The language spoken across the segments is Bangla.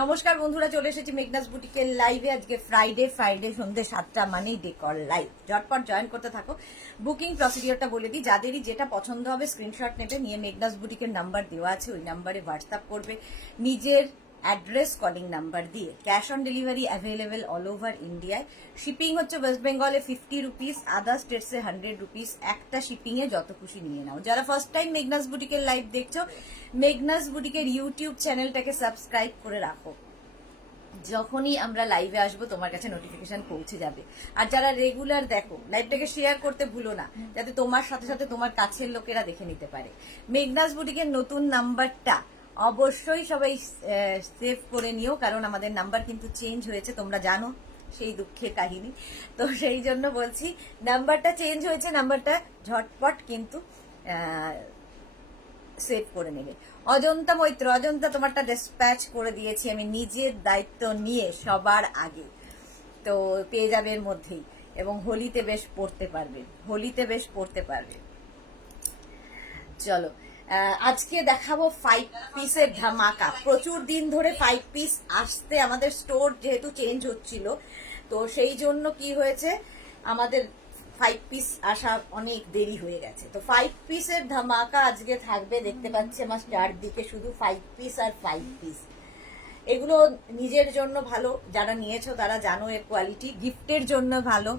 নমস্কার বন্ধুরা, চলে এসেছি মেঘনাস বুটিকের লাইভে। আজকে ফ্রাইডে সন্ধ্যে 7টা মানেই ডেকর লাইভ। ঝটপট জয়েন করতে থাকো। বুকিং প্রসিডিওরটা বলে দিই, যাদেরই যেটা পছন্দ হবে স্ক্রিনশট নেবে, নিয়ে মেঘনাস বুটিকের নাম্বার দেওয়া আছে, ওই নাম্বারে হোয়াটসঅ্যাপ করবে নিজের অ্যাড্রেস কলিং নাম্বার দিয়ে। Cash on delivery available all over ইন্ডিয়ায়। শিপিং হচ্ছে ওয়েস্ট বেঙ্গলে 50 রুপিস, আদার স্টেটসে 100 রুপিস। একটা শিপিংয়ে যত খুশি নিয়ে নাও। যারা ফার্স্ট টাইম মেঘনাস বুটিকের লাইভ দেখছো, মেঘনাস বুটিকের ইউটিউব চ্যানেলটাকে সাবস্ক্রাইব করে রাখো। যখনই আমরা লাইভে আসবো তোমার কাছে নোটিফিকেশন পৌঁছে যাবে। আর যারা রেগুলার দেখো, লাইভটাকে শেয়ার করতে ভুলো না, যাতে তোমার সাথে সাথে তোমার কাছের লোকেরা দেখে নিতে পারে। মেঘনাস বুটিকের নতুন নাম্বারটা অবশ্যই সবাই সেভ করে নিও, কারণ আমাদের নাম্বার কিন্তু চেঞ্জ হয়েছে, তোমরা জানো সেই দুঃখের কাহিনী। তো সেই জন্য বলছি, নাম্বারটা চেঞ্জ হয়েছে, নাম্বারটা ঝটপট কিন্তু সেভ করে নেবে। অজন্তা মৈত্র, অজন্তা তোমারটা ডিসপ্যাচ করে দিয়েছি আমি নিজের দায়িত্ব নিয়ে সবার আগে। তো পেয়ে যাবে এর মধ্যেই, এবং হোলিতে বেশ পড়তে পারবে। চলো, আজকে দেখাবো 5 পিসের ধামাকা। প্রচুর দিন ধরে 5 পিস আসতে, আমাদের স্টোর যেহেতু চেঞ্জ হচ্ছিল, তো সেই জন্য কি হয়েছে, আমাদের 5 পিস আসা অনেক দেরি হয়ে গেছে। তো 5 পিসের ধামাকা আজকে থাকবে। দেখতে পাচ্ছি আমার চারদিকে শুধু 5 পিস আর 5 পিস। এগুলো নিজের জন্য ভালো, যারা নিয়েছো তারা জানো এর কোয়ালিটি। গিফটের জন্য ভালো,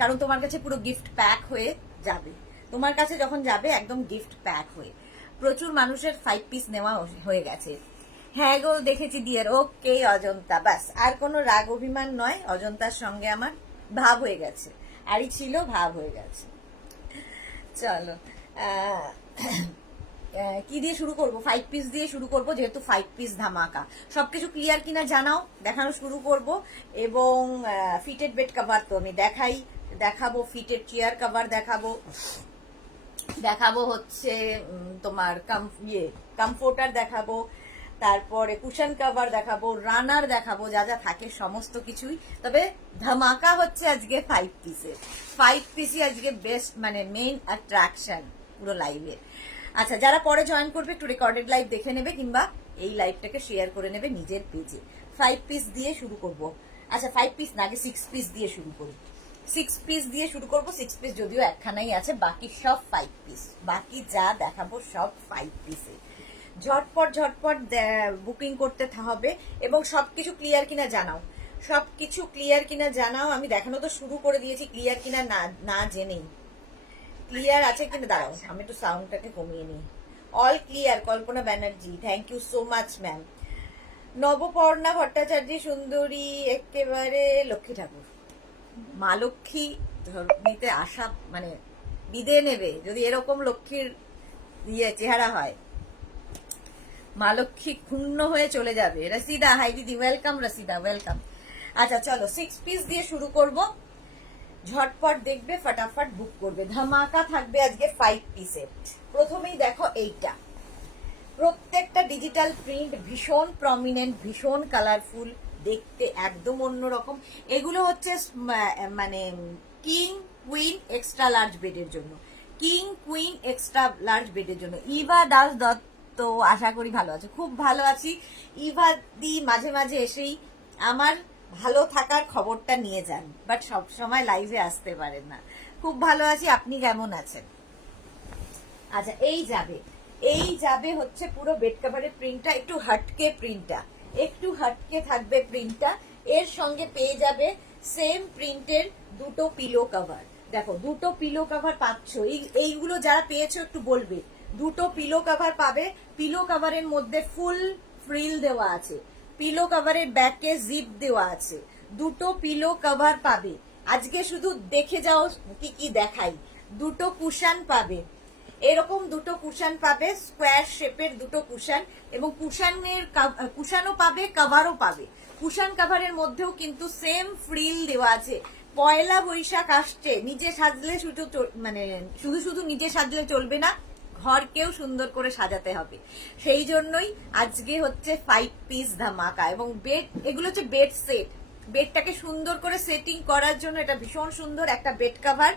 কারণ তোমার কাছে পুরো গিফট প্যাক হয়ে যাবে। তোমার কাছে যখন যাবে একদম গিফট প্যাক হয়ে। প্রচুর মানুষের 5 পিস নেওয়া হয়ে গেছে। হ্যাঁ গো, দেখেছি দিয়ের। ওকে অজন্তা, বাস আর কোনো রাগ অভিমান নয়, অজন্তার সঙ্গে আমার ভাব হয়ে গেছে, আরই ছিল, ভাব হয়ে গেছে। চলো, কি দিয়ে শুরু করব? 5 পিস দিয়ে শুরু করব, যেহেতু 5 পিস ধামাকা। সবকিছু ক্লিয়ার কিনা জানাও, দেখানো শুরু করব। এবং ফিটেড বেড কভার তো আমি দেখাবো, ফিটেড চেয়ার কভার দেখাবো হচ্ছে তোমার কমফোর্টার দেখাবো, তারপরে কুশন কভার দেখাবো, রানার দেখাবো, যা যা থাকে সমস্ত কিছুই। তবে ধামাকা হচ্ছে আজকে 5 পিসের। 5 পিসই আজকে বেস্ট, মানে মেইন অ্যাট্রাকশন পুরো লাইভে। আচ্ছা, যারা পরে জয়েন করবে একটু রেকর্ডেড লাইভ দেখে নেবে, কিংবা এই লাইভটাকে শেয়ার করে নেবে নিজের পেজে। 5 পিস দিয়ে শুরু করব। আচ্ছা, 5 পিস না, আগে 6 পিস দিয়ে শুরু করি। 6 পিস দিয়ে শুরু করবো। 6 পিস যদিও একখানাই আছে, বাকি সব 5 পিস। বাকি যা দেখাবো সব 5 পিসে। ঝটপট বুকিং করতে হবে, এবং সবকিছু ক্লিয়ার কিনা জানাও। আমি দেখানো তো শুরু করে দিয়েছি, ক্লিয়ার কিনা না জেনেই। ক্লিয়ার আছে কিনা দাঁড়াও, আমি একটু সাউন্ডটাকে কমিয়ে নিই। All clear. Kalpana Banerjee, thank you so much ma'am. Nabaparna Bhattacharya, সুন্দরী একেবারে লক্ষ্মী ঠাকুর। মা লক্ষ্মী নিতে আসা মানে বিদে নেবে যদি এরকম লক্ষ্মীর চেহারা হয়। মা লক্ষ্মী ক্ষুণ্ণ হয়ে চলে যাবে। রসিদা, হাই দিদি, ওয়েলকাম রসিদা, ওয়েলকাম। আচ্ছা চলো, 6 পিস দিয়ে শুরু করব। ঝটপট দেখবে, ফটাফট বুক করবে। ধামাকা থাকবে আজকে 5 পিসের। প্রথমেই দেখো এইটা, প্রত্যেকটা ডিজিটাল প্রিন্ট, ভীষণ প্রমিনেন্ট, ভীষণ কালারফুল, দেখতে একদম অন্যরকম। এগুলো হচ্ছে মানে কিং কুইন এক্সট্রা লার্জ বেডের জন্য। ইভা দাস দত্ত, আশা করি ভালো আছো। খুব ভালো আছি। ইভা দি মাঝে মাঝে এসেই আমার ভালো থাকার খবরটা নিয়ে যান, বাট সব সময় লাইভে আসতে পারেন না। খুব ভালো আছি, আপনি কেমন আছেন? আচ্ছা, এই যাবে হচ্ছে পুরো বেড কভারের প্রিন্টটা, একটু হাটকে থাকবে প্রিন্টটা। এর সঙ্গে পেয়ে যাবে সেম প্রিন্টের দুটো পিলো কভার। দেখো, দুটো পিলো কভার পাচ্ছ। এইগুলো যারা পেয়েছো একটু বলবে। দুটো পিলো কভার পাবে। পিলো কভারের মধ্যে ফুল ফ্রিল দেওয়া আছে, পিলো কভারের ব্যাকে জিপ দেওয়া আছে। দুটো পিলো কভার পাবে। আজকে শুধু দেখে যাও কি কি দেখাই। দুটো কুশন পাবে, এরকম দুটো কুশন পাবে, স্কোয়ার শেপের দুটো কুশন, এবং কুশনও পাবে, কভারও পাবে। কুশন কভারের মধ্যেও কিন্তু সেম ফ্রিল দেওয়া আছে। পয়লা বৈশাখ আসছে, নিজে সাজলে শুধু নিজে সাজলে চলবে না, ঘরকেও সুন্দর করে সাজাতে হবে। সেই জন্যই আজকে হচ্ছে 5 পিস ধামাকা। এবং এগুলো হচ্ছে বেড সেট। বেডটাকে সুন্দর করে সেটিং করার জন্য এটা ভীষণ সুন্দর। একটা বেড কভার,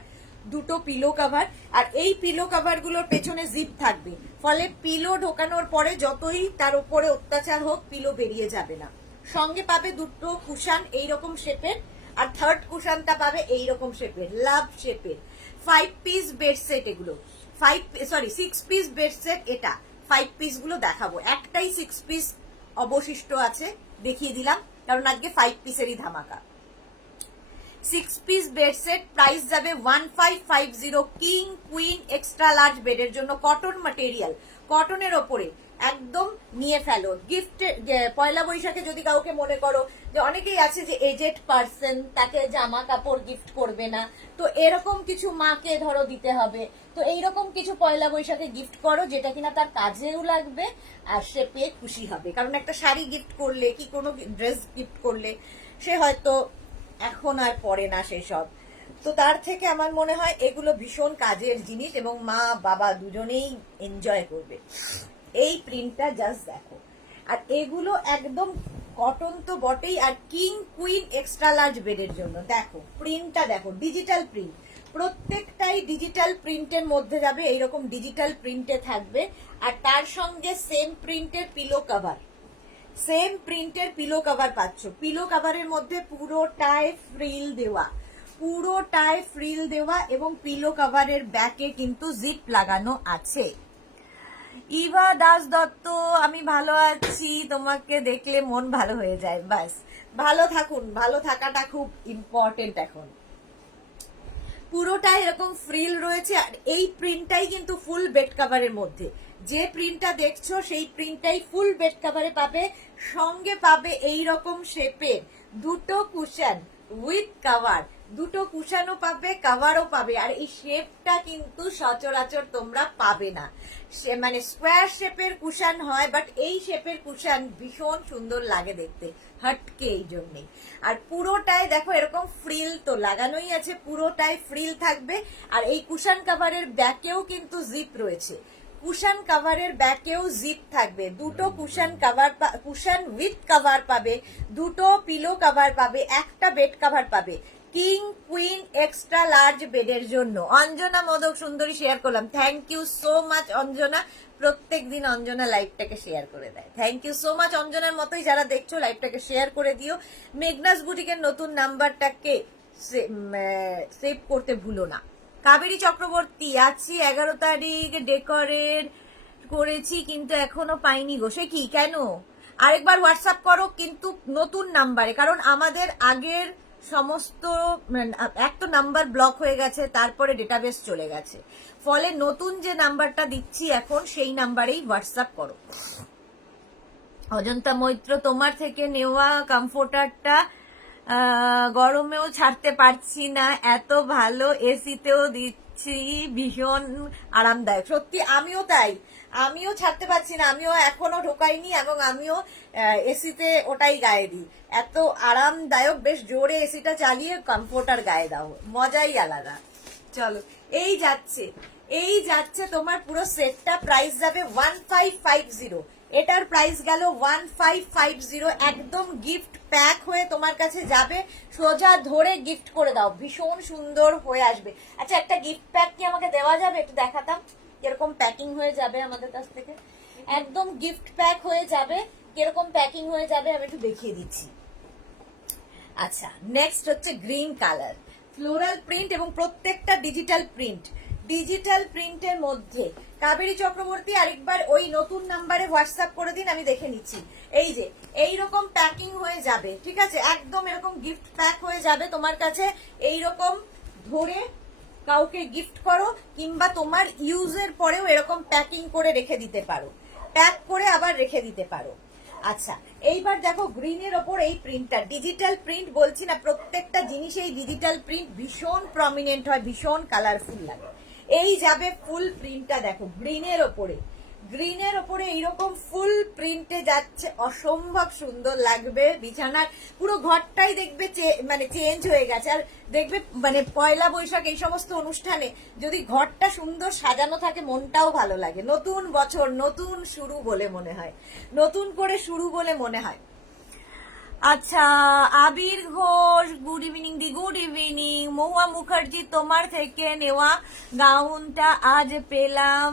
দুটো পিলো কভার, আর এই পিলো কভার গুলোর পেছনে জিপ থাকবে। ফলে পিলো ঢোকানোর পরে যতই তার উপরে অত্যাচার হোক পিলো বেরিয়ে যাবে না। সঙ্গে পাবে দুটো কুশান এইরকম শেপের, আর থার্ড কুশানটা পাবে এইরকম শেপের, লাভ শেপের। 5 পিস বেড সেট এগুলো, 6 পিস বেড সেট। এটা 5 পিস গুলো দেখাবো, একটাই 6 পিস অবশিষ্ট আছে, দেখিয়ে দিলাম কারণ আজকে 5 পিসেরই ধামাকা। 6 পিস বেড সেট, প্রাইস যাবে 1550। কিং কুইন এক্সট্রা লার্জ বেডের জন্য, কটন ম্যাটেরিয়াল, কটনের ওপরে একদম নিয়ে ফেলো। গিফট পয়লা বৈশাখে যদি কাউকে মনে করো যে অনেকেই আছে যে এজেড পার্সন, তাকে জামা কাপড় গিফট করবে না, তো এরকম কিছু মাকে ধরো দিতে হবে, তো এইরকম কিছু পয়লা বৈশাখে গিফট করো যেটা কিনা তার কাজেও লাগবে আর সে পেয়ে খুশি হবে। কারণ একটা শাড়ি গিফট করলে কি কোনো ড্রেস গিফট করলে সে হয়তো এখন আর পরে না সেসব, তো তার থেকে আমার মনে হয় এগুলো ভীষণ কাজের জিনিস এবং মা বাবা দুজনেই এনজয় করবে। এই প্রিন্টটা জাস্ট দেখো, আর এগুলো একদম কটন তো বটেই, আর কিং কুইন এক্সট্রা লার্জ বেডের জন্য দেখো প্রিন্টটা দেখো, ডিজিটাল প্রিন্ট, প্রত্যেকটাই ডিজিটাল প্রিন্টের মধ্যে যাবে, এইরকম ডিজিটাল প্রিন্টে থাকবে। আর তার সঙ্গে সেম প্রিন্টের পিলো কভার, সেম প্রিন্টের পিলো কভার পাচ্ছ। পিলো কভারের মধ্যে পুরোটায় ফ্রিল দেওয়া, পুরোটায় ফ্রিল দেওয়া, এবং পিলো কভারের ব্যাকে কিন্তু জিপ লাগানো আছে। ইভা দাস দত্ত, আমি ভালো আছি, তোমাকে দেখলে মন ভালো হয়ে যায়। বাস ভালো থাকুন, ভালো থাকাটা খুব ইম্পর্টেন্ট এখন। পুরোটাই এরকম ফ্রিল রয়েছে, আর এই প্রিন্টটাই কিন্তু ফুল বেড কভারের মধ্যে, যে প্রিন্টটা দেখছো সেই প্রিন্টটাই ফুল বেড কভারে পাবে। সঙ্গে পাবে এই রকম শেপের দুটো কুশন উইথ কভার, দুটো কুশনও পাবে, কভারও পাবে। আর এই শেপটা কিন্তু সচরাচর তোমরা পাবে না, মানে স্কোয়ার শেপের কুশন হয়, বাট এই শেপের কুশন ভীষণ সুন্দর লাগে দেখতে, হটকে এই জন্যই। আর পুরোটাই দেখো এরকম ফ্রিল তো লাগানোই আছে, পুরোটাই ফ্রিল থাকবে। আর এই কুশন কভারের ব্যাকেও কিন্তু জিপ রয়েছে, কুশন কভারের ব্যাকেও জিপ থাকবে। দুটো cushion cover, cushion with cover পাবে, দুটো পিলো কভার পাবে, একটা বেড কভার পাবে। কিং কুইন এক্সট্রা লার্জ বেডের জন্য। অঞ্জনা মোদক সুন্দরী শেয়ার করলাম, thank you so much Anjana. প্রত্যেকদিন অঞ্জনা লাইভটাকে শেয়ার করে দেয়, থ্যাংক ইউ সো মাচ। অঞ্জনার মতোই যারা দেখছো লাইভটাকে শেয়ার করে দিও। মেঘনাস বুটিকের নতুন নাম্বারটাকে সেভ করতে ভুলো না। কাবেরী চক্রবর্তী, আছি 11 তারিখ ডেকোরেট করেছি কিন্তু এখনো পাইনি গো। সে কি, কেন? আরেকবার হোয়াটসঅ্যাপ করো কিন্তু নতুন নাম্বারে, কারণ আমাদের আগের সমস্ত এক তো নাম্বার ব্লক হয়ে গেছে, তারপরে ডেটাবেস চলে গেছে, ফলে নতুন যে নাম্বারটা দিচ্ছি এখন সেই নাম্বারেই হোয়াটসঅ্যাপ করো। অজন্তা মৈত্র, তোমার থেকে নেওয়া কমফোর্টারটা গরমেও ছাড়তে পারছি না, এত ভালো, এসিতেও দিচ্ছি, ভীষণ আরামদায়ক। সত্যি আমিও তাই, আমিও ছাড়তে পারছি না, আমিও এখনো ঢোকাইনি এবং আমিও এসিতে ওটাই গায়ে দিই, এত আরামদায়ক। বেশ জোরে এসিটা চালিয়ে কমফোর্টার গায়ে দাও, মজাই আলাদা। চলো এই যাচ্ছে, এই যাচ্ছে তোমার পুরো সেটটা, প্রাইস যাবে 1550। এটার প্রাইস গেল 1550, একদম গিফট প্যাক হয়ে তোমার কাছে যাবে, সোজা ধরে গিফট করে দাও, ভীষণ সুন্দর হয়ে আসবে। আচ্ছা একটা গিফট প্যাক কি আমাকে দেওয়া যাবে, একটু দেখাতাম কিরকম প্যাকিং হয়ে যাবে আমাদের কাছ থেকে, একদম গিফট প্যাক হয়ে যাবে, কিরকম প্যাকিং হয়ে যাবে আমি একটু দেখিয়ে দিচ্ছি। আচ্ছা নেক্সট হচ্ছে গ্রিন কালার, ফ্লোরাল প্রিন্ট এবং প্রত্যেকটা ডিজিটাল প্রিন্ট, ডিজিটাল প্রিন্টের মধ্যে। কাবেরী চক্রবর্তী আরেকবার ওই নতুন নাম্বারে হোয়াটসঅ্যাপ করে দিন, আমি দেখে নিচ্ছি। এই যে এইরকম প্যাকিং হয়ে যাবে, ঠিক আছে, একদম এরকম গিফট প্যাক হয়ে যাবে তোমার কাছে। এইরকম ধরে কাউকে গিফট করো, কিংবা তোমার ইউজের পরেও এরকম প্যাকিং করে রেখে দিতে পারো, প্যাক করে আবার রেখে দিতে পারো। আচ্ছা এইবার দেখো গ্রিনের ওপর এই প্রিন্টটা, ডিজিটাল প্রিন্ট বলছি না, প্রত্যেকটা জিনিসেই ডিজিটাল প্রিন্ট ভীষণ প্রমিনেন্ট হয়, ভীষণ কালারফুল লাগে। এই যাবে ফুল প্রিন্টটা দেখো গ্রিনের ওপরে, গ্রিনের ওপরে এইরকম ফুল প্রিন্টে যাচ্ছে, অসম্ভব সুন্দর লাগবে। বিছানার পুরো ঘরটাই দেখবে মানে চেঞ্জ হয়ে গেছে। আর দেখবে মানে পয়লা বৈশাখ এই সমস্ত অনুষ্ঠানে যদি ঘরটা সুন্দর সাজানো থাকে মনটাও ভালো লাগে, নতুন বছর নতুন শুরু বলে মনে হয়, নতুন করে শুরু বলে মনে হয়। আচ্ছা আবির ঘোষ, গুড ইভিনিং দি, গুড ইভিনিং। মহুয়া মুখার্জি, তোমার থেকে নেওয়া গাউনটা আজ পেলাম,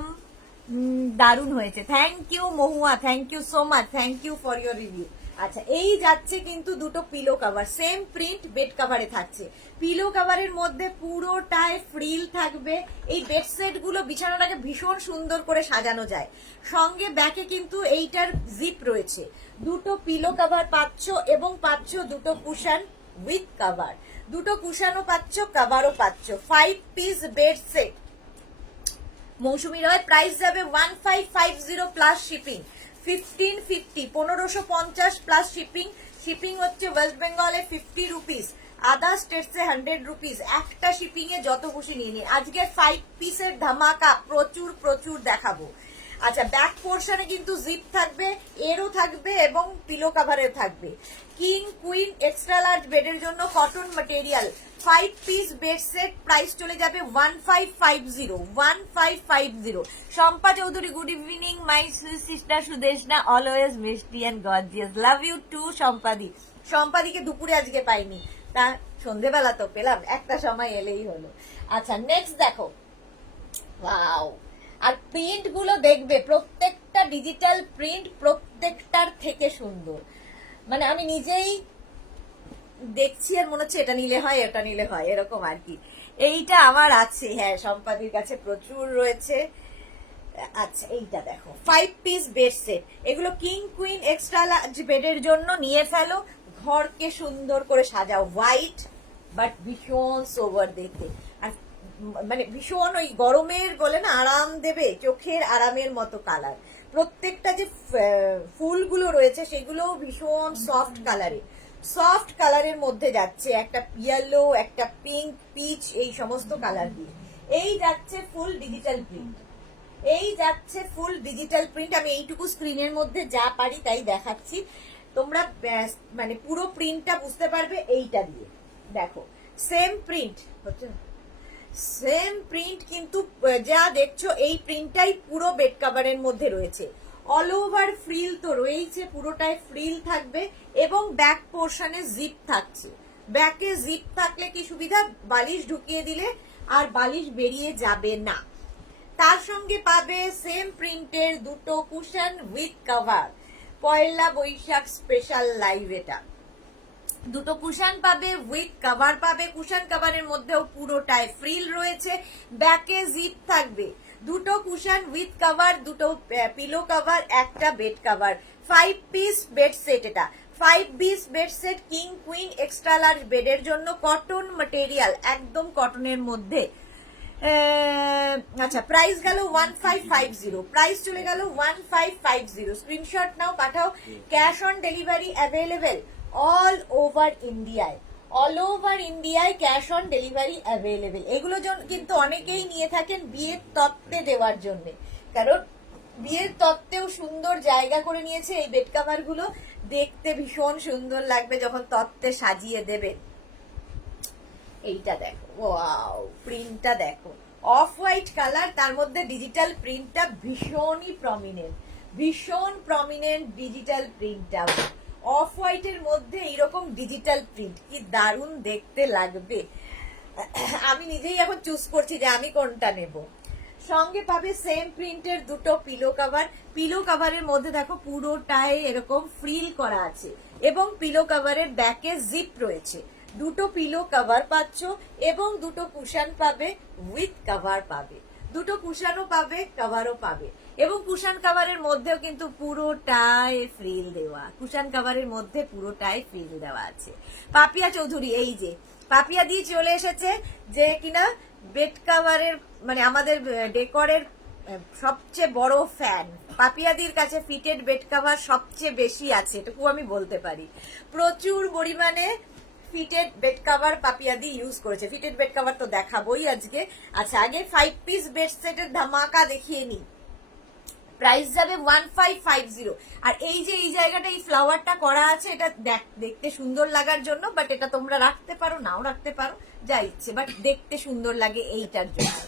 দারুণ হয়েছে, thank you Mahua, thank you so much, thank you for your review. আচ্ছা, এই যাচ্ছে কিন্তু দুটো pillow cover, same print bed কভারে থাকছে। পিলো কভারের মধ্যে পুরোটায় ফ্রিল থাকবে। এই বেড সেট গুলো বিছানাটাকে ভীষণ সুন্দর করে সাজানো যায়। সঙ্গে ব্যাকে কিন্তু এইটার জিপ রয়েছে। দুটো পিলো কভার পাচ্ছ এবং পাচ্ছ দুটো কুশন উইথ কভার। দুটো কুশনও পাচ্ছ, কভারও পাচ্ছ। 5 পিস বেড সেট। মৌসুমী রয়, প্রাইস যাবে 1550 plus shipping. 1550, 1550 plus shipping. Shipping হচ্ছে ওয়েস্ট বেঙ্গলে 50 রুপিস, আদার স্টেটসে 100 রুপিস। একটা শিপিং এ যত খুশি নিয়ে নিন। আজকে 5 পিসের ধামাকা প্রচুর প্রচুর দেখাবো। আচ্ছা, ব্যাক পোর্শনে কিন্তু জিপ থাকবে, এরও থাকবে এবং পিলো কাভারেও থাকবে। কিং কুইন এক্সট্রা লার্জ বেডের জন্য cotton material 5 piece bed set, price চলে যাবে 1550। 1550। Shampa Chowdhury, good evening my sister Sudeshna, always মিষ্টি and gorgeous, love you too শম্পাদি। শম্পাদিকে দুপুরে আজকে পাইনি, তা সন্ধেবেলা তো পেলাম, একটা সময় এলেই হলো। আচ্ছা, নেক্সট দেখো, ওয়াও। আর প্রিন্ট গুলো দেখবে, প্রত্যেকটা ডিজিটাল প্রিন্ট প্রত্যেকটার থেকে সুন্দর। মানে আমি নিজেই দেখছি আর মনে হচ্ছে এটা নিলে হয়, এটা নিলে হয়, এরকম আর কি। এইটা আমার আছে, হ্যাঁ, সম্পাদির কাছে প্রচুর রয়েছে। আচ্ছা, এইটা দেখো, 5 পিস বেড সেট। এগুলো কিং কুইন এক্সট্রা লার্জ বেডের জন্য নিয়ে ফেলো, ঘরকে সুন্দর করে সাজাও। হোয়াইট বাট ভীষণ সোবার দেখতে, আর মানে ভীষণ ওই গরমের বলে না আরাম দেবে, চোখের আরামের মতো কালার। প্রত্যেকটা যে ফুলগুলো রয়েছে সেগুলো ভীষণ সফট কালারে, সফট কালারের মধ্যে যাচ্ছে, একটা ইয়েলো, একটা পিঙ্ক, পিচ, এই সমস্ত কালার দিয়ে। এই যাচ্ছে ফুল ডিজিটাল প্রিন্ট, এই যাচ্ছে ফুল ডিজিটাল প্রিন্ট। আমি এইটুকু স্ক্রিনের মধ্যে যা পারি তাই দেখাচ্ছি, তোমরা মানে পুরো প্রিন্টটা বুঝতে পারবে এইটা দিয়ে। দেখো, সেম প্রিন্ট হচ্ছে, সেম প্রিন্ট কিন্তু যা দেখছো এই প্রিন্টটাই পুরো বেড কভারের মধ্যে রয়েছে। অল ওভার ফ্রিল তো রয়েছে, পুরোটাই ফ্রিল থাকবে এবং ব্যাক পোর্শনে জিপ থাকছে। ব্যাকে জিপ থাকলে কি সুবিধা, বালিশ ঢুকিয়ে দিলে আর বালিশ বেরিয়ে যাবে না। তার সঙ্গে পাবে সেম প্রিন্টের দুটো cushion with cover. Poila Baishakh special live এটা। দুটো কুশন পাবে উইথ কভার পাবে, কুশন কভারের মধ্যেও পুরোটায় ফ্রিল রয়েছে, ব্যাকে জিপ থাকবে। দুটো কুশন উইথ কভার, দুটো পিলো কভার, একটা bed cover. 5 piece bed set এটা। 5 piece bed set king queen extra large বেডের জন্য, কটন ম্যাটেরিয়াল, একদম কটনের মধ্যে। আচ্ছা, প্রাইস গেল 1550, প্রাইস চলে গেল 1550। স্ক্রিনশট নাও, পাঠাও। Cash on delivery available all over ইন্ডিয়ায়, অল ওভার ইন্ডিয়ায় ক্যাশ অন ডেলিভারি অ্যাভেলেবেল। এগুলো কিন্তু অনেকেই নিয়ে থাকেন বিয়ের তত্ত্বে দেওয়ার জন্য, কারণ বিয়ের তত্ত্বেও সুন্দর জায়গা করে নিয়েছে এই বেড কভার গুলো, দেখতে ভীষণ সুন্দর লাগবে যখন তত্ত্বে সাজিয়ে দেবে। এইটা দেখো, ওয়াও, প্রিন্টটা দেখো, অফ হোয়াইট কালার, তার মধ্যে ডিজিটাল প্রিন্টটা ভীষণই প্রমিনেন্ট, ভীষণ প্রমিনেন্ট ডিজিটাল প্রিন্টটা। অফ হোয়াইটের মধ্যে এইরকম ডিজিটাল প্রিন্ট কি দারুণ দেখতে লাগবে। আমি নিজেই এখন চুজ করছি যে আমি কোনটা নেব। সঙ্গে পাবে সেম প্রিন্টের দুটো পিলো কভার। পিলো কভারের মধ্যে দেখো পুরোটাই এরকম ফ্রিল করা আছে এবং পিলো কভারের ব্যাকে জিপ রয়েছে। দুটো পিলো কভার পাচ্ছ এবং দুটো কুশন পাবে উইথ কভার পাবে। দুটো কুশনও পাবে, কভারও পাবে এবং কুশন কভারের মধ্যেও কিন্তু পুরোটাই ফ্রিল দেওয়া, কুশন কভারের মধ্যে পুরোটাই ফ্রিল দেওয়া আছে। পাপিয়া চৌধুরী, এই যে পাপিয়া দিয়ে চলে এসেছে, যে কিনা বেড কভারের মানে আমাদের ডেকরের সবচেয়ে বড় ফ্যান। পাপিয়াদির কাছে ফিটেড বেড কভার সবচেয়ে বেশি আছে, এটুকু আমি বলতে পারি। প্রচুর পরিমাণে ফিটেড বেড কভার পাপিয়াদি ইউজ করেছে। ফিটেড বেড কভার তো দেখাবোই আজকে। আচ্ছা, আগে 5 পিস বেড সেটের ধামাকা দেখিয়ে নি। প্রাইস যাবে 1550। আর এই যে এই জায়গাটা এই ফ্লাওয়ারটা করা আছে, এটা দেখতে সুন্দর লাগার জন্য, বাট এটা তোমরা রাখতে পারো, নাও রাখতে পারো, যা ইচ্ছে, বাট দেখতে সুন্দর লাগে এইটার জন্য।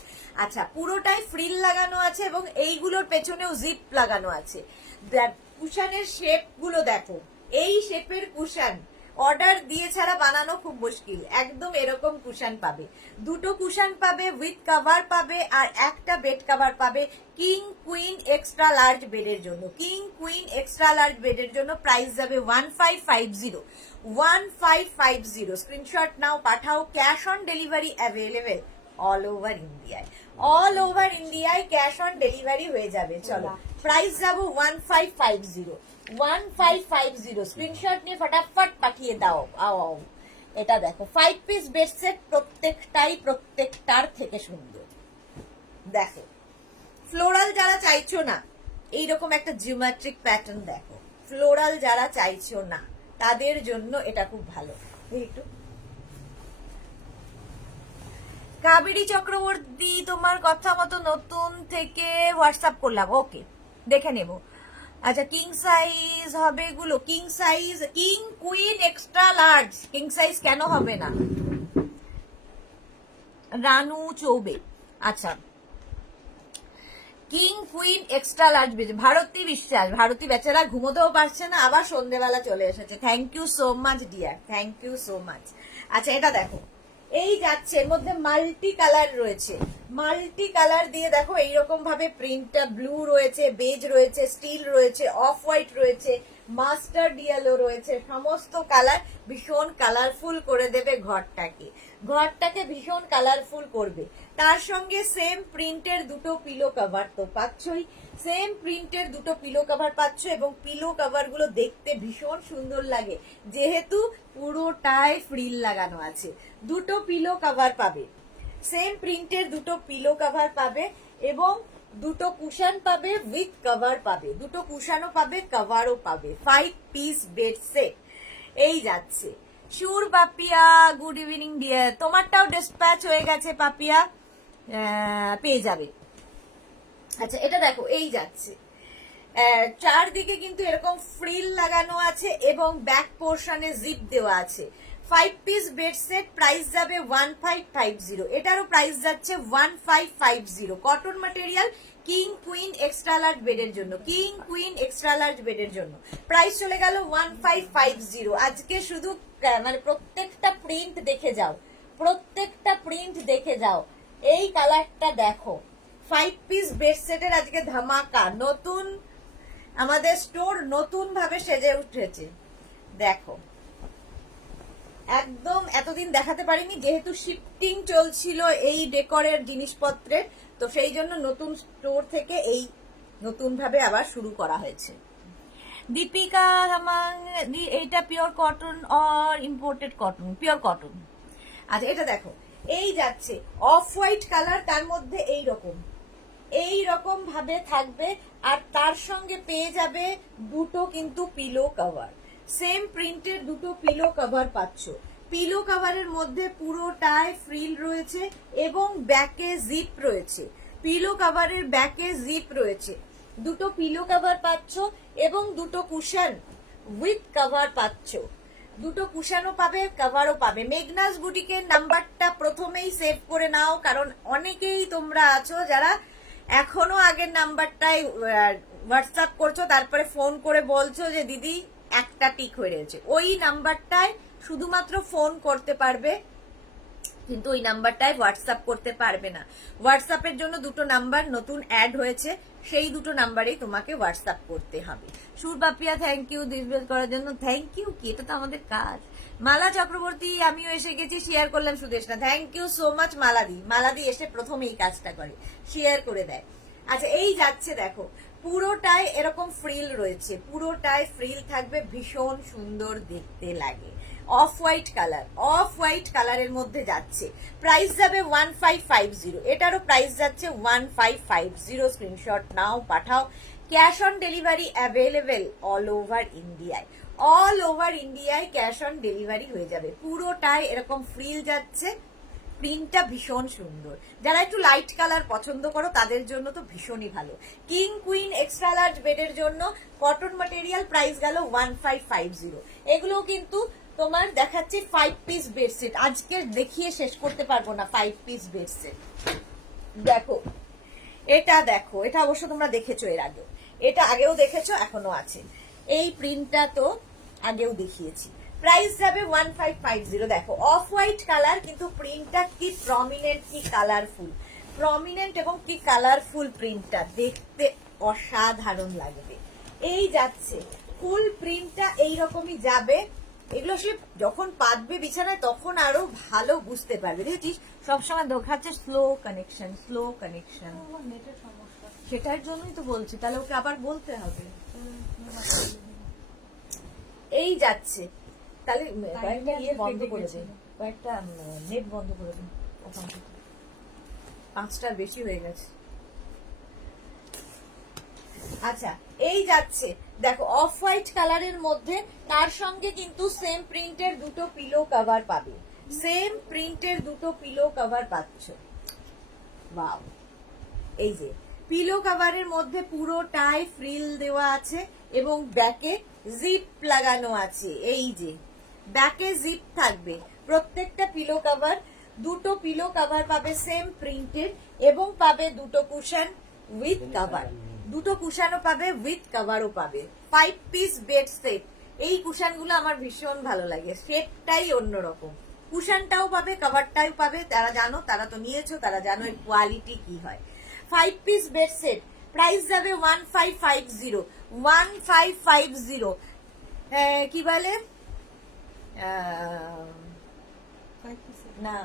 আচ্ছা, পুরোটাই ফ্রিল লাগানো আছে এবং এইগুলোর পেছনেও জিপ লাগানো আছে। কুশানের শেপ গুলো দেখো, এই শেপের কুশান অর্ডার দিয়ে ছাড়া বানানো খুব মুশকিল। একদম এরকম কুশন পাবে, দুটো কুশন পাবে, উইথ কভার পাবে, আর একটা বেড কভার পাবে কিং কুইন এক্সট্রা লার্জ বেডের জন্য। কিং কুইন এক্সট্রা লার্জ বেডের জন্য প্রাইস যাবে 1550, 1550। স্ক্রিনশট নাও, পাঠাও। Cash on delivery available all over ইন্ডিয়ায়, অল ওভার ইন্ডিয়ায় ক্যাশ অন ডেলিভারি হয়ে যাবে। চলো প্রাইস যাবো 1550, 1550। স্ক্রিনশট নিয়ে ফটাফট পাঠিয়ে দাও। আও এটা দেখো 5 পিস বেড সেট, প্রত্যেকটার থেকে সুন্দর। দেখো ফ্লোরাল যারা চাইছো না, এইরকম একটা জিওমেট্রিক প্যাটার্ন দেখো, ফ্লোরাল যারা চাইছো না তাদের জন্য এটা খুব ভালো। একটু কাবেরী চক্রবর্তী, তোমার কথা মতো নতুন থেকে হোয়াটসঅ্যাপ করলাম, ওকে দেখে নেব। আচ্ছা কিং সাইজ হবে এগুলো, king size, king queen extra large. King size কেন হবে না? রানু চৌবে, আচ্ছা কিং কুইন এক্সট্রা লার্জ বেজে। ভারতী বিশ্বাস, ভারতী বেচারা ঘুমোতেও পারছে না, আবার সন্ধ্যেবেলা চলে এসেছে। Thank you so much dear, thank you so much. আচ্ছা এটা দেখো, এই যাচ্ছে, এর মধ্যে মাল্টি কালার রয়েছে, মাল্টি কালার দিয়ে দেখো এইরকম ভাবে প্রিন্টটা ব্লু রয়েছে, বেজ রয়েছে, স্টিল রয়েছে, অফ হোয়াইট রয়েছে, মাস্টার্ড ইয়েলো রয়েছে, সমস্ত কালার ভীষণ কালারফুল করে দেবে ঘরটাকে, ঘরটাকে ভীষণ কালারফুল করবে। তার সঙ্গে সেম প্রিন্টের দুটো পিলো কভার তো পাচ্ছই, সেম প্রিন্টের দুটো পিলো কভার পাচ্ছ, এবং পিলো কভার গুলো দেখতে ভীষণ সুন্দর লাগে যেহেতু পুরোটাই ফ্রিল লাগানো আছে। দুটো পিলো কভার পাবে, সেম প্রিন্টের দুটো পিলো কভার পাবে, এবং দুটো কুশন পাবে, উইথ কভার পাবে, দুটো কুশনও পাবে, কভারও পাবে। 5 পিস বেড সেট এই যাচ্ছে। Sur Papiya, good evening dear, তোমারটাও ডিসপ্যাচ হয়ে গেছে পাপিয়া, পেয়ে যাবে। আচ্ছা এটা দেখো, এই যাচ্ছে, চারদিকে কিন্তু এরকম ফ্রিল লাগানো আছে এবং ব্যাক পোর্শনে জিপ দেওয়া আছে। 5 পিস বেড সেট, প্রাইস যাবে 1550, এটারও প্রাইস যাচ্ছে 1550। Cotton material, king queen extra large বেডের জন্য, কিং কুইন এক্সট্রা লার্জ বেডের জন্য প্রাইস চলে গেল 1550। আজকে শুধু মানে প্রত্যেকটা প্রিন্ট দেখে যাও, প্রত্যেকটা প্রিন্ট দেখে যাও। এই কালারটা দেখো, 5 পিস বেড সেটের আজকে ধামাকা, নতুন আমাদের স্টোর নতুন ভাবে সেজে উঠেছে। দেখো একদম এতদিন দেখাতে পারিনি যেহেতু শিফটিং চলছিল এই ডেকোরের জিনিসপত্রের, তো সেই জন্য নতুন স্টোর থেকে এই নতুন ভাবে আবার শুরু করা হয়েছে। দীপিকা এইটা pure cotton or imported cotton? Pure cotton. আচ্ছা এটা দেখো, এই যাচ্ছে অফ হোয়াইট কালার, তার মধ্যে এই রকম ভাবে থাকবে, আর তার সঙ্গে পেয়ে যাবে দুটো কিন্তু পিলো কভার, সেম প্রিন্টের দুটো পিলো কভার পাচ্ছ। পিলো কভারের মধ্যে পুরোটায় ফ্রিল রয়েছে এবং ব্যাকে জিপ রয়েছে, পিলো কভারের ব্যাকে জিপ রয়েছে, দুটো পিলো কভার পাচ্ছ এবং দুটো কুশন উইথ কভার পাচ্ছ, দুটো কুশনও পাবে, কভারও পাবে। মেঘনাস বুটিকের নাম্বারটা প্রথমেই সেভ করে নাও, কারণ অনেকেই তোমরা আছো যারা এখনো আগের নাম্বারটাই হোয়াটসঅ্যাপ করছো, তারপরে ফোন করে বলছো যে দিদি একটা টিক হয়ে রয়েছে। ওই নাম্বারটায় শুধুমাত্র ফোন করতে পারবে, কিন্তু ওই নাম্বারটায় হোয়াটসঅ্যাপ করতে পারবে না। হোয়াটসঅ্যাপের জন্য দুটো নাম্বার নতুন অ্যাড হয়েছে, সেই দুটো নাম্বারেই তোমাকে হোয়াটসঅ্যাপ করতে হবে। সুরবাপিয়া থ্যাংক ইউ দিস করার জন্য, থ্যাংক ইউ কি, এটা তো আমাদের কাজ। মালা চক্রবর্তী, আমিও এসে গেছি, শেয়ার করলাম Sudeshna, thank you so much মালাদি। মালাদি এসে প্রথমে এই কাজটা করে, শেয়ার করে দেয়। আচ্ছা এই যাচ্ছে দেখো, পুরোটাই এরকম ফ্রিল রয়েছে, পুরোটাই ফ্রিল থাকবে, ভীষণ সুন্দর দেখতে লাগে। Off white colour, off white কালারের মধ্যে যাচ্ছে, প্রাইস যাবে 1550, এটারও প্রাইস যাচ্ছে 1550। স্ক্রিনশট নাও, পাঠাও। Cash on delivery available all over ইন্ডিয়ায়, অল ওভার ইন্ডিয়ায় ক্যাশ অন ডেলিভারি হয়ে যাবে। পুরোটাই এরকম ফ্রিল যাচ্ছে, প্রিন্টটা ভীষণ সুন্দর। যারা একটু লাইট কালার পছন্দ করো তাদের জন্য তো ভীষণই ভালো। কিং কুইন এক্সট্রা লার্জ বেডের জন্য কটন ম্যাটেরিয়াল, প্রাইস গেল 1550। এগুলো কিন্তু তোমার দেখাচ্ছি 5 পিস বেডশিট, আজকে দেখিয়ে শেষ করতে পারবো না 5 পিস বেডশিট। দেখো এটা, দেখো এটা অবশ্য তোমরা দেখেছো এর আগেও, এটা আগেও দেখেছো, এখনো আছে। এই প্রিন্টটা তো আগেও দেখিয়েছি, প্রাইস যাবে 1550। দেখো অফ হোয়াইট কালার, কিন্তু প্রিন্টটা কি প্রমিনেন্ট, কি কালারফুল, প্রমিনেন্ট এবং কি কালারফুল প্রিন্টটা, দেখতে অসাধারণ লাগবে। এই যাচ্ছে ফুল প্রিন্টটা এইরকমই যাবে। এগুলো সে যখন পাতবে বিছানায় তখন আরো ভালো বুঝতে পারবে। দেখেছিস সবসময় দেখাচ্ছে স্লো কানেকশন, স্লো কানেকশন, সেটার জন্যই তো বলছি, তাহলে ওকে আবার বলতে হবে। এই যাচ্ছে, তাহলে কয়েকটা ইয়ে বন্ধ করে দিন, কয়েকটা নেট বন্ধ করে দিন, 5টার বেশি হয়ে গেছে। আচ্ছা এই যাচ্ছে দেখো অফ হোয়াইট কালারের মধ্যে, তার সঙ্গে কিন্তু সেম প্রিন্টের দুটো পিলো কভার পাবে, সেম প্রিন্টের দুটো পিলো কভার পাচ্ছ। ওয়াও, এই যে পিলো কভারের মধ্যে পুরোটাই ফ্রিল দেওয়া আছে এবং ব্যাকে জিপ লাগানো আছে। এই যে ব্যাকে জিপ থাকবে প্রত্যেকটা পিলো কভার, দুটো পিলো কভার পাবে সেম প্রিন্টের এবং পাবে দুটো কুশন উইথ কভার, দুটো কুশানও পাবে উইথ কভারও পাবে। 5 পিস বেড সেট, এই কুশানগুলো আমার ভীষণ ভালো লাগে, সেটটাই অন্যরকম। কুশানটাও পাবে, কভারটাও পাবে, তারা জানো, তারা তো নিয়েছো, তারা জানো এর কোয়ালিটি কি হয়। 5 পিস বেড সেট, প্রাইস যাবে 1550, 1550। কি বলে না,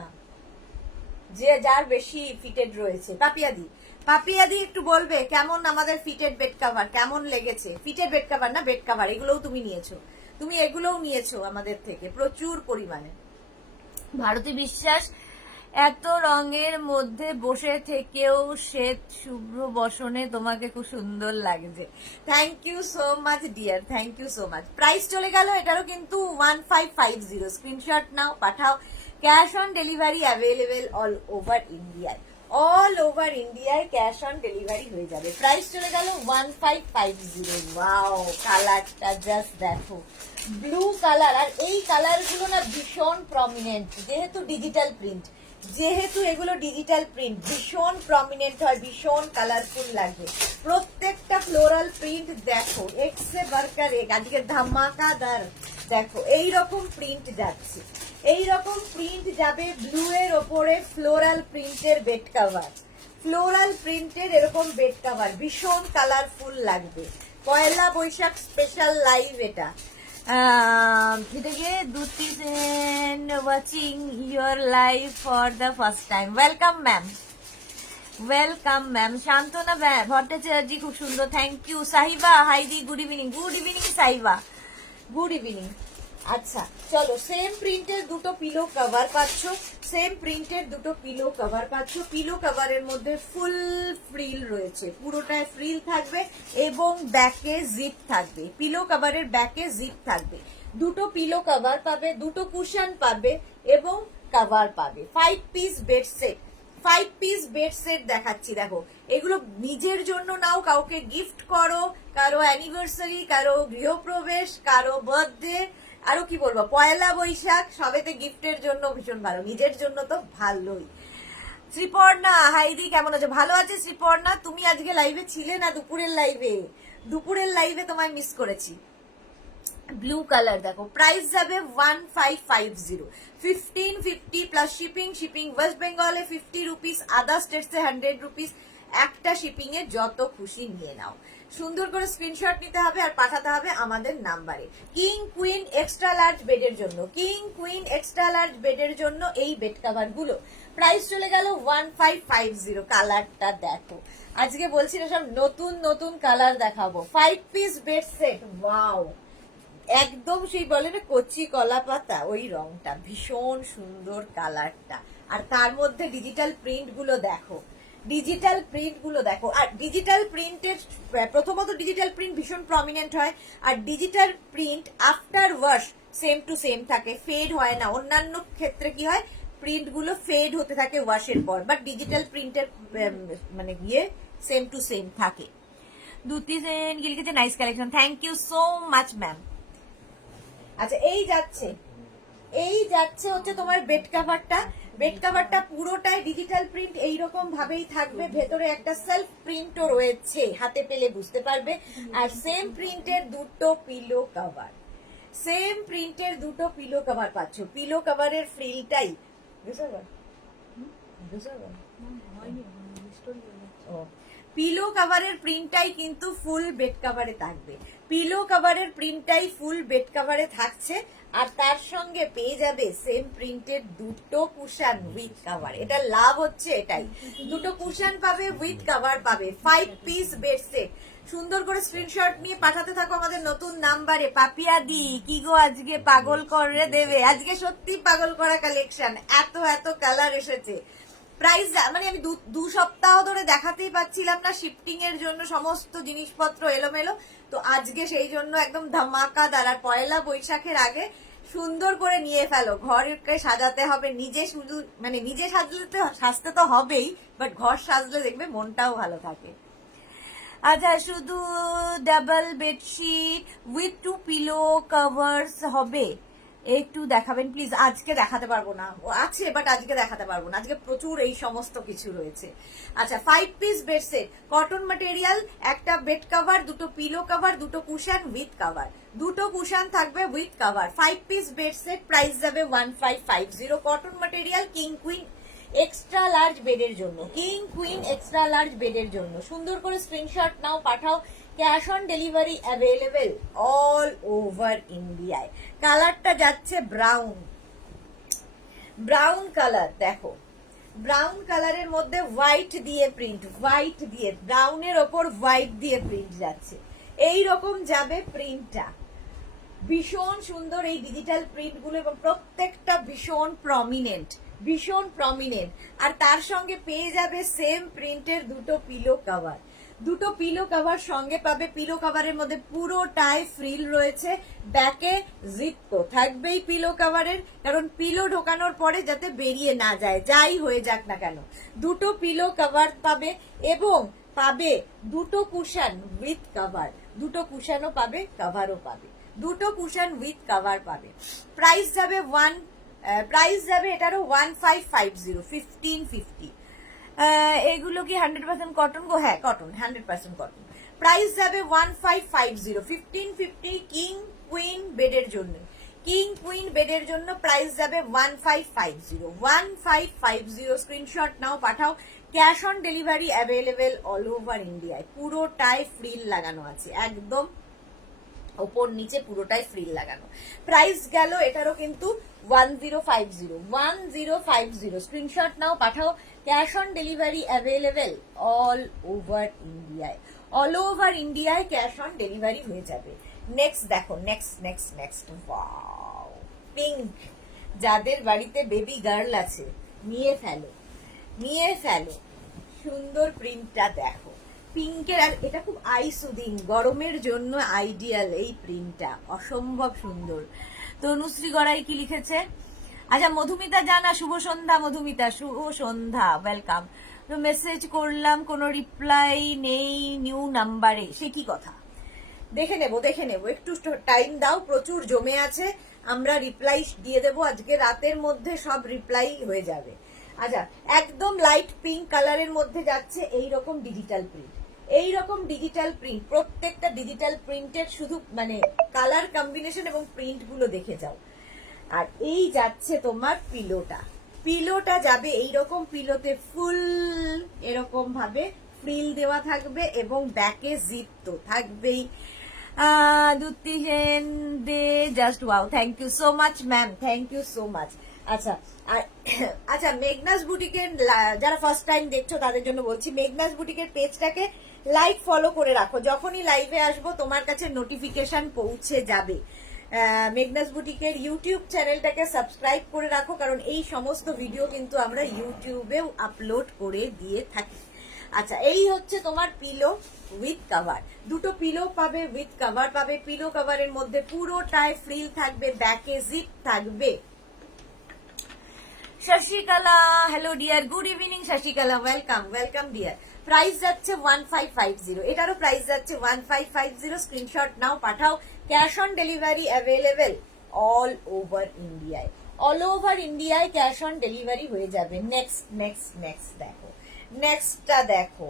যে যার বেশি ফিটেড রয়েছে। পাপিয়াদি একটু বলবে কেমন আমাদের ফিটেড বেড কভার, কেমন লেগেছে? ফিটেড বেড কভার না, বেড কভার, এগুলোও তুমি নিয়েছো, তুমি এগুলোও নিয়েছো আমাদের থেকে প্রচুর পরিমাণে। ভারতী বিশ্বাস, এত রঙের মধ্যে বসে থেকেও শ্বেত শুভ্র বসনে তোমাকে খুব সুন্দর লাগছে। Thank you so much dear, thank you so much. Price চলে গেল এটারও কিন্তু 1550। স্ক্রিনশট নাও, পাঠাও। Cash on delivery available all over ইন্ডিয়ায়, অল ওভার ইন্ডিয়ায় ক্যাশ অন ডেলিভারি হয়ে যাবে। প্রাইস চলে গেল 1550। ওয়াও, কালারটা জাস্ট দেখো, ব্লু কালার। আর এই কালার গুলো না ভীষণ প্রমিনেন্ট, যেহেতু ডিজিটাল প্রিন্ট, যেহেতু এগুলো ডিজিটাল প্রিন্ট ভীষণ প্রমিনেন্ট হয়, ভীষণ কালারফুল লাগবে। প্রত্যেকটা ফ্লোরাল প্রিন্ট দেখো, এক্সে বার্কার এক, আজকে ধামাকাদার। দেখো এইরকম প্রিন্ট যাচ্ছে, এইরকম প্রিন্ট যাবে ব্লু এর ওপরে ফ্লোরাল প্রিন্টের বেড কভার, ফ্লোরাল প্রিন্টের এরকম বেড কভার, ভীষণ কালারফুল লাগবে। পয়লা বৈশাখ স্পেশাল লাইভ এটা। এটাকে Duti Sen watching your live for the first time. Welcome ma'am, welcome ma'am. Shantana Bhattacharya খুব সুন্দর, thank you. Sahiba Haidi, good evening, good evening Sahiba, good evening. আচ্ছা চলো, সেম প্রিন্টের দুটো পিলো কভার পাচ্ছ, সেম প্রিন্টের দুটো পিলো কভার পাচ্ছ। পিলো কভারের মধ্যে ফুল ফ্রিল রয়েছে, পুরোটায় ফ্রিল থাকবে এবং ব্যাকে জিপ থাকবে। পিলো কভারের ব্যাকে জিপ থাকবে, দুটো পিলো কভার পাবে, দুটো কুশন পাবে এবং কভার পাবে। 5 piece bed set, 5 piece bed set দেখাচ্ছি। দেখো এগুলো নিজের জন্য নাও, কাউকে গিফট করো, কারো অ্যানিভার্সারি, কারো গৃহপ্রবেশ, কারো বার্থডে, আরো কি বলবো, পয়লা বৈশাখ, সবেতে গিফটের জন্য ভীষণ ভালো, নিজের জন্য তো ভালোই। শ্রীপর্ণা হাইদি কেমন আছো? ভালো আছে শ্রীপর্ণা। তুমি আজকে লাইভে ছিলে না? দুপুরের লাইভে, দুপুরের লাইভে তোমায় মিস করেছি। ব্লু কালার দেখো, প্রাইস যাবে 1550, 1550 প্লাস শিপিং। শিপিং ওয়েস্ট বেঙ্গলে 50 রুপিস, আদার স্টেটসে 100 রুপিস। একটা শিপিং এ যত খুশি নিয়ে নাও। সুন্দর করে স্ক্রিনশট নিতে হবে আর পাঠাতে হবে আমাদের নাম্বারে। কিং কুইন এক্সট্রা লার্জ বেডের জন্য, কিং কুইন এক্সট্রা লার্জ বেডের জন্য এই বেড কভার গুলো প্রাইস চলে গেল 1550। কালারটা দেখো, আজকে বলছি না সব নতুন নতুন কালার দেখাবো। 5 পিস বেড সেট, ওয়াও, একদম সেই বলে না কচি কলা পাতা, ওই রংটা, ভীষণ সুন্দর কালারটা। আর তার মধ্যে ডিজিটাল প্রিন্ট গুলো দেখো, ডিজিটাল প্রিন্ট গুলো দেখো। আর ডিজিটাল প্রিন্টের প্রথমত ডিজিটাল প্রিন্ট ভীষণ প্রমিনেন্ট হয়, আর digital print after wash same to same থাকে, ফেড হয় না। অন্যান্য ক্ষেত্রে কি হয়, প্রিন্ট গুলো ফেড হতে থাকে ওয়াশের পর, বাট ডিজিটাল প্রিন্টের মানে গিয়ে সেম টু সেম থাকে। দুটি সেন কি লিখেছে, nice collection, thank you so much ma'am. আচ্ছা এই যাচ্ছে, এই যাচ্ছে হচ্ছে তোমার বেড কভারটা। বেড কভারটা পুরোটাই ডিজিটাল প্রিন্ট, এইরকম ভাবেই থাকবে। ভেতরে একটা সেলফ প্রিন্টও রয়েছে, হাতে পেলে বুঝতে পারবে। আর সেম প্রিন্টের দুটো পিলো কভার, সেম প্রিন্টের দুটো পিলো কভার পাচ্ছ, পিলো কভারের ফ্রিলটাই পিলো কভারের প্রিন্টটাই কিন্তু ফুল বেড কভারে থাকবে, পিলো কভারের প্রিন্টটাই ফুল বেড কভারে থাকছে। আর তার সঙ্গে পেয়ে যাবে সেম প্রিন্টের দুটো কুশন উইথ কভার। এটা লাভ হচ্ছে এটাই, দুটো কুশন পাবে উইথ কভার পাবে। 5 পিস বেড সেট। সুন্দর করে স্ক্রিনশট নিয়ে পাঠাতে থাকো আমাদের নতুন নাম্বারে। পাপিয়া দি কি গো আজকে পাগল করে দেবে, আজকে সত্যি পাগল করা কালেকশন, এত এত কালার এসেছে। প্রাইস মানে আমি দু সপ্তাহ ধরে দেখাতেই পাচ্ছিলাম না শিফটিং এর জন্য, সমস্ত জিনিসপত্র এলোমেলো। তো আজকে সেই জন্য একদম ধামাকাদার। আর পয়লা বৈশাখের আগে সুন্দর করে নিয়ে ফেলো, ঘরকে সাজাতে হবে। নিজে শুধু মানে নিজে সাজতে তো হবেই, বাট ঘর সাজলে দেখবে মনটাও ভালো থাকে। আচ্ছা, শুধু double bedsheet with 2 pillow covers হবে, একটু দেখাবেন প্লিজ। আজকে দেখাতে পারবো না, আছে বাট আজকে দেখাতে পারবো না, আজকে প্রচুর এই সমস্ত কিছু রয়েছে। আচ্ছা, 5 piece bed set, cotton material, একটা বেড কভার, দুটো পিলো কভার, দুটো কুশন উইথ কভার, দুটো কুশন থাকবে with cover. 5 piece bed set, price যাবে 1550। Cotton material, king queen extra large বেডের জন্য, কিং কুইন এক্সট্রা লার্জ বেডের জন্য। সুন্দর করে স্ক্রিনশট নাও, পাঠাও। Cash on delivery available all over ইন্ডিয়ায়। কালারটা যাচ্ছে ব্রাউন, ব্রাউন কালার দেখো, ব্রাউন কালারের মধ্যে হোয়াইট দিয়ে প্রিন্ট, হোয়াইট দিয়ে ব্রাউনের ওপর হোয়াইট দিয়ে প্রিন্ট যাচ্ছে। এই রকম যাবে প্রিন্টটা, ভীষণ সুন্দর এই ডিজিটাল প্রিন্ট গুলো, এবং প্রত্যেকটা ভীষণ প্রমিনেন্ট, ভীষণ প্রমিনেন্ট। আর তার সঙ্গে পেয়ে যাবে সেম প্রিন্টের দুটো পিলো কভার, দুটো পিলো কভার সঙ্গে পাবে। পিলো কভারের মধ্যে পুরোটাই ফ্রিল রয়েছে, ব্যাকে জিপ তো থাকবেই পিলো কভারের, কারণ পিলো ঢোকানোর পরে যাতে বেরিয়ে না যায়, যাই হয়ে যাক না কেন। দুটো পিলো কভার পাবে এবং পাবে দুটো কুশন উইথ কভার, দুটো কুশনও পাবে কভারও পাবে, দুটো কুশন উইথ কভার পাবে। প্রাইস যাবে প্রাইস যাবে এটারও 1550, 1550। এগুলো কি 100% কটন গো? হ্যাঁ কটন, 100% কটন। প্রাইস যাবে 1550, 1550 কিং কুইন বেডের জন্য, কিং কুইন বেডের জন্য প্রাইস যাবে 1550, 1550। স্ক্রিনশট নাও, পাঠাও। Cash on delivery available all over ইন্ডিয়ায়। পুরোটাই ফ্রিল লাগানো আছে, একদম ওপর নিচে পুরোটাই ফ্রিল লাগানো। প্রাইস গেল এটারও কিন্তু 1050, 1050। স্ক্রিনশট নাও, পাঠাও। Cash on delivery available all over ইন্ডিয়ায়, অল ওভার ইন্ডিয়ায় ক্যাশ অন ডেলিভারি হয়ে যাবে। নেক্সট দেখো, next next next, wow pink. যাদের বাড়িতে বেবি গার্ল আছে নিয়ে ফেলো, নিয়ে ফেলো। সুন্দর প্রিন্টটা দেখো পিঙ্কের, আর এটা খুব আই সুদিং, গরমের জন্য আইডিয়াল এই প্রিন্টটা, অসম্ভব সুন্দর। তনুশ্রী গড়াই কি লিখেছে? আচ্ছা, মধুমিতা জানা, শুভ সন্ধ্যা মধুমিতা, শুভ সন্ধ্যা, ওয়েলকাম। তো মেসেজ করলাম, কোনো রিপ্লাই নেই নিউ নাম্বারে, সে কি কথা? দেখে নেব, দেখে নেব, একটু টাইম দাও, প্রচুর জমে আছে, আমরা রিপ্লাই দিয়ে দেবো আজকে রাতের মধ্যে, সব রিপ্লাই হয়ে যাবে। আচ্ছা, একদম লাইট পিঙ্ক কালারের মধ্যে যাচ্ছে এইরকম ডিজিটাল প্রিন্ট, এইরকম ডিজিটাল প্রিন্ট, প্রত্যেকটা ডিজিটাল প্রিন্টের শুধু মানে কালার কম্বিনেশন এবং প্রিন্ট গুলো দেখে যাও। আর এই যাচ্ছে তোমার পিলোটা, পিলোটা যাবে এইরকম পিলোতে ফুল এরকম ভাবে ফ্রিল দেওয়া থাকবে এবং ব্যাকে জিপ তো থাকবেই। দুতি সেন দে just wow, thank you so much ma'am, thank you so much. আচ্ছা, আর আচ্ছা, মেঘনাস বুটিকের যারা ফার্স্ট টাইম দেখছো তাদের জন্য বলছি, মেঘনাস বুটিকের পেজটাকে লাইক ফলো করে রাখো, যখনই লাইভে আসবো তোমার কাছে নোটিফিকেশন পৌঁছে যাবে। মেঘনাস বুটিকের ইউটিউব চ্যানেলটাকে সাবস্ক্রাইব করে রাখো, কারণ এই সমস্ত ভিডিও কিন্তু আমরা ইউটিউবেও আপলোড করে দিয়ে থাকি। আচ্ছা, এই হচ্ছে তোমার পিলো উইথ কভার, দুটো পিলো পাবে উইথ কভার পাবে। পিলো কভারের মধ্যে পুরোটায় ফ্রিল থাকবে, ব্যাকে জিপ থাকবে। Shashikala, hello dear, good evening Shashikala, welcome welcome deer. Price যাচ্ছে 1550, এটারও প্রাইস যাচ্ছে 1550। স্ক্রিনশট নাও, পাঠাও। Cash on delivery available all over ইন্ডিয়ায়, অল ওভার ইন্ডিয়ায় ক্যাশ অন ডেলিভারি হয়ে যাবে। নেক্সট নেক্সট নেক্সট দেখো, নেক্সটটা দেখো,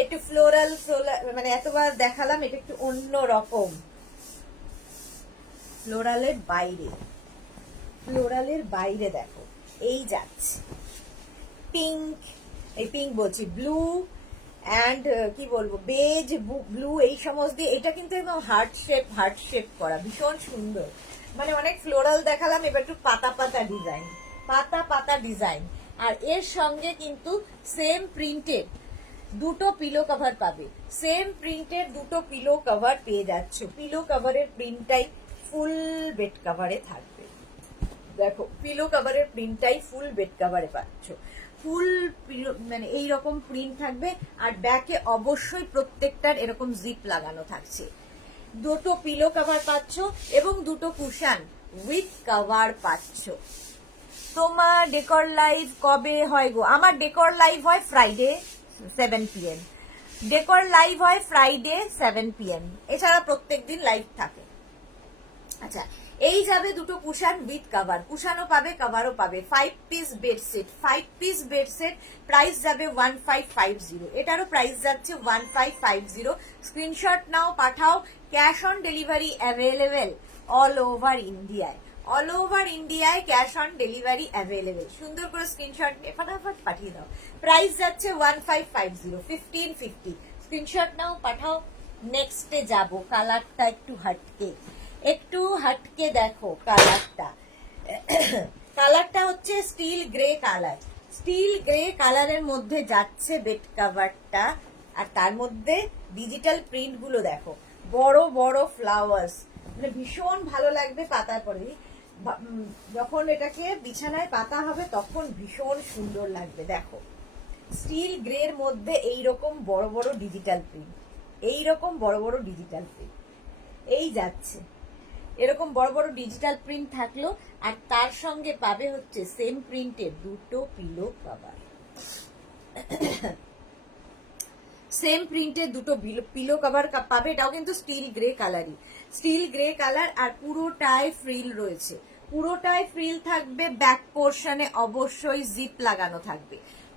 একটু ফ্লোরাল ফ্লোরাল, মানে এতবার দেখালাম, এটা একটু অন্য রকম। ফ্লোরালের বাইরে, ফ্লোরালের বাইরে দেখো এই যাচ্ছে পিঙ্ক, এই পিঙ্ক বলছি ব্লু অ্যান্ড কি বলবো বেজ ব্লু, এই সমস্ত দিয়ে এটা কিন্তু একদম হার্ট শেপ করা, ভীষণ সুন্দর। মানে অনেক ফ্লোরাল দেখালাম, এবার একটু পাতা পাতা ডিজাইন, পাতা পাতা ডিজাইন। আর এর সঙ্গে কিন্তু সেম প্রিন্টের দুটো পিলো কভার পাবে, সেম প্রিন্টের দুটো পিলো কভার পেয়ে যাচ্ছ। পিলো কভারের প্রিন্টটাই ফুল বেড কভারে থাকবে, দেখো পিলো কভারের প্রিন্টটাই ফুল বেড কভারে পাচ্ছ। ফুল মানে এইরকম প্রিন্ট থাকবে, আর ব্যাকে অবশ্যই প্রত্যেকটার এরকম জিপ লাগানো থাকছে। দুটো পিলো কভার পাচ্ছ এবং দুটো কুশন উইথ কভার পাচ্ছ। তোমার ডেকর লাইভ কবে হয় গো? আমার ডেকর লাইভ হয় ফ্রাইডে 7 PM, ডেকর লাইভ হয় ফ্রাইডে 7 PM, এছাড়া প্রত্যেকদিন লাইভ থাকে। আচ্ছা, এই যাবে দুটো কুশন উইথ কভার, কুশনও পাবে কভারও পাবে। 5 piece bedsheet, 5 piece bedsheet price যাবে 1550, এটারও প্রাইস যাচ্ছে 1550। স্ক্রিনশট নাও, পাঠাও। Cash on delivery available all over ইন্ডিয়ায়, অল ওভার ইন্ডিয়ায় ক্যাশ অন ডেলিভারি অ্যাভেলেবেল। সুন্দর করে স্ক্রিনশট নিয়ে ফটাফট পাঠিয়ে দাও। প্রাইস যাচ্ছে 1550, 1550। স্ক্রিনশট নাও, পাঠাও। নেক্সটে যাব, কালারটা একটু হাটকে, একটু হাটকে দেখো কালারটা। কালারটা হচ্ছে still grey colour, still grey কালারের মধ্যে যাচ্ছে বেড কভারটা, আর তার মধ্যে ডিজিটাল প্রিন্ট গুলো দেখো, বড় বড় ফ্লাওয়ার্স, মানে ভীষণ ভালো লাগবে পাতার পরে। যখন এটাকে বিছানায় পাতা হবে তখন ভীষণ সুন্দর লাগবে। দেখো স্টিল গ্রের মধ্যে এইরকম বড় বড় ডিজিটাল প্রিন্ট, এইরকম বড় বড় ডিজিটাল প্রিন্ট এই যাচ্ছে, এরকম বড় বড় ডিজিটাল প্রিন্ট থাকলো। আর তার সঙ্গে পাবে হচ্ছে সেম প্রিন্টের দুটো পিলো কভার, সেম প্রিন্টের দুটো পিলো কভার পাবে। এটাও কিন্তু স্টিল গ্রে কালারই, স্টিল গ্রে কালার। আর পুরোটাই ফ্রিল রয়েছে, পুরোটাই ফ্রিল থাকবে। ব্যাক পোর্শনে অবশ্যই জিপ লাগানো থাকবে,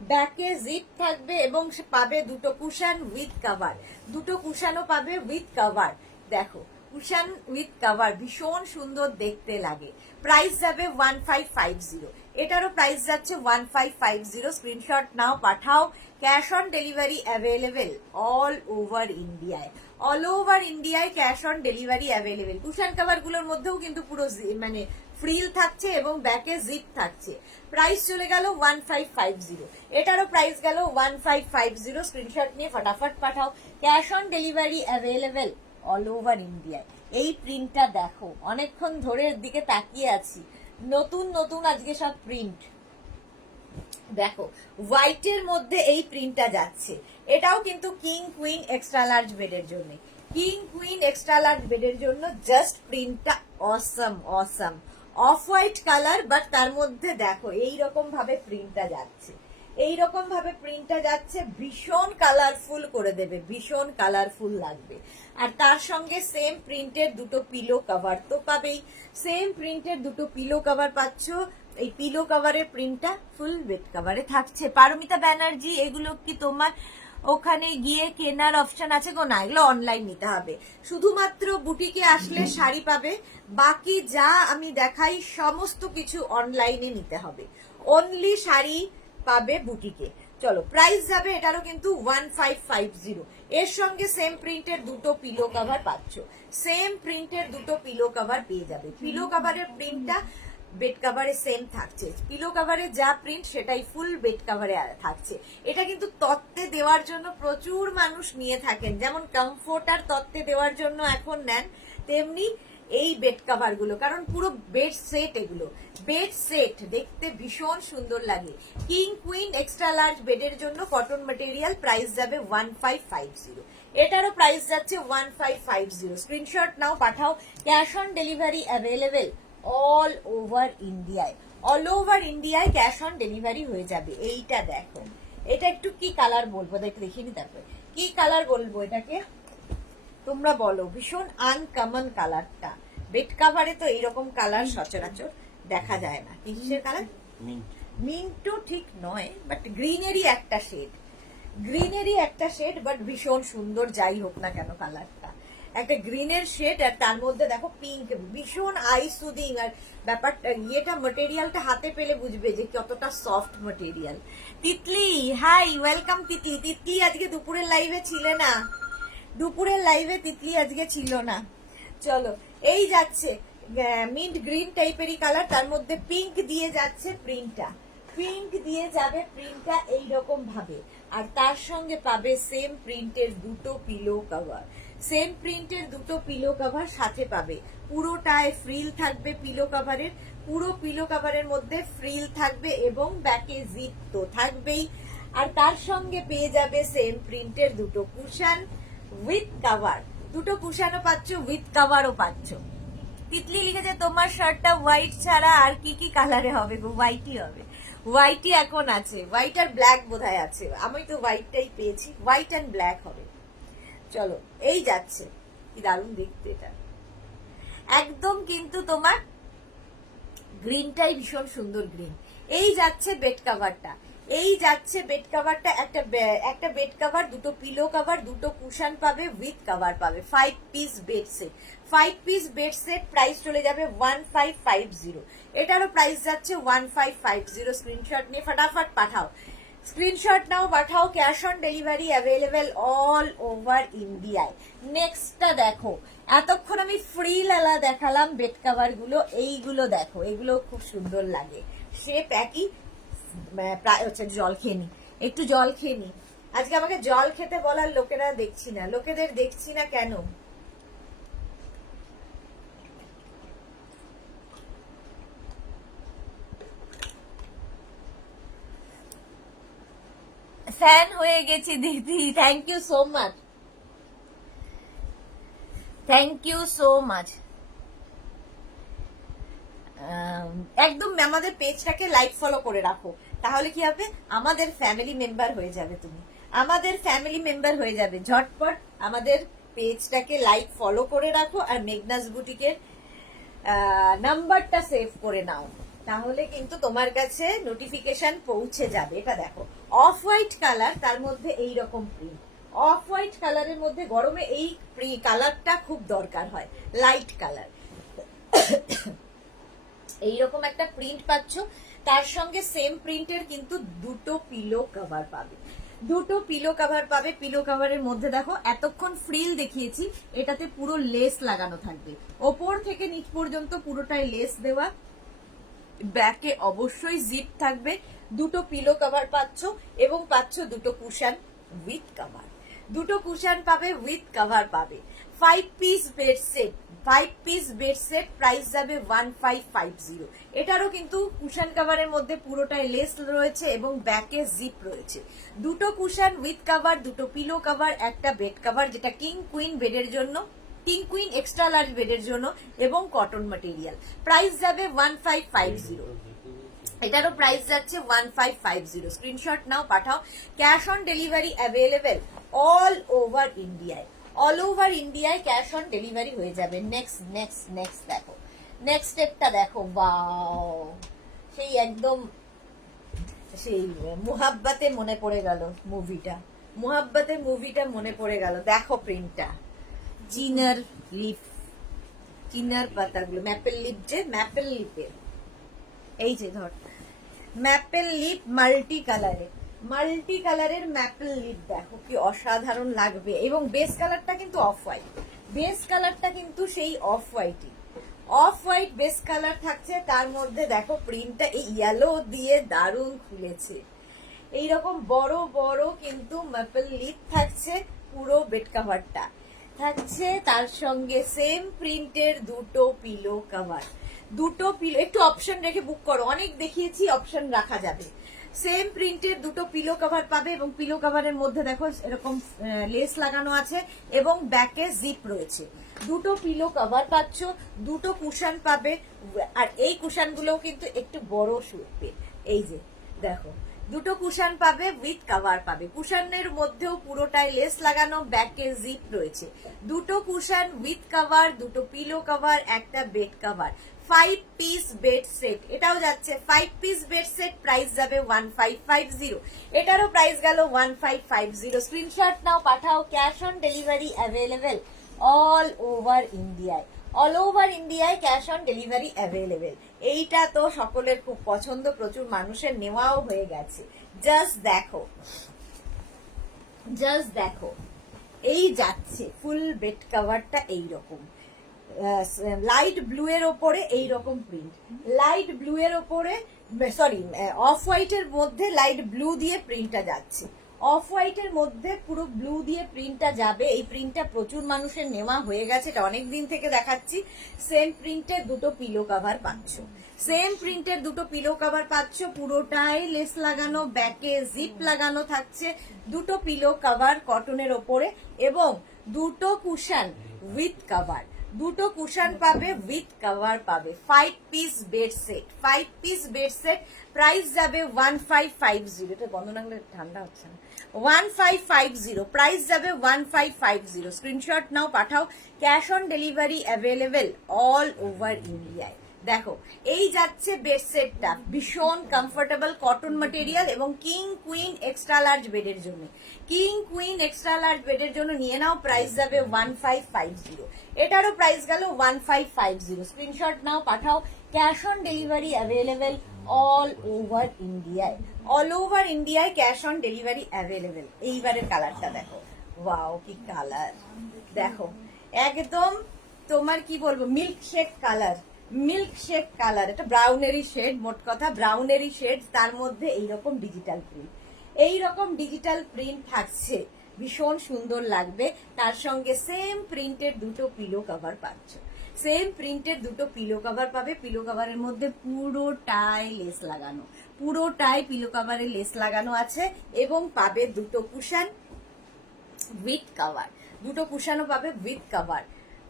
ব্যাকে জিপ থাকবে এবং পাবে দুটো কুশন উইথ কভার, দুটো কুশনও পাবে উইথ কভার। দেখো কুশন উইথ কভার ভীষণ সুন্দর দেখতে লাগে। প্রাইস যাবে 1550, এটারও প্রাইস যাচ্ছে 1550। স্ক্রিনশট নাও, পাঠাও। Cash on delivery available all over ইন্ডিয়ায়, অল ওভার ইন্ডিয়ায় cash on delivery available. Cushion cover গুলোর মধ্যেও কিন্তু পুরো মানে ফ্রিল থাকছে এবং ব্যাকে জিপ থাকছে। প্রাইস চলে গেল 1550, এটারও প্রাইস গেল 1550। স্ক্রিনশট নিয়ে ফটাফট পাঠাও। Cash on delivery available all over ইন্ডিয়ায়। এই প্রিন্টটা দেখো, অনেকক্ষণ ধরে এর দিকে তাকিয়ে আছি, নতুন নতুন আজকে সব প্রিন্ট দেখো। হোয়াইটের মধ্যে এই প্রিন্টটা যাচ্ছে, এটাও কিন্তু কিং কুইন এক্সট্রা লার্জ বেডের জন্য, কিং কুইন এক্সট্রা লার্জ বেডের জন্য জাস্ট প্রিন্টটা অসম অসম। অফ হোয়াইট কালার, বাট তার মধ্যে দেখো এইরকম ভাবে প্রিন্টটা যাচ্ছে, এইরকম ভাবে প্রিন্টটা যাচ্ছে, ভীষণ কালারফুল করে দেবে, ভীষণ কালারফুল লাগবে। আর তার সঙ্গে সেম প্রিন্টের দুটো পিলো কভার তো পাবেই, সেম প্রিন্টের দুটো পিলো কভার পাচ্ছ। এই পিলো কভারের প্রিন্টটা ফুল বেড কভারে থাকছে। পারমিতা ব্যানার্জি, এগুলো কি তোমার ওখানে গিয়ে কেনার অপশন আছে গো? না, এগুলো অনলাইন নিতে হবে। শুধুমাত্র বুটিকে আসলে শাড়ি পাবে, বাকি যা আমি দেখাই সমস্ত কিছু অনলাইনে নিতে হবে। অনলি শাড়ি পাবে বুটিকে। চলো প্রাইস যাবে এটারও কিন্তু 1550। এর সঙ্গে সেম প্রিন্টের দুটো পিলো কভার পাচ্ছ, সেম প্রিন্টের দুটো পিলো কভার পেয়ে যাবে। পিলো কভারের প্রিন্টটা বেড কাভারে সেম থাকছে, পিলো কাভারে যা প্রিন্ট সেটাই ফুল বেড কাভারে থাকছে। এটা কিন্তু তত্ত্বে দেওয়ার জন্য প্রচুর মানুষ নিয়ে থাকেন, যেমন কমফোর্টার তত্ত্বে দেওয়ার জন্য এখন নেন, তেমনি এই বেড কাভার গুলো, কারণ পুরো বেড সেট, এগুলো বেড সেট দেখতে ভীষণ সুন্দর লাগে। কিং কুইন এক্সট্রা লার্জ বেডের জন্য কটন ম্যাটেরিয়াল, প্রাইস যাবে 1550, এটারও প্রাইস যাচ্ছে 1550। স্ক্রিনশট নাও, পাঠাও। Cash on delivery available all over ইন্ডিয়ায়, অল ওভার ইন্ডিয়ায় ক্যাশ অন ডেলিভারি হয়ে যাবে। এইটা দেখো, এটা একটু কি কালার বলবো, দেখিনি, তারপরে কি কালার বলবো এটাকে তোমরা বলো। ভীষণ আনকমন কালারটা, বেড কাভারে তো এইরকম কালার সচরাচর দেখা যায় না। কিসের কালার? মিন্টু ঠিক নয়, বাট গ্রিনেরই একটা শেড, গ্রিনেরই একটা শেড, বাট ভীষণ সুন্দর যাই হোক না কেন কালারটা। একটা গ্রিনের শেড, আর তার মধ্যে দেখো পিঙ্ক, ভীষণ আই সুদিং। আর ব্যাপারটা ইয়েটা মেটেরিয়ালটা হাতে পেলে বুঝবে যে কতটা soft material. Titli hi, welcome Titli. Titli আজকে দুপুরের লাইভে ছিলে না, দুপুরের লাইভে তিতলি আজকে ছিল না। চলো, এই যাচ্ছে মিন্ট গ্রিন টাইপেরই কালার, তার মধ্যে পিঙ্ক দিয়ে যাচ্ছে প্রিন্টটা, পিঙ্ক দিয়ে যাবে প্রিন্টটা এইরকম ভাবে। আর তার সঙ্গে পাবে সেম প্রিন্টের দুটো পিলো কভার, সেম প্রিন্টের দুটো পিলো কভার সাথে পাবে। পুরোটায় ফ্রিল থাকবে পিলো কভারের, পুরো পিলো কভারের মধ্যে ফ্রিল থাকবে এবং ব্যাকে জিপ তো থাকবেই। আর তার সঙ্গে পেয়ে যাবে সেম প্রিন্টের দুটো কুশন উইথ কভার, দুটো কুশনও পাচ্ছ, উইথ কভারও পাচ্ছ। তিতলি লিখেছে তোমার শার্টটা হোয়াইট ছাড়া আর কি কি কালারে হবে গো? হোয়াইটই হবে, হোয়াইটই এখন আছে, হোয়াইট আর ব্ল্যাক বোধহয় আছে, আমি তো হোয়াইটটাই পেয়েছি, হোয়াইট অ্যান্ড ব্ল্যাক হবে। চলো, এই যাচ্ছে, কি দারুণ দেখতে এটা, একদম কিন্তু তোমার গ্রিনটাই ভীষণ সুন্দর গ্রিন। এই যাচ্ছে বেড কাভারটা, এই যাচ্ছে বেড কাভারটা, একটা বেড কাভার, দুটো পিলো কাভার, দুটো কুশন পাবে, উইথ কাভার পাবে। 5 piece bed set, 5 piece bed set, price চলে যাবে 1550। এটারও প্রাইস যাচ্ছে 1550। স্ক্রিনশট নিয়ে ফটাফট পাঠাও, স্ক্রিনশট নাও, পাঠাও। Cash on delivery available all over ইন্ডিয়ায়। নেক্সটটা দেখো, এতক্ষণ আমি ফ্রি লালা দেখালাম বেড কাভার গুলো, এইগুলো দেখো, এগুলো খুব সুন্দর লাগে। শেপ একই, হচ্ছে জল খেয়ে নি, একটু জল খেয়ে নি। আজকে আমাকে জল খেতে বলার লোকেরা দেখছি না, লোকেদের দেখছি না কেন? ফ্যান হয়ে গেছি দিদি, thank you so much, thank you so much. একদম আমাদের পেজটাকে লাইক ফলো করে রাখো, তাহলে কি হবে, আমাদের ফ্যামিলি মেম্বার হয়ে যাবে, তুমি আমাদের ফ্যামিলি মেম্বার হয়ে যাবে। ঝটপট আমাদের পেজটাকে লাইক ফলো করে রাখো, আর মেঘনাস বুটিকের নাম্বারটা সেভ করে নাও, তাহলে কিন্তু তোমার কাছে নোটিফিকেশন পৌঁছে যাবে। এটা দেখো, অফ হোয়াইট কালার, তার মধ্যে এই রকম প্রিন্ট, অফ হোয়াইট কালারের মধ্যে গরমে এই কালারটা খুব দরকার হয়, লাইট কালার। এইরকম একটা প্রিন্ট পাচ্ছ, তার সঙ্গে সেম প্রিন্টের কিন্তু দুটো পিলো কভার পাবে, দুটো পিলো কভার পাবে। পিলো কভারের মধ্যে দেখো, এতক্ষণ ফ্রিল দেখিয়েছি, এটাতে পুরো লেস লাগানো থাকবে, ওপর থেকে নিচ পর্যন্ত পুরোটাই লেস দেওয়া। ব্যাকে অবশ্যই জিপ থাকবে, দুটো পিলো কভার পাচ্ছ এবং পাচ্ছ দুটো কুশন উইথ কভার, দুটো কুশন পাবে, উইথ কভার পাবে। 5 piece bed set, 5 piece bed set, price যাবে 1550। এটারও কিন্তু কুশন কভারের মধ্যে পুরোটাই লেস রয়েছে এবং ব্যাকে জিপ রয়েছে। দুটো কুশন উইথ কভার, দুটো পিলো কভার, একটা বেড কভার, যেটা কিং কুইন বেডের জন্য, কিং কুইন এক্সট্রা লার্জ বেডের জন্য, এবং কটন ম্যাটেরিয়াল। প্রাইস যাবে 1550। এটারও প্রাইস যাচ্ছে 1550। স্ক্রিনশট নাও, পাঠাও। Cash on delivery available all over ইন্ডিয়ায়, অল ওভার ইন্ডিয়ায় ক্যাশ অন ডেলিভারি হয়ে যাবে। নেক্সট নেক্সট নেক্সট দেখো, নেক্সট স্টেপটা দেখো, ওয়াও, সেই একদম সেই মুহাব্বাতে মনে পড়ে গেল মুভিটা, মুহাব্বাতে মুভিটা মনে পড়ে গেল। দেখো প্রিন্টটা, চিনার লিপ, চিনার পাতাগুলো, ম্যাপেল লিপ, যে ম্যাপেল লিপের, এই যে ধর ম্যাপেল লিপ মাল্টি কালারের, মাল্টি কালারের ম্যাপেল লিপ, দেখো কি অসাধারণ লাগবে। এবং বেস কালারটা কিন্তু অফ হোয়াইট, বেস কালারটা কিন্তু সেই অফ হোয়াইটই, অফ হোয়াইট বেস কালার থাকছে। তার মধ্যে দেখো প্রিন্টটা এই ইয়েলো দিয়ে দারুণ খুলেছে, এইরকম বড় বড় কিন্তু ম্যাপেল লিপ থাকছে, পুরো বেড কাভারটা থাকছে, তার সঙ্গে সেম প্রিন্টের দুটো পিলো কভার, দুটো পিলো, একটু অপশন রেখে বুক করো, অনেক দেখিয়েছি, অপশন রাখা যাবে। সেম প্রিন্টের দুটো পিলো কভার পাবে এবং পিলো কভারের মধ্যে দেখো এরকম লেস লাগানো আছে এবং ব্যাকে জিপ রয়েছে। দুটো পিলো কভার পাচ্ছ, দুটো কুশন পাবে, আর এই কুশনগুলোও কিন্তু একটু বড় শুটবে, এই যে দেখো, দুটো কুশন পাবে, উইথ কভার পাবে। কুশনের মধ্যেও পুরোটাই লেস লাগানো, ব্যাকে জিপ রয়েছে। দুটো কুশন উইথ কভার, দুটো পিলো কভার, একটা bed cover. 5 piece bed set, এটাও যাচ্ছে 5 পিস বেড সেট, প্রাইস যাবে 1550। এটারও প্রাইস গেল 1550। স্ক্রিনশট নাও, পাঠাও। Cash on delivery available all over ইন্ডিয়ায়। অল ওভার ইন্ডিয়ায় ক্যাশ অন ডেলিভারি অ্যাভেলেবেল। এইটা তো সকলের খুব পছন্দ, প্রচুর মানুষের নেওয়াও হয়ে গেছে। জাস্ট দেখো, জাস্ট দেখো, এই যাচ্ছে ফুল বেড কাভারটা এইরকম লাইট ব্লু এর ওপরে এইরকম প্রিন্ট, লাইট ব্লু এর ওপরে সরি অফ হোয়াইটের মধ্যে লাইট ব্লু দিয়ে প্রিন্টটা যাচ্ছে, অফ হোয়াইটের মধ্যে পুরো ব্লু দিয়ে প্রিন্টটা যাবে। এই প্রিন্টটা প্রচুর মানুষের নেওয়া হয়ে গেছে, এটা অনেক দিন থেকে দেখাচ্ছি। সেম প্রিন্টের দুটো পিলো কভার পাচ্ছ, সেম প্রিন্টের দুটো পিলো কভার পাচ্ছ, পুরোটাই লেস লাগানো, ব্যাকে জিপ লাগানো থাকছে, দুটো পিলো কভার কটনের ওপরে এবং দুটো কুশন উইথ কভার, দুটো কুশন পাবে উইথ কভার পাবে। 5 piece bed set, 5 piece bed set, price যাবে 1550। এটা বন্ধ না হলে ঠান্ডা হচ্ছে না। 1550 প্রাইস যাবে 1550। স্ক্রিনশট নাও, পাঠাও। Cash on delivery available all over ইন্ডিয়ায়। দেখো এই যাচ্ছে বেড সেটটা, ভীষণ কমফোর্টেবল কটন ম্যাটেরিয়াল এবং কিং কুইন এক্সট্রা লার্জ বেডের জন্য, কিং কুইন এক্সট্রা লার্জ বেডের জন্য নিয়ে নাও। প্রাইস যাবে 1550, এটারও প্রাইস গেল 1550। স্ক্রিনশট নাও, পাঠাও। Cash on delivery available all over ইন্ডিয়ায়, অল ওভার ইন্ডিয়ায় ক্যাশ অন ডেলিভারি অ্যাভেলেবেল। এইবারের কালারটা দেখো, ওয়াও কি কালার দেখো, একদম তোমার কি বলবো milk shake colour, milk shake colour, এটা ব্রাউনেরি শেড, মোট কথা ব্রাউনেরি শেড, তার মধ্যে এইরকম ডিজিটাল প্রিন্ট, এইরকম ডিজিটাল প্রিন্ট থাকছে, ভীষণ সুন্দর লাগবে। তার সঙ্গে সেম প্রিন্টের দুটো পিলো কভার পাচ্ছ, সেম প্রিন্টের দুটো পিলো কভার পাবে। পিলো কভারের মধ্যে পুরোটাই লেস লাগানো, পুরোটাই পিলো কভারে লেস লাগানো আছে এবং পাবে দুটো কুশন উইথ কভার, দুটো কুশনও পাবে উইথ কভার,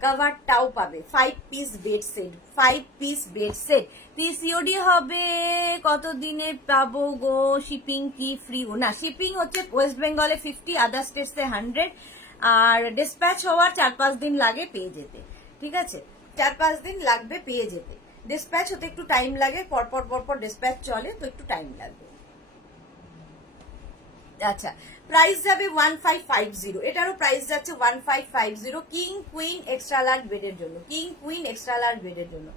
কভারটাও পাবে। 5 piece bed set, 5 piece bed set. PCOD হবে কত দিনে পাবো গো? শিপিং কি ফ্রি? না, শিপিং হচ্ছে ওয়েস্ট বেঙ্গলে 50, আদার স্টেটসে 100, আর ডিসপ্যাচ হওয়ার 4-5 দিন লাগে পেয়ে যেতে। ঠিক আছে, 4-5 দিন লাগবে পেয়ে যেতে। ডিসপ্যাচ হতে একটু টাইম লাগে, পরপর পরপর ডিসপ্যাচ চলে তো একটু টাইম লাগবে। আচ্ছা, প্রাইস যাবে 1550, এটারও প্রাইস যাচ্ছে 1550। কিং কুইন এক্সট্রা লার্জ বেডের জন্য, কিং কুইন এক্সট্রা লার্জ বেডের জন্য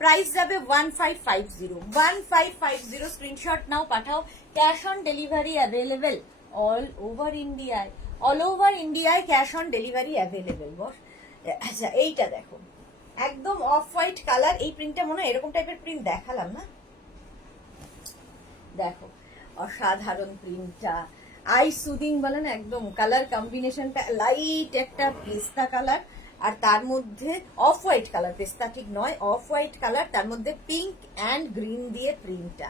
প্রাইস যাবে 1550, 1550। স্ক্রিনশট নাও, পাঠাও। Cash on delivery available all over ইন্ডিয়ায়, অল ওভার ইন্ডিয়ায় ক্যাশ অন ডেলিভারি অ্যাভেলেবেল। বস আচ্ছা, এইটা দেখো একদম অফ হোয়াইট কালার, এই প্রিন্টটা মনে হয় এরকম টাইপের প্রিন্ট দেখালাম না, দেখো অসাধারণ প্রিন্টটা, আই সুদিং বলে না, একদম কালার কম্বিনেশনটা লাইট একটা পেস্তা কালার আর তার মধ্যে অফ হোয়াইট কালার, পেস্তা ঠিক নয়, অফ হোয়াইট কালার, তার মধ্যে পিঙ্ক অ্যান্ড গ্রিন দিয়ে প্রিন্টটা,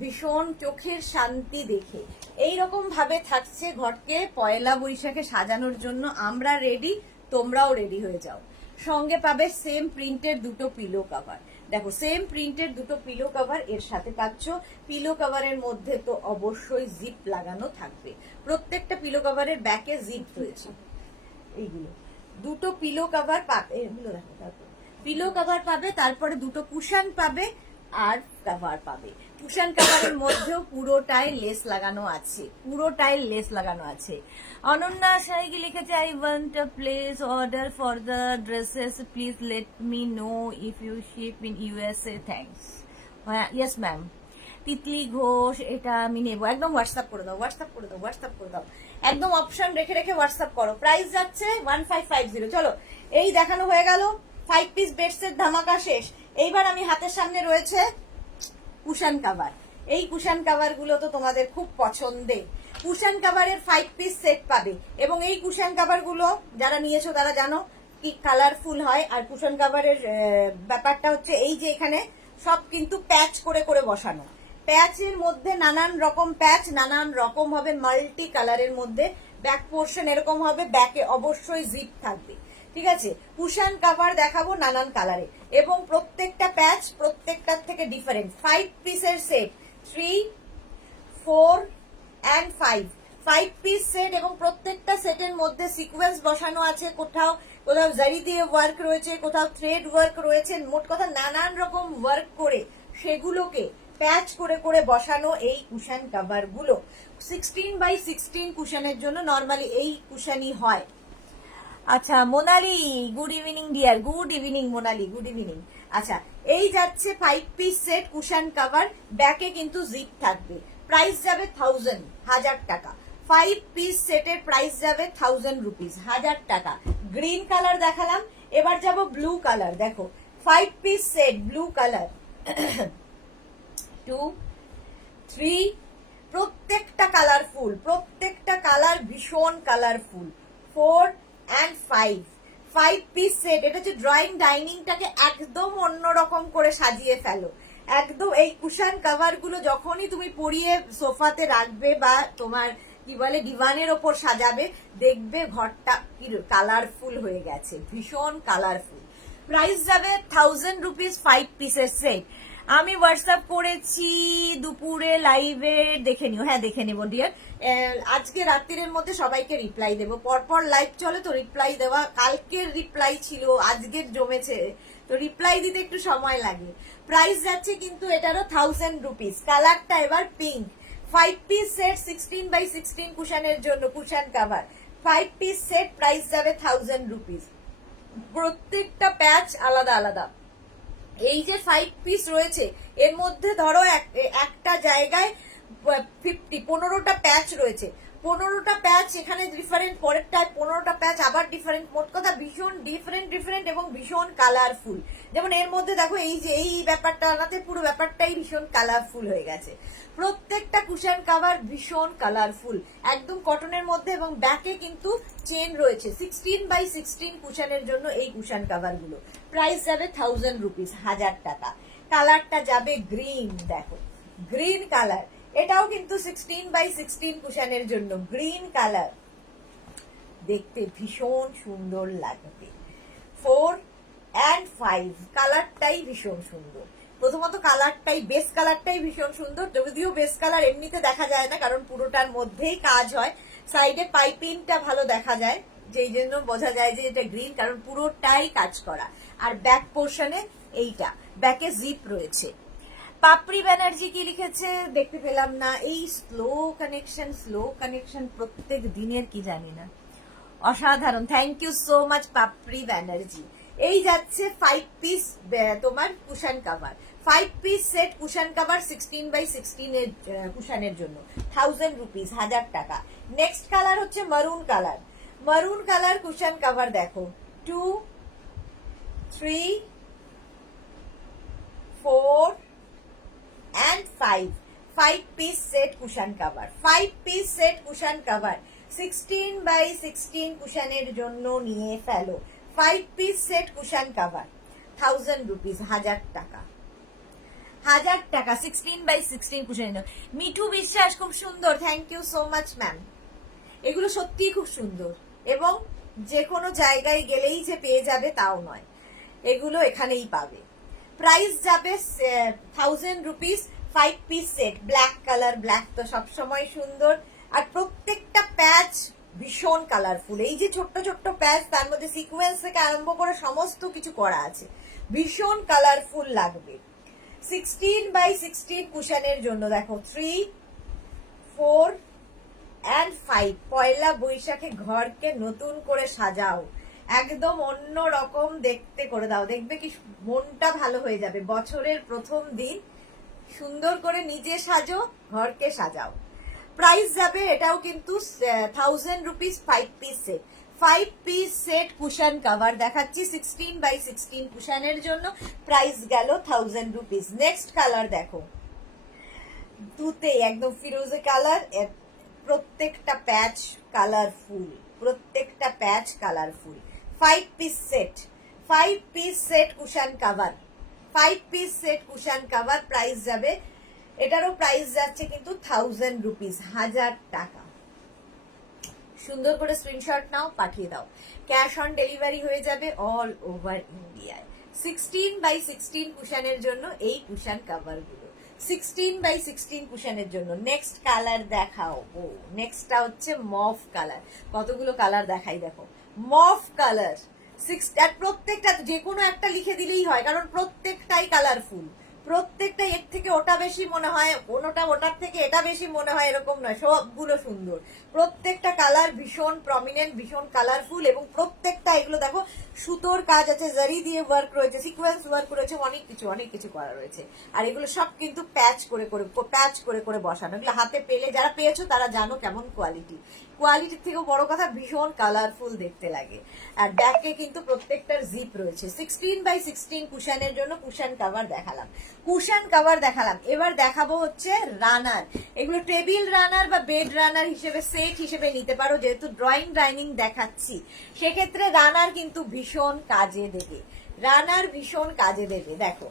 ভীষণ চোখের শান্তি দেখে। এইরকম ভাবে থাকছে ঘরকে পয়লা বৈশাখে সাজানোর জন্য। আমরা রেডি, তোমরাও রেডি হয়ে যাও। সঙ্গে পাবে সেম প্রিন্টের দুটো পিলো কভার, দেখো সেম প্রিন্টের দুটো পিলো কভার এর সাথে পাচ্ছ। পিলো কভারের মধ্যে তো অবশ্যই জিপ লাগানো থাকবে, প্রত্যেকটা পিলো কভারের ব্যাকে জিপ রয়েছে। এইগুলো দুটো পিলো কভার পাবে, এগুলো দেখো, তারপর পিলো কভার পাবে, তারপরে দুটো কুশন পাবে আর কভার পাবে। কুশন কভারের মধ্যেও পুরোটাই লেস লাগানো আছে, পুরোটাই লেস লাগানো আছে। অনন্যা শাহী লিখেছে, I want a place order for the dresses, please let me know if you ship in USA, thanks. Yes ma'am. Titli Ghosh, এটা আমি নেবো, একদম হোয়াটসঅ্যাপ করে দাও, হোয়াটসঅ্যাপ করে দাও, হোয়াটসঅ্যাপ করে দাও, একদম অপশন রেখে রেখে হোয়াটসঅ্যাপ করো। প্রাইস যাচ্ছে 1550। চলো, এই দেখানো হয়ে গেল 5 পিস বেডসেট ধামাকা শেষ। এইবার আমি হাতের সামনে রয়েছে কুশন কাভার, এই কুশন কাভার গুলো তো তোমাদের খুব পছন্দের। কুশন কাভারের 5 পিস সেট পাবে এবং এই কুশন কাভার গুলো যারা নিয়েছো তারা জানো কি কালারফুল হয়। আর কুশন কাভারের ব্যাপারটা হচ্ছে এই যে এখানে সব কিন্তু প্যাচ করে করে বসানো, প্যাচের মধ্যে নানান রকম প্যাচ, নানান রকম হবে মাল্টি কালারের মধ্যে। ব্যাক পোর্শন এরকম হবে, ব্যাকে অবশ্যই জিপ থাকবে। ঠিক আছে, কুশন কাভার দেখাবো নানান কালারে এবং প্রত্যেকটা প্যাচ প্রত্যেকটার থেকে ডিফারেন্ট। 5 পিসের সেট, 3, 4 and 5, 5 পিস সেট এবং প্রত্যেকটা সেটের মধ্যে সিকোয়েন্স বসানো আছে, কোথাও কোথাও জারি দিয়ে ওয়ার্ক রয়েছে, কোথাও থ্রেড ওয়ার্ক রয়েছে, মোট কথা নানান রকম ওয়ার্ক করে সেগুলোকে প্যাচ করে করে বসানো এই কুশন কাভার গুলো। 16 by 16 কুশনের জন্য নর্মালি এই কুশনই হয়। আচ্ছা Monali, good evening deer, good evening Monali, good evening. আচ্ছা এই যাচ্ছে 5 পিস সেট কুশন কভার, ব্যাকে কিন্তু জিপ থাকবে, প্রাইস যাবে 1000 টাকা। 5 পিস সেটের প্রাইস যাবে 1000 রুপিস, 1000 টাকা। গ্রিন কালার দেখালাম, এবার যাব ব্লু কালার। দেখো 5 পিস সেট ব্লু কালার, 2 3, প্রত্যেকটা কালারফুল, প্রত্যেকটা কালার ভীষণ কালারফুল। 4 and 5 piece set. এটা হচ্ছে ড্রয়িং ডাইনিংটাকে একদম অন্যরকম করে সাজিয়ে ফেলো। একদম এই কুশন কভার গুলো যখনই তুমি পরিয়ে সোফাতে রাখবে বা তোমার কি বলে ডিভানের ওপর সাজাবে, দেখবে ঘরটা কালারফুল হয়ে গেছে, ভীষণ কালারফুল। প্রাইস যাবে 1000 রুপিস 5 পিসের সেট। আমি হোয়াটসঅ্যাপ করেছি দুপুরে লাইভে, দেখে নিও। হ্যাঁ দেখে নিবো ডিয়ার, আজকে রাত্রির মধ্যে সবাইকে রিপ্লাই দেবো। পরপর লাইভ চলে তো রিপ্লাই দেওয়া, কালকের রিপ্লাই ছিল আজকের জমেছে, তো রিপ্লাই দিতে একটু সময় লাগে। প্রাইস যাচ্ছে কিন্তু এটারও 1000 রুপিস। কালারটা এবার পিঙ্ক। 5 পিস সেট 16x16 কুশনের জন্য, cushion cover 5 piece set, price যাবে 1000 রুপিস। প্রত্যেকটা প্যাচ আলাদা আলাদা। এই যে 5 পিস রয়েছে এর মধ্যে ধরো একটা জায়গায় 15টা প্যাচ রয়েছে, 15টা প্যাচ এখানে ডিফারেন্ট, পরেরটায় 15টা প্যাচ আবার ডিফারেন্ট। মোট কথা ভীষণ ডিফারেন্ট এবং ভীষণ কালারফুল। যেমন এর মধ্যে দেখো এই যে এই ব্যাপারটা আনাতে পুরো ব্যাপারটাই ভীষণ কালারফুল হয়ে গেছে। প্রত্যেকটা কুশন কভার ভীষণ কালারফুল, একদম কটনের মধ্যে, এবং ব্যাকে কিন্তু চেন রয়েছে। 16x16 কুশনের জন্য এই কুশন কভার গুলো, প্রাইস যাবে 1000 রুপিস, 1000 টাকা। কালারটা যাবে গ্রিন, দেখো গ্রিন কালার, এটাও কিন্তু 16x16 কুশনের জন্য গ্রিন কালার, দেখতে ভীষণ সুন্দর লাগবে। 4 and 5 কালারটাই ভীষণ সুন্দর। প্রথমত কালারটাই, বেস কালারটাই ভীষণ সুন্দর, যদিও বেস কালার এমনিতে দেখা যায় না কারণ পুরোটার মধ্যেই কাজ হয়। সাইডে পাইপিংটা ভালো দেখা যায়, যেই জন্য বোঝা যায় যে এটা গ্রিন, কারণ পুরোটাই কাজ করা। আর ব্যাক পোর্শনে এইটা, ব্যাকে জিপ রয়েছে। পাপড়ি ব্যানার্জি কি লিখেছে দেখতে পেলাম না। এই স্লো কানেকশন প্রত্যেক দিনের কি জানি না, অসাধারণ। থ্যাংক ইউ সো মাচ পাপড়ি ব্যানার্জি। এই যাচ্ছে 5 পিস তোমার cushion cover, 5 piece set cushion cover 16x16 এর কুশনের জন্য, 1000 রুপিস, 1000 টাকা। নেক্সট কালার হচ্ছে মারুন কালার। মারুন কালার কুশন কভার দেখো, 2 3 4 and 5 piece set cushion cover, 5 piece set cushion cover 16x16 কুশনের জন্য নিয়ে ফেলো। 5 piece set cushion cover 1000 rupees, 1000 টাকা, 1000 টাকা। 16x16 কুশনের। মিঠু বিশ্বাস খুব সুন্দর, thank you so much ma'am. এগুলো সত্যিই খুব সুন্দর, এবং যে কোনো জায়গায় গেলেই যে পেয়ে যাবে তাও নয়, এগুলো এখানেই পাবে। প্রাইস যাবে 1000 rupees, 5 piece set. Black colour, black তো সবসময় সুন্দর, আর প্রত্যেকটা প্যাচ ভীষণ কালারফুল। এই যে ছোট্ট ছোট্ট প্যাচ, তার মধ্যে সিকোয়েন্স থেকে আরম্ভ করে সমস্ত কিছু করা আছে, ভীষণ কালারফুল লাগবে। 16x16 কুশনের জন্য দেখো, 3 4 and 5। পয়লা বৈশাখে ঘরকে নতুন করে সাজাও, একদম অন্য রকম দেখতে করে দাও, দেখবে কি মনটা ভালো হয়ে যাবে। বছরের প্রথম দিন সুন্দর করে নিজে সাজো, ঘরকে সাজাও। প্রাইস যাবে এটাও কিন্তু 1000 rupees, 5 piece set. 5 piece set cushion cover দেখাচ্ছি 16x16 কুশনের জন্য, প্রাইস গেল 1000 রুপিস। নেক্সট কালার দেখো, দুতে একদম ফিরোজে কালার, প্রত্যেকটা প্যাচ কালারফুল, প্রত্যেকটা patch colourful. 5 piece set, 5 piece set cushion cover, 5 piece set cushion cover, price যাবে, এটারও প্রাইস যাচ্ছে কিন্তু 1000 রুপিস, 1000 টাকা। সুন্দর করে স্ক্রিনশট নাও, পাঠিয়ে দাও, ক্যাশ অন ডেলিভারি হয়ে যাবে অল ওভার ইন্ডিয়ায়। 16x16 কুশনের জন্য এই কুশন কভার গুলো, 16x16 কুশনের জন্য। নেক্সট কালার দেখাও। ও নেক্সটটা হচ্ছে মফ কালার। কতগুলো কালার দেখাই দেখো, মফ কালার। প্রত্যেকটা যে কোনো একটা লিখে দিলেই হয়, কারণ প্রত্যেকটাই কালারফুল, প্রত্যেকটা এর থেকে ওটা বেশি মনে হয়, কোনোটা ওটার থেকে এটা বেশি মনে হয়, এরকম নয়, সবগুলো সুন্দর। প্রত্যেকটা কালার ভীষণ প্রমিনেন্ট, ভীষণ কালারফুল, এবং প্রত্যেকটা এগুলো দেখো সুতোর কাজ আছে, জারি দিয়ে ওয়ার্ক রয়েছে, সিকোয়েন্স ওয়ার্ক রয়েছে, অনেক কিছু করা রয়েছে। আর এগুলো সব কিন্তু প্যাচ করে করে বসানো। এগুলো হাতে পেলে, যারা পেয়েছো তারা জানো কেমন কোয়ালিটির থেকেও বড় কথা ভীষণ কালারফুল দেখতে লাগে। আর ব্যাকে কিন্তু প্রত্যেকটার জিপ রয়েছে। 16x16 কুশনের জন্য কুশন কাভার দেখালাম। এবার দেখাবো হচ্ছে রানার। এগুলো টেবিল রানার বা বেড রানার হিসেবে, সেট হিসেবে নিতে পারো। যেহেতু ড্রয়িং ডাইনিং দেখাচ্ছি, সেক্ষেত্রে রানার কিন্তু ভীষণ কাজে দেবে। দেখো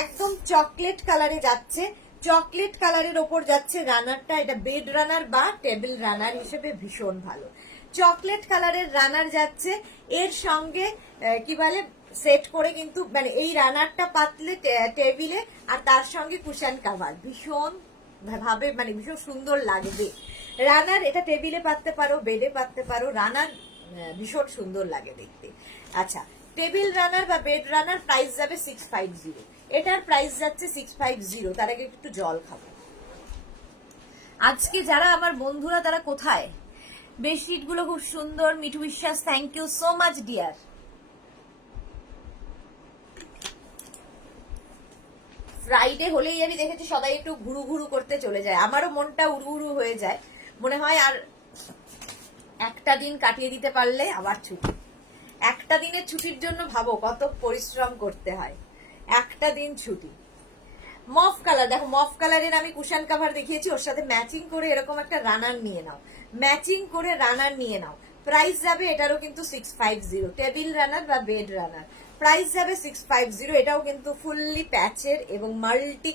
একদম চকলেট কালারে যাচ্ছে, চকলেট কালারের ওপর যাচ্ছে রানারটা। এটা বেড রানার বা টেবিল রানার হিসেবে ভীষণ ভালো। চকলেট কালারের রানার যাচ্ছে, এর সঙ্গে কি বলে সেট করে কিন্তু, মানে এই রানারটা পাতলে টেবিলে, আর তার সঙ্গে কুশন কাভার ভীষণ ভাবে, মানে ভীষণ সুন্দর লাগবে। রানার এটা টেবিলে পাততে পারো, বেডে পাততে পারো, রানার ভীষণ সুন্দর লাগে দেখতে। আচ্ছা, টেবিল রানার বা বেড রানার প্রাইস যাবে 650। এটার প্রাইস যাচ্ছে 650। তার আগে একটু জল খাবো। আজকে যারা আমার বন্ধুরা তারা কোথায়? বেডশিট গুলো খুব সুন্দর। Mithu Biswas, thank you so much dear. Friday হলেই আমি দেখেছি সবাই একটু ঘুরু ঘুরু করতে চলে যায়। আমারও মনটা উড়ু উড়ু হয়ে যায়, মনে হয় আর একটা দিন কাটিয়ে দিতে পারলে আবার ছুটি। একটা দিনের ছুটির জন্য ভাবো কত পরিশ্রম করতে হয়। একটা দিন ছুটি। মফ কালার, দেখো মফ কালারের আমি কুশন কাভার দেখিয়েছি, ওর সাথে ম্যাচিং করে এরকম একটা রানার নিয়ে নাও। প্রাইস যাবে এটারও কিন্তু 650। টেবিল রানার বা বেড রানার প্রাইস যাবে 650। এটাও কিন্তু ফুললি প্যাচের এবং মাল্টি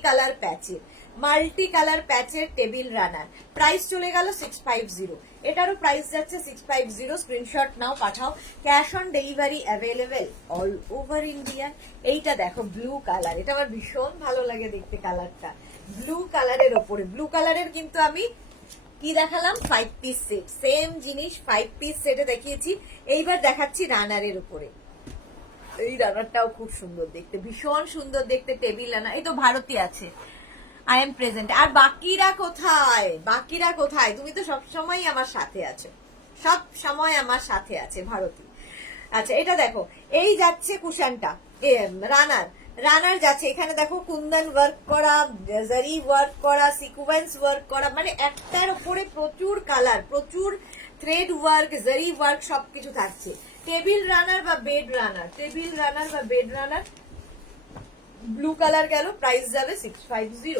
কালার প্যাচের টেবিল রানার। প্রাইস চলে গেল 650। এটারও প্রাইস যাচ্ছে 650। স্ক্রিনশট নাও, পাঠাও। Cash on delivery available all over India. এইটা দেখো ব্লু কালার, এটা আমার ভীষণ ভালো লাগে দেখতে কালারটা। ব্লু কালারের ওপরে, ব্লু কালারের কিন্তু আমি কি দেখালাম 5 পিস সেট, সেম জিনিস 5 পিস সেটে দেখিয়েছি। এইবার দেখাচ্ছি রানারের উপরে। এই রানারটাও খুব সুন্দর দেখতে, ভীষণ সুন্দর দেখতে টেবিল রানার। এই তো ভারতী আছে, আই এম প্রেজেন্ট। আর বাকিরা কোথায়? তুমি তো সব সময় আমার সাথে আছে ভারতী। আচ্ছা, এটা দেখো, এই যাচ্ছে কুশনটা রানার যাচ্ছে। এখানে দেখো কুন্দন ওয়ার্ক করা, জারি ওয়ার্ক করা, সিকোয়েন্স ওয়ার্ক করা, মানে একটার উপরে প্রচুর কালার, প্রচুর থ্রেড ওয়ার্ক, জারি ওয়ার্ক সবকিছু থাকছে। টেবিল রানার বা বেড রানার ব্লু কালার গেল, প্রাইস যাবে 650।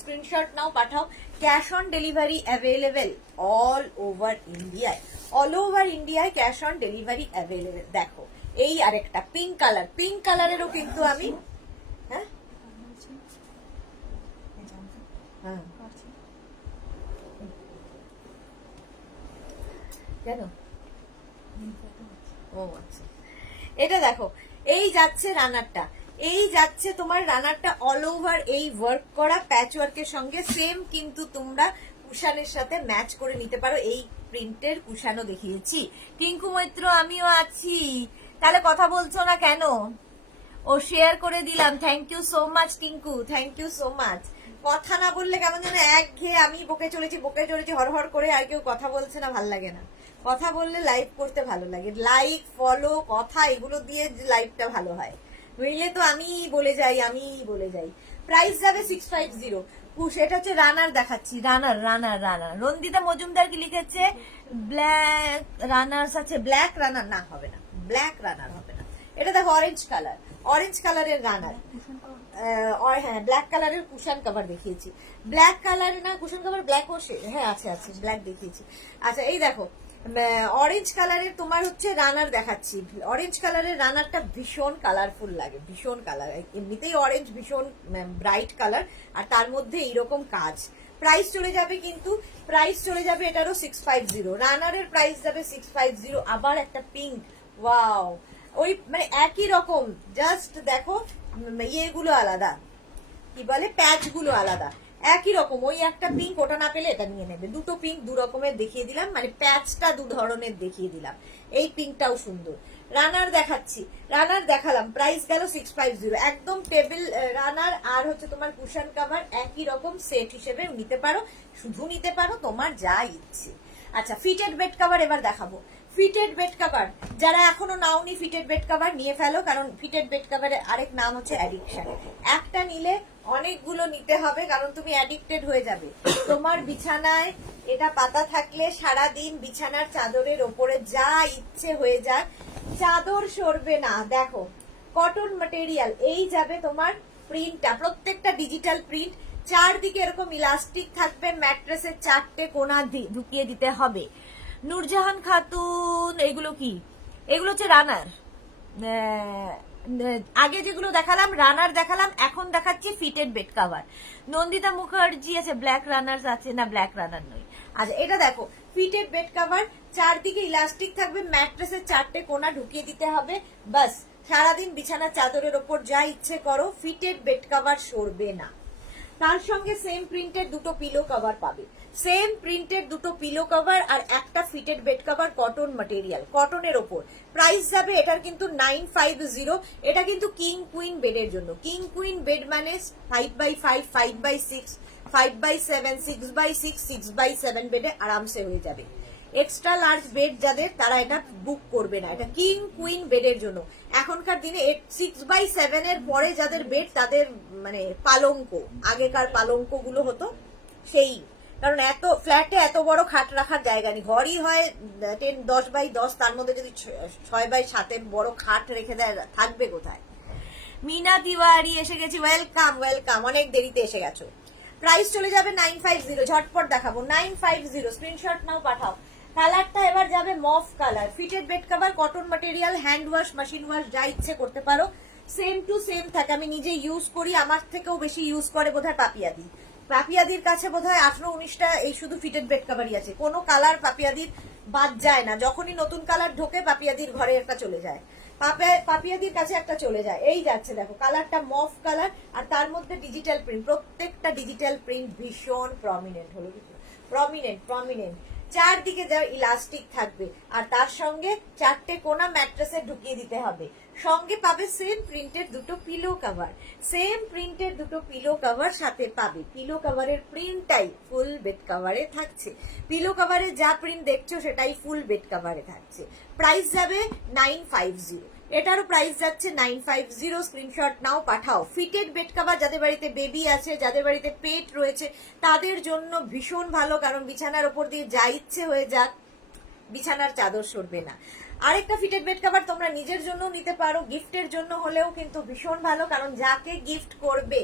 স্ক্রিনশট নাও, পাঠাও। Cash on delivery available all over ইন্ডিয়ায় ক্যাশ অন ডেলিভারি অ্যাভেলেবেল। দেখো এই আরেকটা পিঙ্ক কালারেরও কিন্তু আমি হ্যাঁ কেন ও আচ্ছা, এটা দেখো এই যাচ্ছে রানারটা, তোমার রানারটা অল ওভার এই ওয়ার্ক করা প্যাচ ওয়ার্কের সঙ্গে সেম, কিন্তু তোমরা কুশানের সাথে ম্যাচ করে নিতে পারো। এই প্রিন্টের কুশানও দেখিয়েছি। টিঙ্কু মৈত্র, আমিও আছি, তাহলে কথা বলছো না কেন? ও শেয়ার করে দিলাম, thank you so much Tinku, thank you so much. কথা না বললে কেমন যেন একঘেয়ে, আমি বকে চলেছি হর করে, আর কেউ কথা বলছে না, ভাল লাগে না। কথা বললে লাইভ করতে ভালো লাগে, লাইক ফলো কথা এগুলো দিয়ে লাইভটা ভালো হয়, বুঝলে তো। আমি বলে যাই। প্রাইস যাবে 650। এটা হচ্ছে রানার দেখাচ্ছি, রানার। রন্দিতা মজুমদার কি লিখেছে? ব্ল্যাক রানার আছে, ব্ল্যাক রানার না, হবে না, ব্ল্যাক রানার হবে না। এটা দেখো অরেঞ্জ কালারের রানার। হ্যাঁ, ব্ল্যাক কালারের কুশন কভার দেখিয়েছি। ব্ল্যাক কালার না কুশন কভার, ব্ল্যাক ওশে, হ্যাঁ আছে, ব্ল্যাক দেখিয়েছি। আচ্ছা, এই দেখো অরেঞ্জ কালারের তোমার হচ্ছে রানার দেখাচ্ছি। অরেঞ্জ কালারের রানারটা ভীষণ কালারফুল লাগে, ভীষণ কালার, এমনিতেই অরেঞ্জ ভীষণ ব্রাইট কালার, আর তার মধ্যে এইরকম কাজ। প্রাইস চলে যাবে এটারও 650। রানারের প্রাইস যাবে 650। আবার একটা পিঙ্ক, ওয়াও, ওই মানে একই রকম, জাস্ট দেখো ইয়েগুলো আলাদা, কি বলে প্যাচ গুলো আলাদা। একই রকম, ওই একটা পিঙ্ক, ওটা না পেলে এটা নিয়ে নেবে। দুটো পিঙ্ক দু রকমের দেখিয়ে দিলাম, মানে প্যাচটা দু ধরনের দেখিয়ে দিলাম। এই পিঙ্কটাও সুন্দর। রানার দেখাচ্ছি, রানার দেখালাম, প্রাইস গেল 650। একদম টেবিল রানার আর হচ্ছে তোমার কুশন কভার একই রকম সেট হিসেবে নিতে পারো, শুধু নিতে পারো, তোমার যা ইচ্ছে। আচ্ছা, ফিটেড বেড কভার এবার দেখাবো। ফিটেড বেড কভার যারা এখনো নাওনি, ফিটেড বেড কভার নিয়ে ফেলো, কারণ ফিটেড বেড কভারের আরেক নাম হচ্ছে অ্যাডিকশন। একটা নিলে অনেকগুলো নিতে হবে, কারণ তুমি অ্যাডিক্টেড হয়ে যাবে। তোমার বিছানায় এটা পাতা থাকলে সারাদিন বিছানার চাদরের ওপরে যা ইচ্ছে হয়ে যাক, চাদর সরবে না। দেখো কটন ম্যাটেরিয়াল, এই যাবে তোমার প্রিন্টটা, প্রত্যেকটা ডিজিটাল প্রিন্ট, চারদিকে এরকম ইলাস্টিক থাকবে, ম্যাট্রেসের চারটে কোণা ঢুকিয়ে দিতে হবে। নূরজাহান খাতুন, এগুলো কি? এগুলো হচ্ছে রানার। আগে যেগুলো দেখালাম রানার দেখালাম, এখন দেখাচ্ছি fitted bed cover. Nandita Mukherjee আছে, ব্ল্যাক রানার আছে না, ব্ল্যাক রানার নয়। আচ্ছা, এটা দেখো ফিটেড বেড কভার, চারদিকে ইলাস্টিক থাকবে, ম্যাট্রেসের চারটে কোণা ঢুকিয়ে দিতে হবে, বাস সারাদিন বিছানার চাদরের ওপর যা ইচ্ছে করো, ফিটেড বেড কভার সরবে না। তার সঙ্গে সেম প্রিন্টের দুটো পিলো কভার পাবে, সেম প্রিন্টের দুটো পিলো কভার আর একটা fitted bed cover, cotton material, কটনের ওপর। প্রাইস যাবে এটার কিন্তু 950। এটা কিন্তু কিং কুইন বেডের জন্য। কিং কুইন বেড মানে 5x5, 5x6, 5x7, 6x6, 6x7 বেডে আরামসে হয়ে যাবে। এক্সট্রা লার্জ বেড যাদের, তারা এটা বুক করবে না, এটা কিং কুইন বেডের জন্য। এখনকার দিনে 6x7 এর পরে যাদের বেড, তাদের মানে পালঙ্ক, আগেকার পালঙ্ক গুলো হতো সেই, কারণ এত ফ্ল্যাটে এত বড় খাট রাখার জায়গা নেই, ঘরই হয় 10x10, তার মধ্যে যদি 6x7 বড় খাট রেখে দেয়, থাকবে কোথায়? মিনা তিওয়ারি এসে গেছি, ওয়েলকাম ওয়েলকাম, অনেক দেরিতে এসে গেছো। প্রাইস চলে যাবে 950, ঝটপট দেখাবো, 950, স্ক্রিনশট নাও পাঠাও। কালারটা এবার যাবে মফ colour, fitted bed cover, cotton material, hand wash, machine wash, যা ইচ্ছে করতে পারো, সেম টু সেম থাকে। আমি নিজে ইউজ করি, আমার থেকেও বেশি ইউজ করে বোধহয় পাপিয়াদি। পাপিয়াদির কাছে বোধহয় 18-19টা এই শুধু ফিটেড বেড কভারই আছে, কোনো কালার পাপিয়াদির বাদ যায় না। যখনই নতুন কালার ঢোকে, পাপিয়াদির ঘরে একটা চলে যায়, পাপিয়াদির কাছে একটা চলে যায়। এই যাচ্ছে দেখো, কালারটা মফ কালার, আর তার মধ্যে ডিজিটাল প্রিন্ট, প্রত্যেকটা ডিজিটাল প্রিন্ট ভীষণ প্রমিনেন্ট হলো, প্রমিনেন্ট, চারদিকে যা ইলাস্টিক থাকবে, আর তার সঙ্গে চারটে কোণা ম্যাট্রেসে ঢুকিয়ে দিতে হবে। সঙ্গে পাবে সেম প্রিন্টের দুটো পিলো কভার, সেম প্রিন্টের দুটো পিলো কভার সাথে পাবে। পিলো কভারের প্রিন্টটাই ফুল বেড কভারে থাকছে, পিলো কভারে যা প্রিন্ট দেখছো সেটাই ফুল বেড কভারে থাকছে। প্রাইস যাবে 950, এটারও প্রাইস যাচ্ছে 950। স্ক্রিনশট নাও পাঠাও। ফিটেড বেড কভার যাদের বাড়িতে বেবি আছে, যাদের বাড়িতে পেট রয়েছে, তাদের জন্য ভীষণ ভালো, কারণ বিছানার ওপর দিয়ে যা ইচ্ছে হয়ে যাক, বিছানার চাদর সরবে না। আরেকটা ফিটেড বেড কভার তোমরা নিজের জন্য নিতে পারো, গিফটের জন্য হলেও কিন্তু ভীষণ ভালো, কারণ যাকে গিফট করবে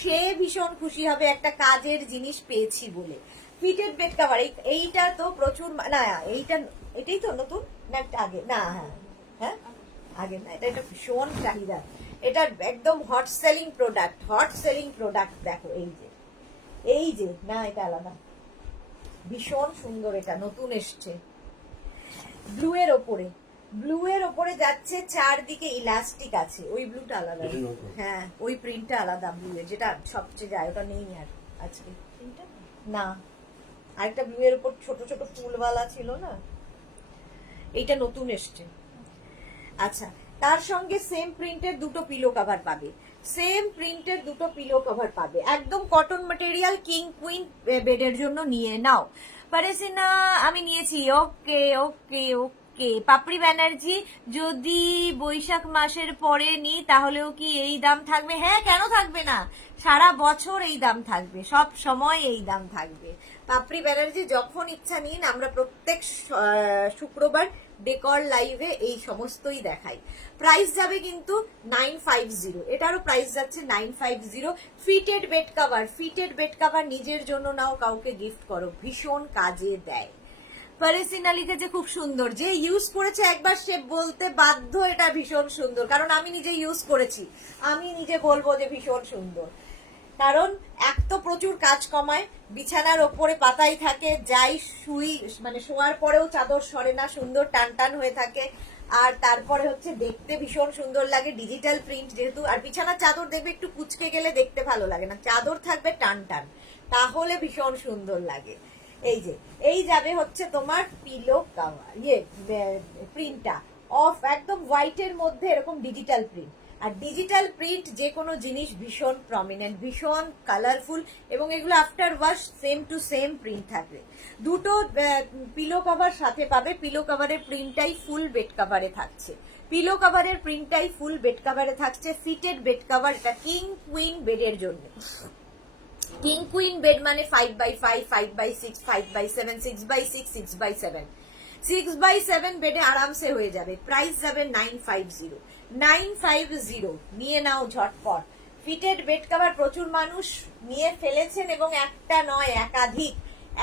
সে ভীষণ খুশি হবে একটা কাজের জিনিস পেয়েছি বলে। ফিটেড বেড কভার, এইটা তো প্রচুর, না এটাই তো নতুন না, একটা আগে না, হ্যাঁ আগে না, এটা ভীষণ চাহিদা, এটা একদম হট সেলিং প্রোডাক্ট। দেখো এই যে না, এটা আলাদা, ভীষণ সুন্দর, এটা নতুন এসছে, ব্লু এর ওপরে যাচ্ছে, চারদিকে ইলাস্টিক আছে, ওই ব্লুটা আলাদা, হ্যাঁ ওই প্রিন্টটা আলাদা, ব্লু এর যেটা সবচেয়ে যায়, ওটা নেই আর আজকে না। আরেকটা ব্লু এর উপর ছোট ছোট ফুলওয়ালা ছিল না, এইটা নতুন এসছে। আচ্ছা, তার সঙ্গে সেম প্রিন্টের দুটো পিলো কভার পাবে, একদম কটন ম্যাটেরিয়াল, কিং কুইন বেডের জন্য নিয়ে নাও। পারেছি না, আমি নিয়েছি, ওকে ওকে ওকে। পাপড়ি ব্যানার্জি, যদি বৈশাখ মাসের পরে নি তাহলেও কি এই দাম থাকবে? হ্যাঁ, কেন থাকবে না, সারা বছর এই দাম থাকবে, সব সময় এই দাম থাকবে। পাপড়ি ব্যানার্জি, যখন ইচ্ছা নিন, আমরা প্রত্যেক শুক্রবার ডেকর লাইভে এই সমস্তই দেখাই। প্রাইস যাবে কিন্তু 950, এটারও প্রাইস যাচ্ছে 950। ফিটেড বেড কভার নিজের জন্য নাও, কাউকে গিফট করো, ভীষণ কাজে দেয়। পারেসিনা লিখেছে খুব সুন্দর, যে ইউজ করেছে একবার সে বলতে বাধ্য এটা ভীষণ সুন্দর, কারণ আমি নিজে ইউজ করেছি, আমি নিজে বলবো যে ভীষণ সুন্দর। কারণ এক তো প্রচুর কাজ কমায়, বিছানার ওপরে পাতাই থাকে, যাই শুই মানে শোয়ার পরেও চাদর সরে না, সুন্দর টান টান হয়ে থাকে। আর তারপরে হচ্ছে দেখতে ভীষণ সুন্দর লাগে, ডিজিটাল প্রিন্ট যেহেতু। আর বিছানার চাদর দেখবে একটু কুচকে গেলে দেখতে ভালো লাগে না, চাদর থাকবে টান টান, তাহলে ভীষণ সুন্দর লাগে। এই যাবে হচ্ছে তোমার পিলো কাভার, প্রিন্টটা অফ একদম হোয়াইটের মধ্যে এরকম ডিজিটাল প্রিন্ট। আর ডিজিটাল প্রিন্ট যে কোনো জিনিস ভীষণ প্রমিনেন্ট, ভীষণ কালারফুল, এবং এগুলো after wash same to same print থাকবে। দুটো পিলো কভার সাথে পাবে, পিলো কভারের প্রিন্টটাই ফুল বেড কভারে থাকছে, পিলো কভারের প্রিন্টটাই ফুল বেড কভারে থাকছে। ফিটেড বেড কভার, এটা কিং কুইন বেডের জন্য। কিং কুইন বেড মানে 5x5, 5x6, 5x7, 6x6, 6x7, 6x7 বেডে আরামসে হয়ে যাবে। প্রাইস যাবে 950, 950 নিয়ে নাও ঝটপট। ফিটেড বেড কভার প্রচুর মানুষ নিয়ে ফেলেছেন, এবং একটা নয়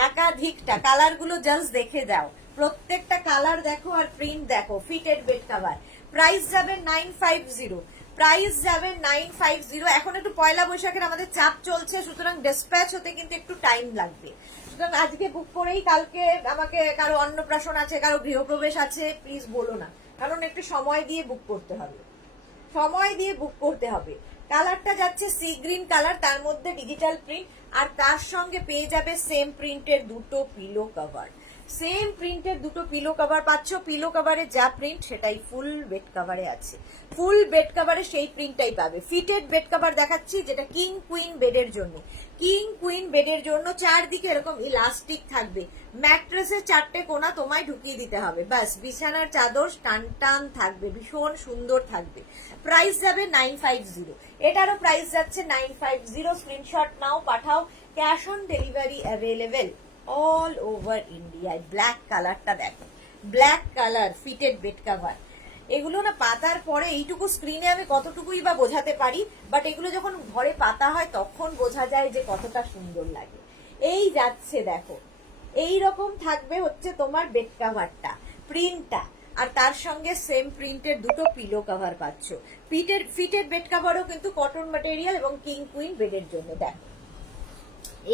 একাধিকটা। কালার গুলো জাস্ট দেখে যাও, প্রত্যেকটা কালার দেখো আর প্রিন্ট দেখো। ফিটেড বেড কভার প্রাইস যাবে 950, প্রাইস যাবে 950। এখন একটু পয়লা বৈশাখের আমাদের চাপ চলছে, সুতরাং ডিসপ্যাচ হতে কিন্তু একটু টাইম লাগবে। সুতরাং আজকে বুক করেই কালকে আমাকে কারো অন্নপ্রাশন আছে, কারো গৃহপ্রবেশ আছে, প্লিজ বলো না, কারণ একটু সময় দিয়ে বুক করতে হবে, সময় দিয়ে বুক করতে হবে। কালারটা যাচ্ছে সি গ্রিন কালার, তার মধ্যে ডিজিটাল প্রিন্ট, আর তার সঙ্গে পেয়ে যাবে সেম প্রিন্টের দুটো পিলো কভার। সেম প্রিন্টের দুটো পিলো কভার পাচ্ছ। পিলো কভারে যা প্রিন্ট সেটাই ফুল বেড কভারে আছে, ফুল বেড কভারে সেই প্রিন্টটাই পাবে। ফিটেড বেড কভার দেখাচ্ছি, যেটা কিং কুইন বেডের জন্য। কিং কুইন বেডের জন্য চারদিকে এরকম ইলাস্টিক থাকবে, ম্যাট্রেসের চারটে কোনা তোমায় ঢুকিয়ে দিতে হবে, ব্যাস বিছানার চাদর টান টান থাকবে, ভীষণ সুন্দর থাকবে। প্রাইস যাবে 950, এটারও প্রাইস যাচ্ছে 950। স্ক্রিনশট নাও, পাঠাও। Cash on delivery available all over ইন্ডিয়ায়। ব্ল্যাক কালারটা দেখো, black colour fitted bed cover. এগুলো না পাতার পরে এইটুকু স্ক্রিনে আমি কতটুকুই বা বোঝাতে পারি, বাট এগুলো যখন ঘরে পাতা হয় তখন বোঝা যায় যে কতটা সুন্দর লাগে। এই যাচ্ছে দেখো, এই রকম থাকবে হচ্ছে তোমার বেড কভারটা, প্রিন্টটা, আর তার সঙ্গে সেম প্রিন্টের দুটো পিলো কভার পাচ্ছ। ফিটেড বেড কভারও কিন্তু কটন ম্যাটেরিয়াল এবং কিং কুইন বেডের জন্য। দেখো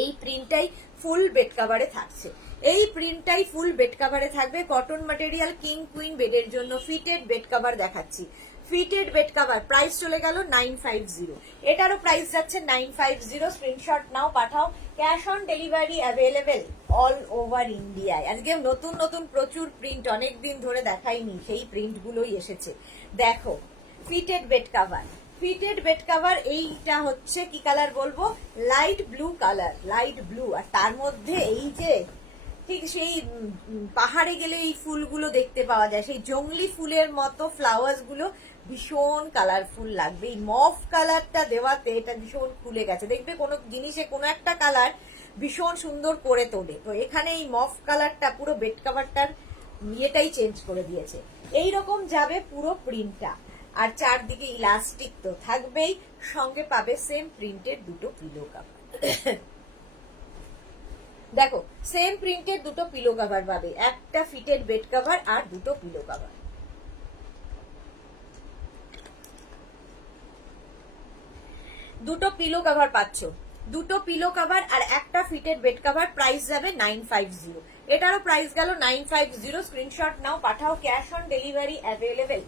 এই প্রিন্টটাই ফুল বেড কভারে থাকছে, এই প্রিন্টটাই ফুল বেড কভারে থাকবে, কটন ম্যাটেরিয়াল, কিং কুইন বেডের জন্য। ফিটেড বেড কভার দেখাচ্ছি, ফিটেড বেড কভার প্রাইস চলে গেল 950, এটারও প্রাইস যাচ্ছে 950। স্ক্রিনশট নাও, পাঠাও। Cash on delivery available all over ইন্ডিয়ায়। আজকে নতুন নতুন প্রচুর প্রিন্ট, অনেকদিন ধরে দেখাইনি, সেই প্রিন্ট গুলোই এসেছে। দেখো fitted bed cover, fitted bed cover, এইটা হচ্ছে কি কালার বলবো, light blue colour, light blue. আর তার মধ্যে এই যে ঠিক সেই পাহাড়ে গেলে এই ফুলগুলো দেখতে পাওয়া যায়, সেই জংলি ফুলের মতো ফ্লাওয়ার্স গুলো ভীষণ কালারফুল লাগবে। এই মফ কালারটা দেওয়াতে এটা ভীষণ খুলে গেছে, দেখবে কোনো জিনিসে কোনো একটা কালার ভীষণ সুন্দর করে তোলে, তো এখানে এই মফ কালারটা পুরো বেড কভারটার ইয়েটাই চেঞ্জ করে দিয়েছে। এইরকম যাবে পুরো প্রিন্টটা, আর চারদিকে ইলাস্টিক তো থাকবেই, সঙ্গে পাবে সেম প্রিন্টের দুটো পিলো কভার। দেখো সেম প্রিন্টের দুটো পিলো কভার পাবে, একটা ফিটেড বেড কভার আর দুটো পিলো কভার। দুটো পিলো কভার পাচ্ছ, দুটো পিলো কভার আর একটা ফিটেড বেড কভার। প্রাইস যাবে 950, এটারও প্রাইস গেল 950। স্ক্রিনশট নাও, পাঠাও। Cash on delivery available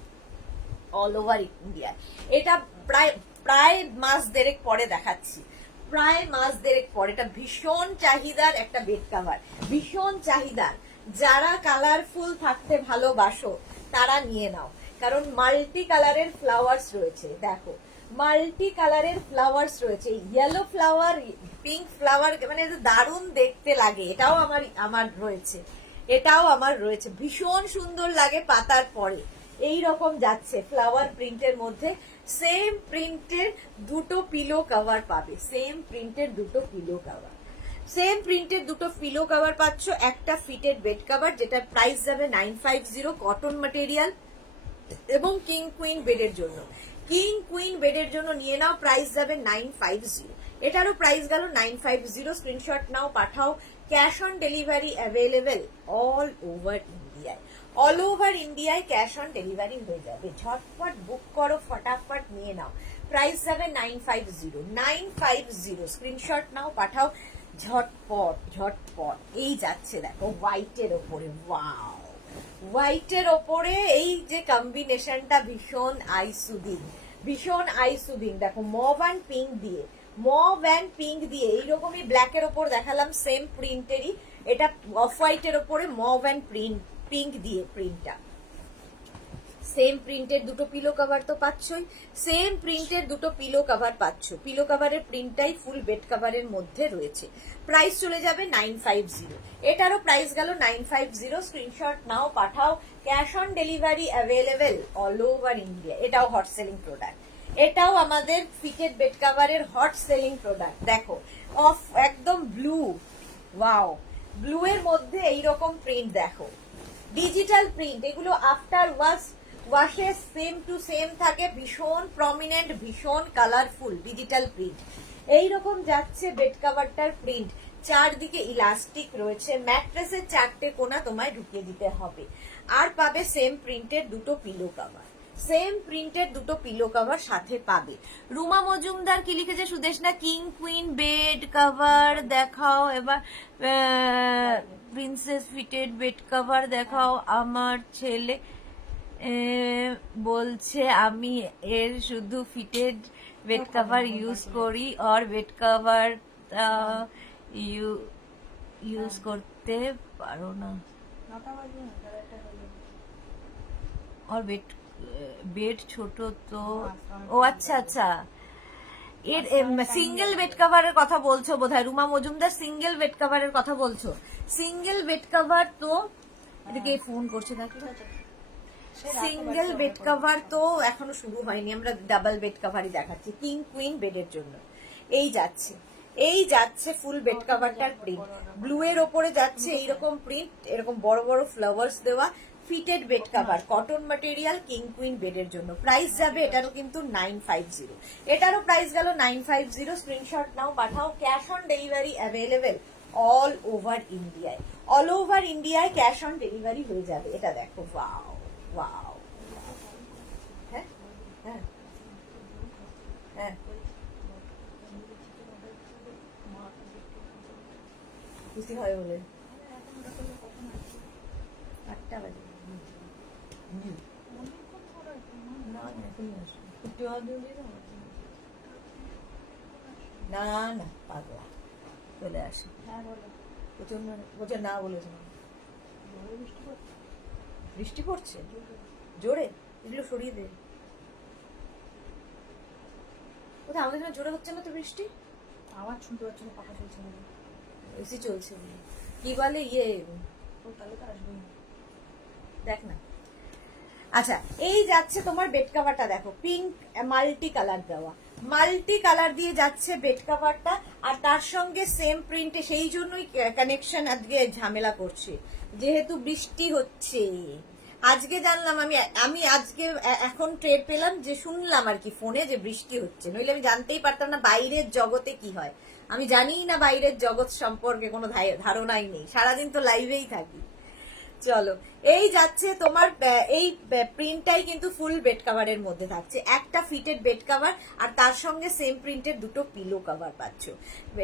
all over India. এটা প্রায় মাস দেড়েক পরে দেখাচ্ছি, প্রায় মাস দেড়েক পরে। এটা ভীষণ চাহিদার একটা বেড কভার, ভীষণ চাহিদার। যারা কালারফুল থাকতে ভালোবাসো তারা নিয়ে নাও, কারণ মাল্টি কালারের ফ্লাওয়ার্স রয়েছে। দেখো মাল্টি কালারের ফ্লাওয়ার্স রয়েছে, ইয়েলো ফ্লাওয়ার, পিঙ্ক ফ্লাওয়ার, মানে দারুণ দেখতে লাগে। এটাও আমার রয়েছে, এটাও আমার রয়েছে, ভীষণ সুন্দর লাগে পাতার পরে। এই রকম যাচ্ছে ফ্লাওয়ার প্রিন্টের মধ্যে, সেম প্রিন্টের দুটো পিলো কভার পাবে, সেম প্রিন্টের দুটো পিলো কভার, সেম প্রিন্টের দুটো পিলো কভার পাচ্ছ। একটা ফিটেড বেড কভার, যেটা প্রাইস যাবে 950, কটন ম্যাটেরিয়াল এবং কিং কুইন বেডের জন্য। কিং কুইন বেডের জন্য নিয়ে নাও, প্রাইস যাবে 950, এটারও প্রাইস গেল 950। স্ক্রিনশট নাও, পাঠাও। Cash on delivery available all over ইন্ডিয়ায়, অল ওভার ইন্ডিয়ায় ক্যাশ অন ডেলিভারি হয়ে যাবে। ঝটপট বুক করো, ফটাফট নিয়ে নাও। প্রাইস যাবে 950, 950। স্ক্রিনশট নাও, পাঠাও ঝটপট ঝটপট। এই যাচ্ছে দেখো হোয়াইটের ওপরে, ওয়াও হোয়াইটের ওপরে এই যে কম্বিনেশনটা ভীষণ আই সুদিং, ভীষণ আই সুদিং। দেখো মভ অ্যান্ড পিঙ্ক দিয়ে, মভ অ্যান্ড পিঙ্ক দিয়ে এইরকমই ব্ল্যাকের ওপর দেখালাম সেম প্রিন্টেরই, এটা অফ হোয়াইটের ওপরে মভ অ্যান্ড পিঙ্ক দিয়ে প্রিন্টটা। সেম প্রিন্টের দুটো পিলো কভার তো পাচ্ছই, সেম প্রিন্টের দুটো পিলো কভার পাচ্ছ। পিলো কভারের প্রিন্টটাই ফুল বেড কভারের মধ্যে রয়েছে। প্রাইস চলে যাবে 950। এটারও প্রাইস গেল 950। স্ক্রিনশট নাও, পাঠাও। Cash on delivery available all over India. এটাও হট সেলিং প্রোডাক্ট, এটাও আমাদের ফিটেড বেড কভারের হট সেলিং প্রোডাক্ট। দেখো অফ একদম ব্লু, ওয়াও, ব্লু এর মধ্যে এইরকম প্রিন্ট দেখো, ডিজিটাল প্রিন্ট। এগুলো আফটার ওয়াশে সেম টু সেম থাকে, ভীষণ প্রমিনেন্ট, ভীষণ কালারফুল ডিজিটাল প্রিন্ট। এইরকম যাচ্ছে বেড কভারটার প্রিন্ট, চারদিকে ইলাস্টিক রয়েছে, ম্যাট্রেসের চারটে কোনা তোমায় ঢুকিয়ে দিতে হবে। আর পাবে সেম প্রিন্টের দুটো পিলো কভার, সেম প্রিন্টের দুটো পিলো কভার সাথে পাবে। রুমা মজুমদার কি লিখেছে Sudeshna, king queen bed cover দেখাও এবার, প্রিন্সেস ফিটেড বেড কভার দেখাও। আমার ছেলে বলছে আমি এর শুধু ফিটেড বেড কভার ইউজ করি, আর বেড কভার ইউজ করতে পারো না, আর বেড ছোট তো। ও আচ্ছা আচ্ছা, এর সিঙ্গেল বেড কভারের কথা বলছো বোধহয় রুমা মজুমদার, সিঙ্গেল বেড কভারের কথা বলছো। সিঙ্গেল বেড কভার তো, এদিকে ফোন করছে দেখো, সিঙ্গেল বেড কভার তো এখনো শুরু হয়নি, আমরা ডাবল বেড কভারই দেখাচ্ছি কিং কুইন বেডের জন্য। এই যাচ্ছে ফুল বেড কভারটার প্রিন্ট, ব্লু এর ওপরে যাচ্ছে এইরকম প্রিন্ট, এরকম বড় বড় ফ্লাওয়ার্স দেওয়া fitted bed cover, cotton material, king queen বেডের জন্য। প্রাইস যাবে এটারও কিন্তু 950। এটারও প্রাইস গেল 950। স্ক্রিনশট নাও, পাঠাও। Cash on delivery available all over ইন্ডিয়ায়, অল ওভার ইন্ডিয়ায় ক্যাশ অন ডেলিভারি হয়ে যাবে। এটা দেখো, ওয়াও ওয়াও, হ্যাঁ হ্যাঁ হ্যাঁ, খুশি হয় বলে 8টা বাজে। না না পাগলা চলে আসে, প্রচন্ড বলছে না, বলেছে বৃষ্টি পড়ছে জোরে, এগুলো সরিয়ে দে। কোথায় আমাদের এখানে জোরে হচ্ছে না তো বৃষ্টি, আওয়াজ শুনতে পাচ্ছি না, পাখা চলছে না, এসি চলছে। কি বলে ইয়ে, তাহলে তো আসবেই না, দেখ না। আচ্ছা, এই যাচ্ছে তোমার বেড কাভারটা দেখো, পিঙ্ক মাল্টি কালার দেওয়া, মাল্টি কালার দিয়ে যাচ্ছে বেড কাভারটা, আর তার সঙ্গে সেম প্রিন্টে। সেই জন্যই কানেকশন আজকে ঝামেলা করছে, যেহেতু বৃষ্টি হচ্ছে। আজকে জানলাম আমি আজকে এখন টের পেলাম, যে শুনলাম আর কি ফোনে যে বৃষ্টি হচ্ছে, নইলে আমি জানতেই পারতাম না বাইরের জগতে কি হয়। আমি জানিই না বাইরের জগৎ সম্পর্কে, কোনো ধারণাই নেই, সারাদিন তো লাইভেই থাকি। চলো, এই যাচ্ছে তোমার এই প্রিন্টটাই কিন্তু ফুল বেড কাভারের মধ্যে থাকছে, একটা ফিটেড বেড কাভার, আর তার সঙ্গে সেম প্রিন্টের দুটো পিলো কাভার পাচ্ছ।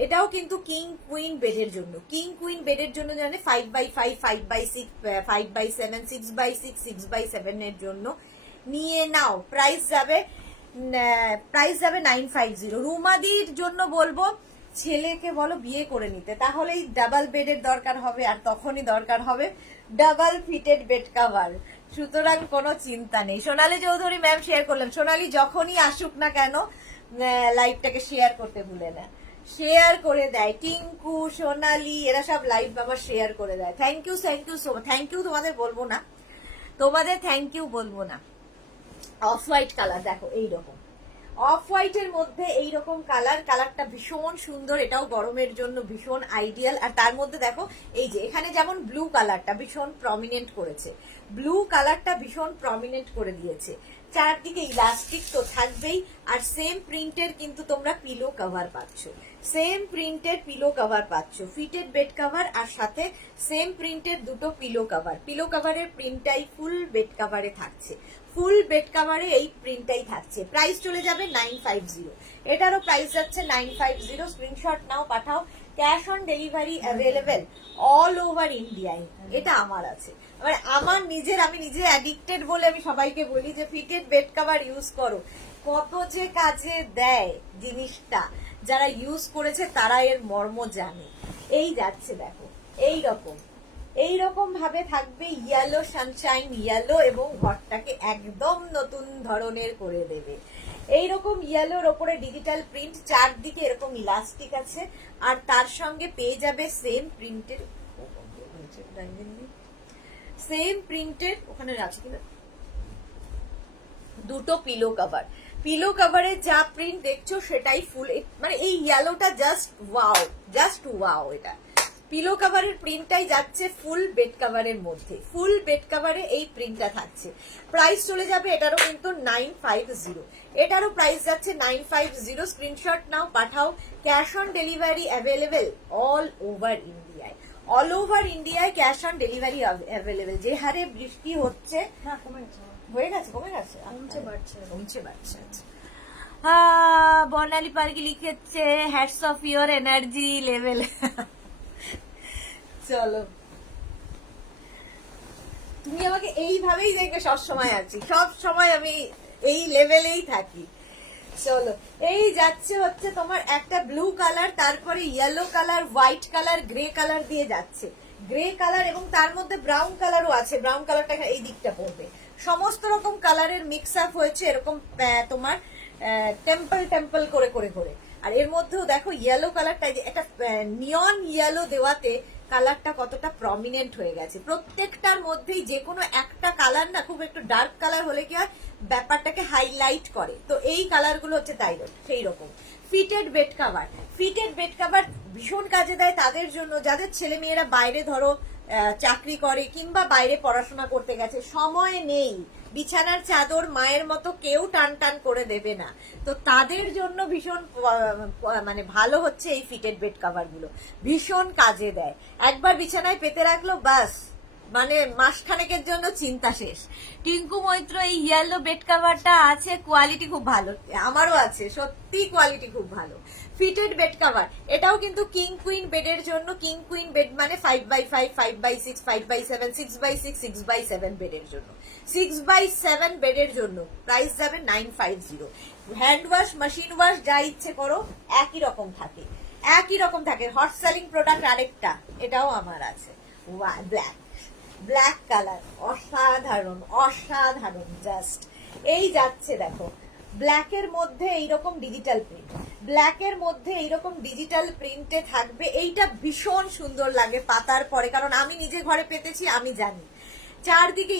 এটাও কিন্তু কিং কুইন বেডের জন্য, কিং কুইন বেডের জন্য জানে 5x5, 5x6, 5x7, 6x6, 6x7 এর জন্য নিয়ে নাও। প্রাইস যাবে 950। রুমাদির জন্য বলবো ছেলেকে বলো বিয়ে করে নিতে, তাহলেই ডাবল বেডের দরকার হবে, আর তখনই দরকার হবে ডাবল ফিটেড বেড কাভার। সুতরাং কোনো চিন্তা নেই। সোনালী চৌধুরী ম্যাম শেয়ার করলেন, সোনালী যখনই আসুক না কেন লাইভটাকে শেয়ার করতে ভুলে না, শেয়ার করে দেয়। টিঙ্কু, সোনালী, এরা সব লাইভ বাবা শেয়ার করে দেয়। Thank you so much, thank you তোমাদের বলবো না, তোমাদের থ্যাংক ইউ বলবো না। অফ হোয়াইট কালার দেখো, এইরকম অফ হোয়াইটের মধ্যে এইরকম কালারটা ভীষণ সুন্দর, এটাও গরমের জন্য ভীষণ আইডিয়াল। আর তার মধ্যে দেখো এই যে এখানে যেমন ব্লু কালারটা ভীষণ প্রমিনেন্ট করেছে, ব্লু কালারটা ভীষণ প্রমিনেন্ট করে দিয়েছে, চারদিকে ইলাস্টিক তো থাকবেই, আর সেম প্রিন্টের কিন্তু তোমরা পিলো কভার পাচ্ছ, সেম প্রিন্টের পিলো কভার পাচ্ছ, ফিটেড বেড কভার, আর সাথে সেম প্রিন্টের দুটো পিলো কভার। পিলো কভারের প্রিন্টটাই ফুল বেড কভারে থাকছে, ফুল বেড কাভারে এই প্রিন্টটাই থাকছে। প্রাইস চলে যাবে 950। এটারও প্রাইস যাচ্ছে 950। স্ক্রিনশট নাও, পাঠাও। Cash on delivery available all over ইন্ডিয়ায়। এটা আমার আছে, মানে আমি নিজে অ্যাডিক্টেড বলে আমি সবাইকে বলি যে ফিটেড বেড কভার ইউজ করো। কত যে কাজে দেয় জিনিসটা, যারা ইউজ করেছে তারা এর মর্ম জানে। এই যাচ্ছে দেখো, এইরকম ভাবে থাকবে ইয়েলো সানশাইন ইয়েলো, এবং ঘরটাকে একদম নতুন ধরনের করে দেবে। এইরকম ইয়েলোর ওপরে ডিজিটাল প্রিন্ট, চারদিকে এরকম ইলাস্টিক আছে, আর তার সঙ্গে পেয়ে যাবে সেম প্রিন্টের ওখানে আছে কিনা দুটো পিলো কভার। পিলো কভারে যা প্রিন্ট দেখছো সেটাই ফুল, মানে এই ইয়েলোটা জাস্ট ওয়াও। এটা পিলো কভারের প্রিন্টটাই যাচ্ছে ফুল বেড কভারের মধ্যে, ফুল বেড কভারে এই প্রিন্টটা থাকছে। প্রাইস চলে যাবে এটারও কিন্তু 950, এটারও প্রাইস যাচ্ছে 950। স্ক্রিনশট নাও, পাঠাও। Cash on delivery available all over ইন্ডিয়ায়, অল ওভার ইন্ডিয়ায় ক্যাশ অন ডেলিভারি অ্যাভেলেবেল। যে হারে বৃষ্টি হচ্ছে, না কমে গেছে, কমে গেছে, কমছে আচ্ছা। বাড়ছে। বর্ণালী পার্কি লিখেছে hats off your energy level. চলো, তুমি আমাকে এইভাবেই দেখবে, সব সময় আমি এই লেভেলেই থাকি। চলো, এই যাচ্ছে হচ্ছে তোমার একটা ব্লু কালার, তারপরে yellow colour, white colour, grey colour দিয়ে যাচ্ছে। গ্রে কালার এবং তার মধ্যে ব্রাউন কালারও আছে, ব্রাউন কালারটা এই দিকটা পড়বে। সমস্ত রকম কালারের মিক্স আপ হয়েছে এরকম তোমার টেম্পল করে। আর এর মধ্যেও দেখো ইয়েলো কালারটা, একটা নিয়ন ইয়েলো দেওয়াতে কালারটা কতটা প্রমিনেন্ট হয়ে গেছে। প্রত্যেকটার মধ্যেই যে কোনো একটা কালার না খুব একটু ডার্ক কালার হলে কি হয়, ব্যাপারটাকে হাইলাইট করে। তো এই কালারগুলো হচ্ছে তাই সেই রকম। ফিটেড বেড কভার ভীষণ কাজে দেয় তাদের জন্য যাদের ছেলে মেয়েরা বাইরে ধরো চাকরি করে কিংবা বাইরে পড়াশোনা করতে গেছে, সময় নেই, বিছানার চাদর মায়ের মতো কেউ টান করে দেবে না, তো তাদের জন্য ভীষণ মানে ভালো হচ্ছে এই ফিটেড বেড কভার গুলো, ভীষণ কাজে দেয়। একবার বিছানায় পেতে রাখলো বাস, মানে মাসখানেকের জন্য চিন্তা শেষ। টিঙ্কু মৈত্র, এই ইয়েলো বেড কভারটা আছে, কোয়ালিটি খুব ভালো, আমারও আছে, সত্যি কোয়ালিটি খুব ভালো। ফিটেড বেড কভার, এটাও কিন্তু কিং কুইন বেডের জন্য। কিং কুইন বেড মানে 5x5, 5x6, 5x7, 6x6, 6x7 বেডের জন্য, 6x7 বেডের জন্য প্রাইস যাবে 950। হ্যান্ড ওয়াশ, মেশিন ওয়াশ যা ইচ্ছে করো, একই রকম থাকে। হট সেলিং প্রোডাক্ট আরেকটা, এটাও আমার আছে, ব্ল্যাক কালার, অসাধারণ জাস্ট। এই যাচ্ছে দেখো, ব্ল্যাকের মধ্যে এইরকম ডিজিটাল প্রিন্টে থাকবে। এইটা ভীষণ সুন্দর লাগে পাতার পরে, কারণ আমি নিজে ঘরে পেতেছি, আমি জানি। চারদিকে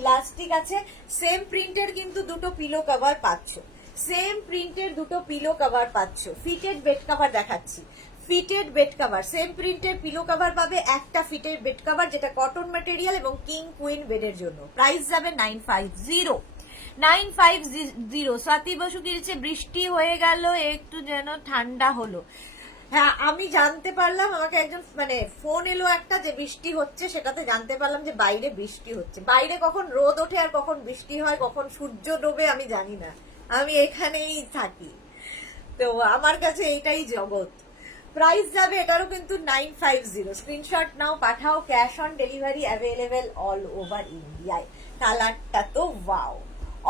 ইলাস্টিক আছে। সেম প্রিন্টের কিন্তু দুটো পিলো কভার পাচ্ছ। ফিটেড বেড কভার দেখাচ্ছি, ফিটেড বেড কভার, সেম প্রিন্টের পিলো কভার পাবে, একটা ফিটেড বেড কভার যেটা কটন ম্যাটেরিয়াল এবং কিং কুইন বেডের জন্য। প্রাইস যাবে 950। স্বাতি বসু কিনেছে, বৃষ্টি হয়ে গেল একটু যেন ঠান্ডা হলো। হ্যাঁ, আমি জানতে পারলাম, আমাকে একজন মানে ফোন এলো একটা যে বৃষ্টি হচ্ছে, সেটাতে জানতে পারলাম যে বাইরে বৃষ্টি হচ্ছে। বাইরে কখন রোদ ওঠে আর কখন বৃষ্টি হয়, কখন সূর্য ডোবে আমি জানি না, আমি এখানেই থাকি, তো আমার কাছে এইটাই জগৎ। প্রাইস যাবে এটারও কিন্তু 950। স্ক্রিনশট নাও, পাঠাও। Cash on delivery available all over ইন্ডিয়ায়। কালারটা তো ওয়াও,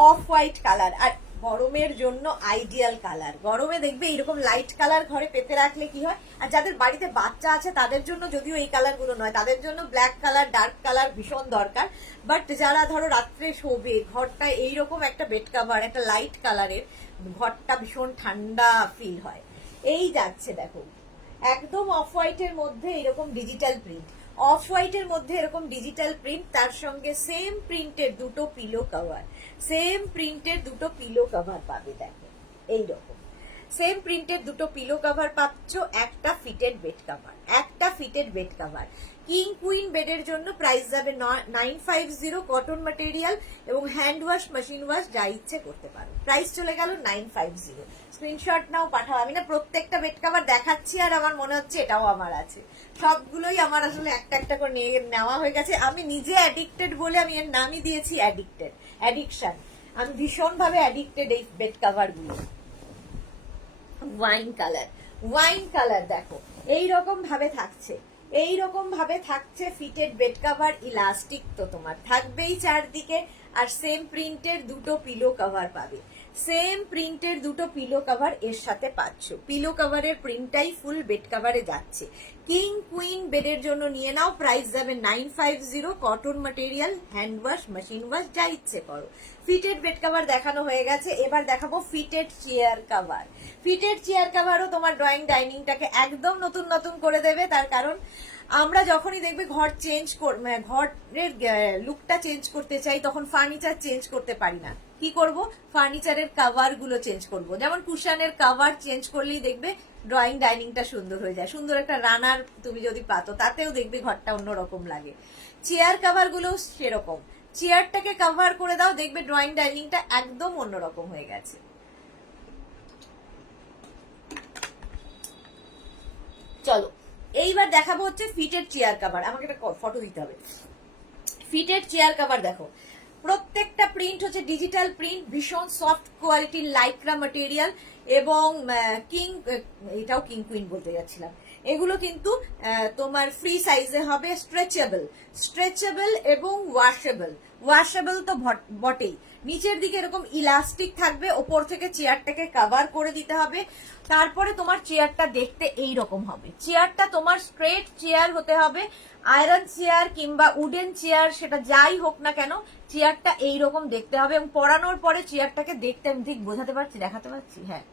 অফ হোয়াইট কালার, আর গরমের জন্য আইডিয়াল কালার। গরমে দেখবে এরকম লাইট কালার ঘরে পেতে রাখলে কি হয়, আর যাদের বাড়িতে বাচ্চা আছে তাদের জন্য যদিও এই কালার গুলো নয়, তাদের জন্য ব্ল্যাক কালার, ডার্ক কালার ভীষণ দরকার। বাট যারা ধরো রাত্রে শোবে, ঘরটা এইরকম একটা বেড কভার, একটা লাইট কালারের, ঘরটা ভীষণ ঠান্ডা ফিল হয়। এই যাচ্ছে দেখো, একদম অফ হোয়াইটের মধ্যে এরকম ডিজিটাল প্রিন্ট, তার সঙ্গে সেম প্রিন্টের দুটো পিলো কভার পাবে। দেখো এইরকম সেম প্রিন্টের দুটো পিলো কভার পাচ্ছ, একটা fitted bed cover. King queen বেডের জন্য প্রাইস যাবে 950, কটন ম্যাটেরিয়াল এবং হ্যান্ড ওয়াশ, মেশিন ওয়াশ যা ইচ্ছে করতে পারো। প্রাইস চলে গেল 950। স্ক্রিনশট নাও, পাঠাও। আমি না প্রত্যেকটা বেড কভার দেখাচ্ছি আর আমার মনে হচ্ছে এটাও আমার আছে, সবগুলোই আমার আসলে একটা করে নিয়ে নেওয়া হয়ে গেছে। আমি নিজে অ্যাডিক্টেড বলে আমি এর নামই দিয়েছি অ্যাডিকশন। আমি ভীষণ ভাবে অ্যাডিক্টেড এই বেড কভার গুলো। ওয়াইন কালার দেখো, এইরকম ভাবে থাকছে, এই রকম ভাবে থাকছে ফিটেড বেড কভার, ইলাস্টিক তো তোমার থাকবেই চারদিকে, আর সেম প্রিন্টের দুটো পিলো কভার পাবে। সেম প্রিন্টের দুটো পিলো কভার এর সাথে পাচ্ছ। পিলো কভারের প্রিন্টটাই ফুল বেড কভারে যাচ্ছে। কিং কুইন বেডের জন্য নিয়ে নাও, প্রাইস যাবে 950, cotton material, hand wash, machine wash, যা ইচ্ছে করো। ফিটেড বেড কভার দেখানো হয়ে গেছে, এবার দেখাবো fitted chair cover. Fitted chair কভারও তোমার ড্রয়িং ডাইনিংটাকে একদম নতুন নতুন করে দেবে, তার কারণ আমরা যখনই দেখবে ঘর চেঞ্জ ঘরের লুকটা চেঞ্জ করতে চাই, তখন ফার্নিচার চেঞ্জ করতে পারি না। কি করব? ফার্নিচারের কভার গুলো চেঞ্জ করব। যেমন কুশনের কভার চেঞ্জ করলেই দেখবে ড্রয়িং ডাইনিংটা সুন্দর হয়ে যায়। সুন্দর একটা রানার তুমি যদি পাতো, তাতেও দেখবে ঘরটা অন্যরকম লাগে। চেয়ার কভার গুলো সেরকম, চেয়ারটাকে কভার করে দাও, দেখবে ড্রয়িং ডাইনিংটা একদম অন্যরকম হয়ে গেছে। চলো এইবার দেখাবো হচ্ছে ফিটেড চেয়ার কভার। আমাকে একটা ফটো দিতে হবে। ফিটেড চেয়ার কভার দেখো, প্রত্যেকটা প্রিন্ট হচ্ছে ডিজিটাল প্রিন্ট, ভীষণ সফট কোয়ালিটির লাইক্রা ম্যাটেরিয়াল, এবং কিং, এটাও কিং কুইন বলতে যাচ্ছিলাম। এগুলো কিন্তু তোমার ফ্রি সাইজে হবে, স্ট্রেচেবল এবং ওয়াশেবল তো বটেই। নিচের দিকে এরকম ইলাস্টিক থাকবে, ওপর থেকে চেয়ারটাকে কভার করে দিতে হবে। তারপরে তোমার চেয়ারটা দেখতে এই রকম হবে। চেয়ারটা তোমার স্ট্রেট চেয়ার হতে হবে, আয়রন চেয়ার কিংবা উডেন চেয়ার, সেটা যাই হোক না কেন, চেয়ারটা এইরকম দেখতে হবে। এবং পরানোর পরে চেয়ারটাকে দেখতে আমি ঠিক বোঝাতে পারছি, দেখাতে পারছি? হ্যাঁ,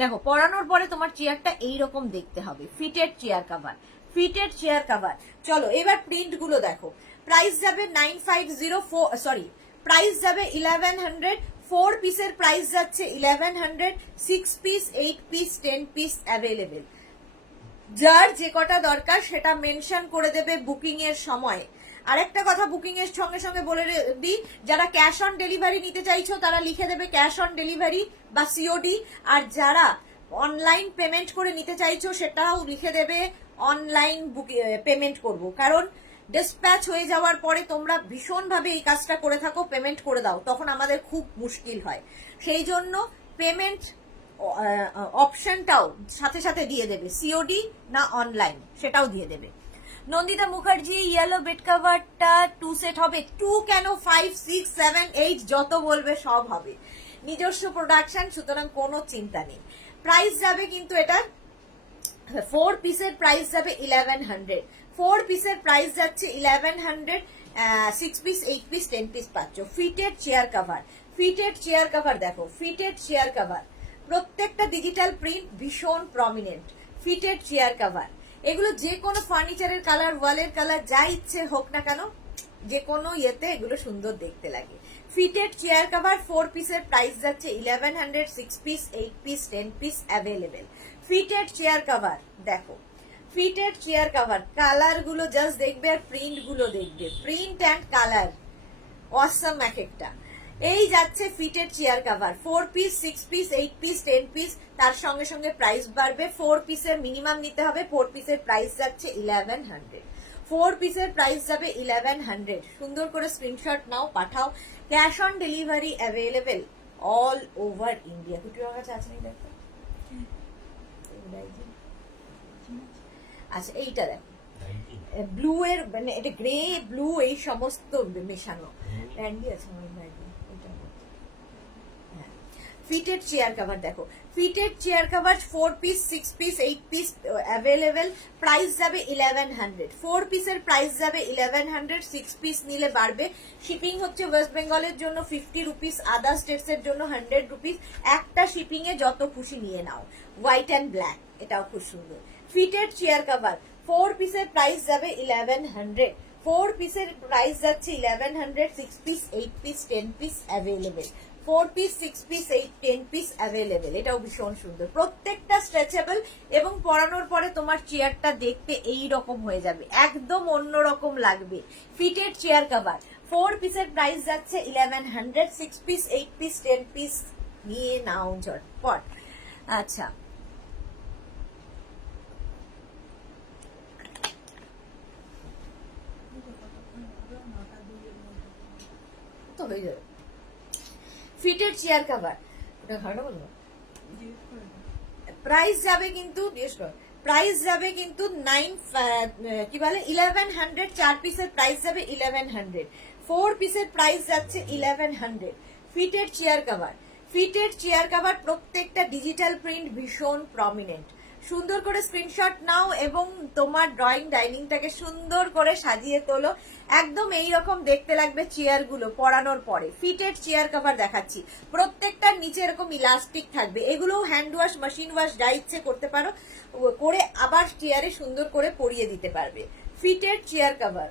দেখো পরানোর পরে তোমার চেয়ারটা এইরকম দেখতে হবে। Fitted chair cover, fitted chair cover. চলো এবার প্রিন্ট গুলো দেখো। প্রাইস যাবে 950, প্রাইস যাবে 1100, 4 পিসের প্রাইস যাচ্ছে 1100, 6 পিস, 8 পিস, 10 পিস অ্যাভেলেবেল। যার যে কটা দরকার সেটা মেনশন করে দেবে বুকিং এর সময়। আরেকটা কথা বুকিং এর সঙ্গে সঙ্গে বলে দিই, যারা ক্যাশ অন ডেলিভারি নিতে চাইছো তারা লিখে দেবে ক্যাশ অন ডেলিভারি বা সিওডি, আর যারা অনলাইন পেমেন্ট করে নিতে চাইছো সেটাও লিখে দেবে অনলাইন পেমেন্ট করব। কারণ ডিসপ্যাচ হয়ে যাওয়ার পরে তোমরা ভীষণভাবে এই কাজটা করে থাকো, পেমেন্ট করে দাও, তখন আমাদের খুব মুশকিল হয়। সেই জন্য পেমেন্ট অপশনটাও সাথে সাথে দিয়ে দেবে, সিওডি না অনলাইন সেটাও দিয়ে দেবে। নন্দিতা মুখার্জি, ইয়েলো বেড কভারটা 2 সেট হবে। 2 কেন, 5, 6, 7, 8 যত বলবে সব হবে। নিজস্ব প্রোডাকশন, সুতরাং কোনো চিন্তা নেই। প্রাইস যাবে কিন্তু এটা 4 পিসের প্রাইস যাবে 1100, 4 পিসের প্রাইস যাচ্ছে 1100, 6 পিস, 8 পিস, 10 পিস পাচ্ছ। Fitted chair cover, fitted chair cover দেখো, ফিটেড চেয়ার কভার প্রত্যেকটা ডিজিটাল প্রিন্ট, ভীষণ প্রমিনেন্ট। ফিটেড চেয়ার কভার এগুলো যে কোনো ফার্নিচারের কালার, ওয়ালের কালার, যা ইচ্ছে হোক না কেন, যে কোনো ইয়েতে এগুলো সুন্দর দেখতে লাগে। ফিটেড চেয়ার কভার 4 পিসের প্রাইস যাচ্ছে 1100, 6 piece, 8 piece, 10 piece available. Fitted chair cover দেখো, ফিটেড চেয়ার কভার কালার গুলো জাস্ট দেখবে আর প্রিন্ট গুলো দেখবে, প্রিন্ট অ্যান্ড কালার অসাম এক একটা। এই যাচ্ছে fitted chair cover 4 piece, 6 piece, 8 piece, 10 piece, তার সঙ্গে সঙ্গে প্রাইস বাড়বে। 4 পিসের মিনিমাম নিতে হবে, 4 পিসের প্রাইস যাচ্ছে 1100, 4 পিসের প্রাইস যাবে 1100। সুন্দর করে স্ক্রিনশট নাও, পাঠাও। Cash on delivery available all over India. কুটির কাছে আছে নাকি দেখো? আচ্ছা এইটা দেখো, ব্লু এর মানে এটা গ্রে ব্লু এই সমস্ত মেশানো র্যান্ডি আছে আমার ব্যাগে। ফিটেড চেয়ার কভার দেখো, fitted chair cover 4 piece, 6 piece, 8 piece available. Price যাবে 1100, 4 পিসের প্রাইস যাবে 1100, 6 পিস নিলে বাড়বে। শিপিং হচ্ছে ওয়েস্ট বেঙ্গলের জন্য 50 রুপিস, আদার স্টেটস এর জন্য 100 রুপিস। একটা শিপিং এ যত খুশি নিয়ে নাও। হোয়াইট অ্যান্ড ব্ল্যাক, এটাও খুব সুন্দর। ফিটেড চেয়ার কভার 4 পিসের প্রাইস যাবে 1100, 4 পিসের প্রাইস যাচ্ছে 1100, 6 piece, 8 piece, 10 piece available. 4 piece, 6 piece, 8, 10 piece available. এটাও ভীষণ সুন্দর, প্রত্যেকটা স্ট্রেচেবল, এবং পরানোর পরে তোমার চেয়ারটা দেখতে এই রকম হয়ে যাবে, একদম অন্যরকম লাগবে। ফিটেড চেয়ার কভার 4 পিসের প্রাইস যাচ্ছে 1100, 6 পিস, 8 পিস, 10 পিস নিয়ে নাও ঝটপট। আচ্ছা তো হয়ে যাবে। ফিটেড চেয়ার কভার ওটা ঘাড়া বলবো, প্রাইস যাবে কিন্তু প্রাইস যাবে কিন্তু 1100, 4 পিসের প্রাইস যাবে 1100, 4 পিসের প্রাইস যাচ্ছে 1100। Fitted chair cover, fitted chair cover প্রত্যেকটা ডিজিটাল প্রিন্ট ভীষণ প্রমিনেন্ট। সুন্দর করে স্ক্রিনশট নাও এবং তোমার ড্রয়িং ডাইনিংটাকে সুন্দর করে সাজিয়ে তোলো। একদম এই রকম দেখতে লাগবে চেয়ারগুলো পরানোর পরে। ফিটেড চেয়ার কভার দেখাচ্ছি, প্রত্যেকটার নিচে এরকম ইলাস্টিক থাকবে। এগুলো হ্যান্ড ওয়াশ, মেশিন ওয়াশ যা ইচ্ছে করতে পারো, করে আবার চেয়ারে সুন্দর করে পরিয়ে দিতে পারবে। ফিটেড চেয়ার কভার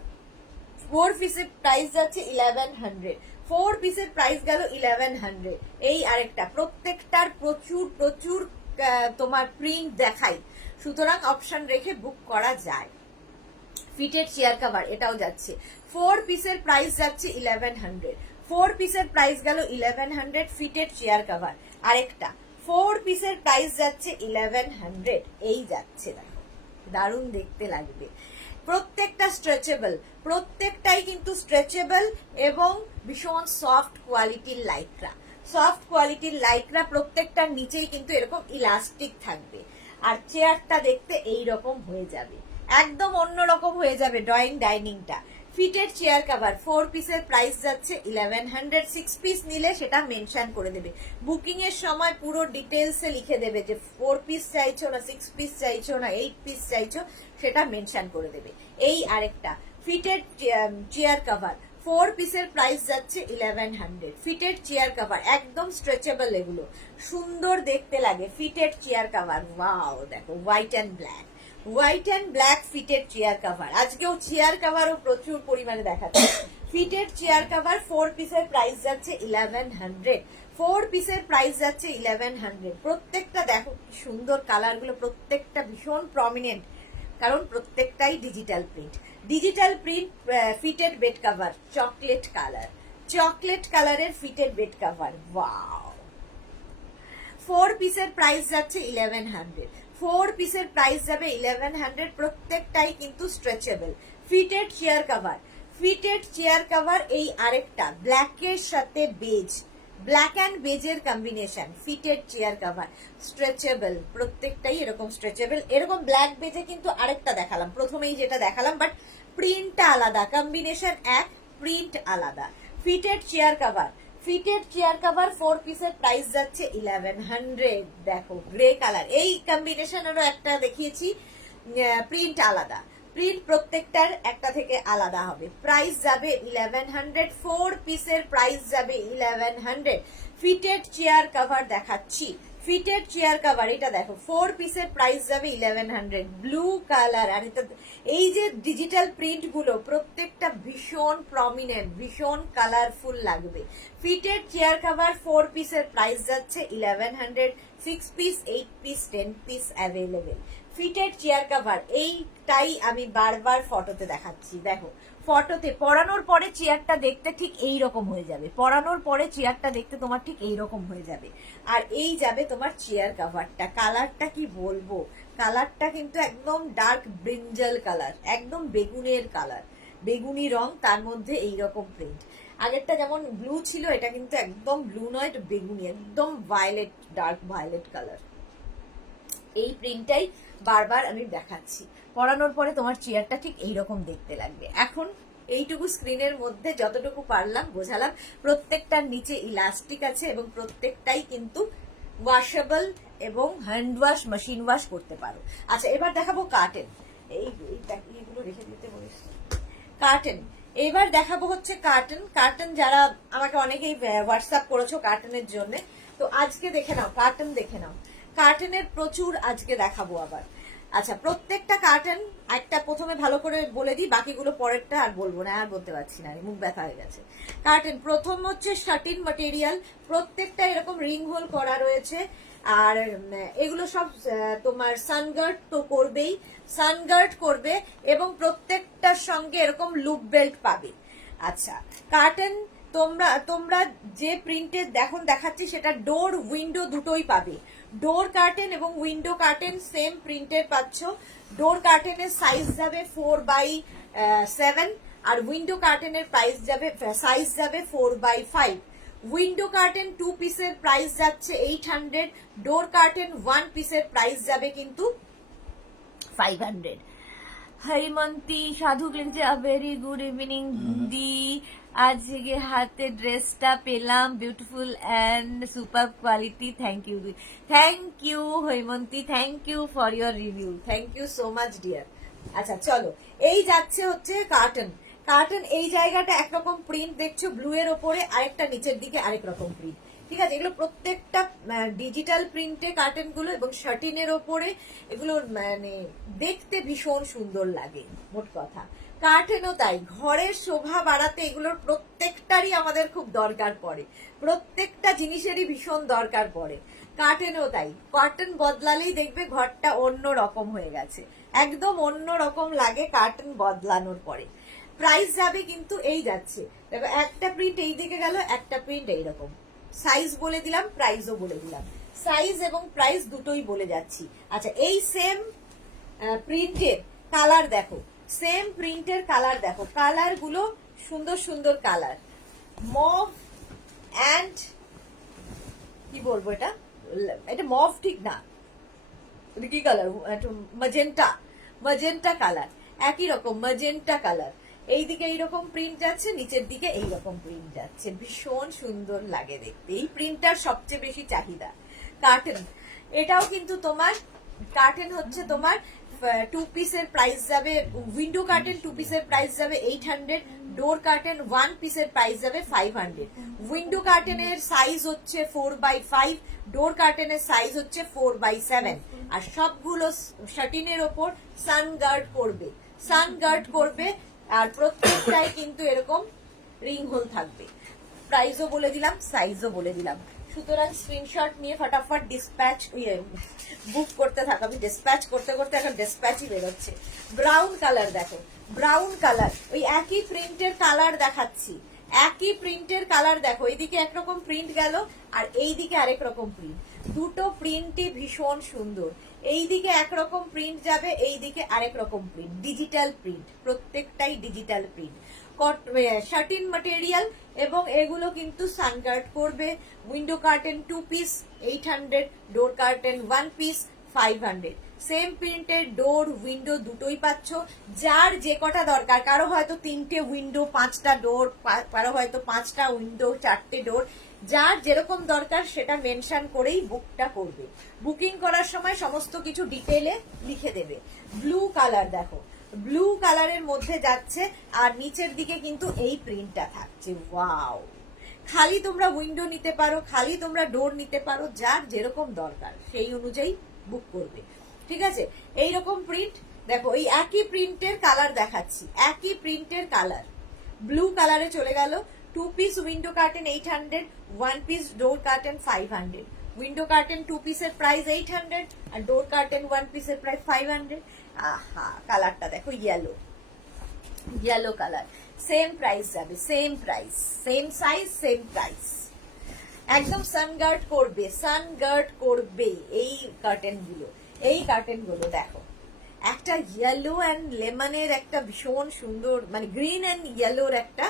4 পিসের প্রাইস যাচ্ছে 1100, 4 পিসের প্রাইস গেল 1100। এই আরেকটা, প্রত্যেকটার প্রচুর প্রচুর তোমার প্রিন্ট দেখাই, সুতরাং অপশন রেখে বুক করা যায়। ফিটেড চেয়ার কভার এটাও যাচ্ছে, 4 পিসের প্রাইস যাচ্ছে 1100, 4 পিসের প্রাইস গেল 1100। ফিটেড চেয়ার কভার আরেকটা, 4 পিসের প্রাইস যাচ্ছে 1100। এই যাচ্ছে, দেখো দারুণ দেখতে লাগবে। প্রত্যেকটা স্ট্রেচেবল, প্রত্যেকটাই কিন্তু স্ট্রেচেবল এবং ভীষণ সফট কোয়ালিটির লাইক্রা, সফট কোয়ালিটির লাইক্রা। প্রত্যেকটার নিচেই কিন্তু এরকম ইলাস্টিক থাকবে। আর চেয়ারটা দেখতে এই রকম হয়ে যাবে, একদম অন্যরকম হয়ে যাবে ড্রয়িং ডাইনিংটা। ফিটেড চেয়ার কভার 4 পিসের প্রাইস যাচ্ছে 1100, 6 পিস নিলে সেটা মেনশন করে দেবে বুকিং এর সময়, পুরো ডিটেলসে লিখে দেবে যে 4 পিস চাইছো না 6 পিস চাইছো না 8 পিস চাইছো, সেটা মেনশন করে দেবে। এই আরেকটা ফিটেড চেয়ার কভার 4 পিসের প্রাইস যাচ্ছে 1100। ফিটেড চেয়ার কভার একদম স্ট্রেচেবল, এগুলো সুন্দর দেখতে লাগে। ফিটেড চেয়ার কভার, ওয়াও দেখো white and black, white and black fitted chair cover. আজকেও চেয়ার কভারও প্রচুর পরিমাণে দেখাচ্ছে। ফিটেড চেয়ার কভার 4 পিসের প্রাইস যাচ্ছে 1100, 4 পিসের প্রাইস যাচ্ছে 1100। প্রত্যেকটা দেখো কি সুন্দর কালারগুলো, প্রত্যেকটা ভীষণ প্রমিনেন্ট, কারণ প্রত্যেকটাই digital print. Digital print fitted bed cover chocolate colour, chocolate কালারের ফিটেড বেড কভার, ওয়াও। 4 পিসের প্রাইস যাচ্ছে 1100, 4 পিসের প্রাইস যাবে 1100। প্রত্যেকটাই কিন্তু stretchable. Fitted chair cover, fitted chair cover এই আরেকটা ব্ল্যাকের সাথে বেজ, ব্ল্যাক অ্যান্ড বেজের combination. Fitted chair cover stretchable, প্রত্যেকটাই এরকম স্ট্রেচেবল। এরকম ব্ল্যাক বেজে কিন্তু আরেকটা দেখালাম, প্রথমেই যেটা দেখালাম, বাট প্রিন্টটা আলাদা, কম্বিনেশন এক, প্রিন্ট আলাদা। Fitted chair cover, fitted chair cover 4 পিসের প্রাইস যাচ্ছে 1100। দেখো গ্রে কালার, এই কম্বিনেশনেরও একটা দেখিয়েছি, প্রিন্ট আলাদা, প্রিন্ট প্রত্যেকটার একটা থেকে আলাদা হবে। প্রাইস যাবে 1100, 4 পিসের প্রাইস যাবে 1100। ফিটেড চেয়ার কভার দেখাচ্ছি, ফিটেড চেয়ার কভার এটা দেখো 4 পিসের প্রাইস যাবে 1100, ব্লু কালার। আর এটা এই যে ডিজিটাল প্রিন্ট গুলো প্রত্যেকটা ভীষণ প্রমিনেন্ট, ভীষণ কালারফুল লাগবে। ফিটেড চেয়ার কভার 4 পিসের প্রাইস যাচ্ছে 1100, 6 piece, 8 piece, 10 piece available. Fitted chair cover এইটাই আমি বারবার ফটোতে দেখাচ্ছি। দেখো ফটোতে পরানোর পরে চেয়ারটা দেখতে ঠিক এই রকম হয়ে যাবে, পরানোর পরে চেয়ারটা দেখতে তোমার ঠিক এই রকম হয়ে যাবে। আর এই যাবে তোমার চেয়ার কভারটা, কালারটা কি বলবো, কালারটা কিন্তু একদম ডার্ক ব্রিঞ্জাল কালার, একদম বেগুনের কালার, বেগুনি রং, তার মধ্যে এই রকম প্রিন্ট। আগেরটা যেমন ব্লু ছিল, এটা কিন্তু একদম ব্লু নয়, এটা বেগুনি, একদম ভায়োলেট, ডার্ক ভায়োলেট কালার। এই প্রিন্টটাই বারবার আমি দেখাচ্ছি, পরানোর পরে তোমার চেয়ারটা ঠিক এইরকম দেখতে লাগবে। এখন এইটুকু স্ক্রিনের মধ্যে যতটুকু পারলাম বোঝালাম। প্রত্যেকটার নিচে ইলাস্টিক আছে এবং প্রত্যেকটাই কিন্তু ওয়াশেবল এবং হ্যান্ড ওয়াশ, মেশিন ওয়াশ করতে পারো। আচ্ছা এবার দেখাবো কার্টেন, এইগুলো রেখে দিতে বলেছি। কার্টেন এবার দেখাবো হচ্ছে কার্টেন। কার্টেন যারা আমাকে অনেকেই হোয়াটসঅ্যাপ করেছো কার্টেনের জন্য, তো আজকে দেখে নাও, কার্টেন দেখে নাও। কার্টেনের প্রচুর আজকে দেখাবো আবার। আচ্ছা প্রত্যেকটা কার্টেন একটা প্রথমে ভালো করে বলে দিই, বাকিগুলো পরেরটা আর বলবো না, আর বলতে পারছি না, মুখ ব্যথা হয়ে গেছে। কার্টেন প্রথম হচ্ছে শাটিন ম্যাটেরিয়াল, প্রত্যেকটা এরকম রিং হোল করা রয়েছে। আর এগুলো সব তোমার সানগার্ড তো করবেই, সানগার্ড করবে এবং প্রত্যেকটার সঙ্গে এরকম লুপ বেল্ট পাবে। আচ্ছা কার্টেন তোমরা যে প্রিন্টে দেখাচ্ছি সেটা ডোর উইন্ডো দুটোই পাবে। ডোর কার্টেন এবং উইন্ডো কার্টেন সেম প্রিন্টের পাচ্ছ। ডোর কার্টেনের সাইজ যাবে 4x7 আর উইন্ডো কার্টেনের সাইজ যাবে 4x5। উইন্ডো কার্টেন 2 পিসের প্রাইস যাচ্ছে 800, ডোর কার্টেন 1 পিসের প্রাইস যাবে কিন্তু 500। হরিমন্তী সাধু লিখছে আ ভেরি গুড ইভিনিং দি, আজকে হাতে ড্রেসটা পেলাম, beautiful and super quality, thank you Harimanti, thank you for your review, thank you so much dear. আচ্ছা চলো, এই যাচ্ছে হচ্ছে কার্টন। কার্টন এই জায়গাটা একরকম প্রিন্ট দেখছো ব্লু এর ওপরে, আরেকটা নিচের দিকে আরেক রকম প্রিন্ট, ঠিক আছে? এগুলো প্রত্যেকটা ডিজিটাল প্রিন্টে কার্টন গুলো, এবং শার্টিনের ওপরে এগুলো মানে দেখতে ভীষণ সুন্দর লাগে। মোট কথা কার্টেনও তাই, ঘরের শোভা বাড়াতে এগুলোর প্রত্যেকটারই আমাদের খুব দরকার পড়ে, প্রত্যেকটা জিনিসেরই ভীষণ দরকার পড়ে। কার্টেনও তাই, কার্টেন বদলালেই দেখবে ঘরটা অন্য রকম হয়ে গেছে, একদম অন্য রকম লাগে কার্টেন বদলানোর পরে। প্রাইস যাবে কিন্তু এই যাচ্ছে, দেখো একটা প্রিন্ট এই দিকে গেল, একটা প্রিন্ট এইরকম। সাইজ বলে দিলাম, প্রাইসও বলে দিলাম, সাইজ এবং প্রাইস দুটোই বলে যাচ্ছি। আচ্ছা, এই সেম প্রিন্টের কালার দেখো, সেম প্রিন্টের কালার দেখো, কালার গুলো সুন্দর সুন্দর কালার, মভ অ্যান্ড কি বলবো এটা, এটা মভ ঠিক না, এটা কি কালার, ম্যাজেন্টা, ম্যাজেন্টা কালার, একই রকম ম্যাজেন্টা কালার। এইদিকে এইরকম প্রিন্ট যাচ্ছে, নিচের দিকে এইরকম প্রিন্ট যাচ্ছে, ভীষণ সুন্দর লাগে দেখতে। এই প্রিন্টটার সবচেয়ে বেশি চাহিদা। কার্টেন, এটাও কিন্তু তোমার কার্টেন হচ্ছে তোমার টু পিসের প্রাইস যাবে, উইন্ডো কার্টেন টু পিসের প্রাইস যাবে 800, ডোর কার্টেন ওয়ান পিসের প্রাইস যাবে 500। উইন্ডো কার্টেনের সাইজ হচ্ছে 4x5, ডোর কার্টেনের সাইজ হচ্ছে 4x7, আর সবগুলো শার্টিনের ওপর সান গার্ড করবে, সান গার্ড করবে, আর প্রত্যেকটাই কিন্তু এরকম রিং হোল থাকবে। প্রাইসও বলে দিলাম, সাইজও বলে দিলাম। সুতরাং স্ক্রিনশট নিয়ে ফটাফট ডিসপ্যাচ বুক করতে থাকো। আমি ডিসপ্যাচ করতে করতে এখন ডিসপ্যাচই বেরোচ্ছে। ব্রাউন কালার দেখো, ব্রাউন কালার, ওই একই প্রিন্টের কালার দেখাচ্ছি, একই প্রিন্টের কালার দেখো, এইদিকে একরকম প্রিন্ট গেল আর এইদিকে আরেক রকম প্রিন্ট, দুটো প্রিন্টই ভীষণ সুন্দর। এইদিকে একরকম প্রিন্ট যাবে, এইদিকে আরেক রকম প্রিন্ট, ডিজিটাল প্রিন্ট, প্রত্যেকটাই ডিজিটাল প্রিন্ট, শার্টিন ম্যাটেরিয়াল, এবং এগুলো কিন্তু সানগার্ড করবে। উইন্ডো কার্টেন টু পিস 800, ডোর কার্টেন ওয়ান পিস 500। সেম প্রিন্টের ডোর উইন্ডো দুটোই পাচ্ছ, যার যে কটা দরকার, কারো হয়তো 3টে উইন্ডো 5টা ডোর, কারো হয়তো 5টা উইন্ডো 4টে ডোর, যার যেরকম দরকার সেটা মেনশন করেই বুকটা করবে। বুকিং করার সময় সমস্ত কিছু ডিটেলে লিখে দেবে। ব্লু কালার দেখো, ব্লু কালারের মধ্যে যাচ্ছে, আর নিচের দিকে কিন্তু এই প্রিন্টটা থাকছে। ওয়াও, খালি তোমরা উইন্ডো নিতে পারো, খালি তোমরা ডোর নিতে পারো, যার যেরকম দরকার সেই অনুযায়ী বুক করবে, ঠিক আছে? এইরকম প্রিন্ট দেখো, এই একই প্রিন্টের কালার দেখাচ্ছি, একই প্রিন্টের কালার, ব্লু কালারে চলে গেল। Two piece window curtain 800, one piece door curtain 500। Window curtain two পিসের প্রাইস 800, আর ডোর কার্টেন ওয়ান পিসের প্রাইস 500। আহা, কালারটা দেখো, yellow, yellow colour, same price যাবে, same price, same size, same price, একদম সানগার্ড করবে, সানগার্ড করবে এই কার্টেন গুলো। এই কার্টেন গুলো দেখো, একটা ইয়েলো অ্যান্ড লেমনের একটা ভীষণ সুন্দর, মানে গ্রিন অ্যান্ড ইয়েলোর একটা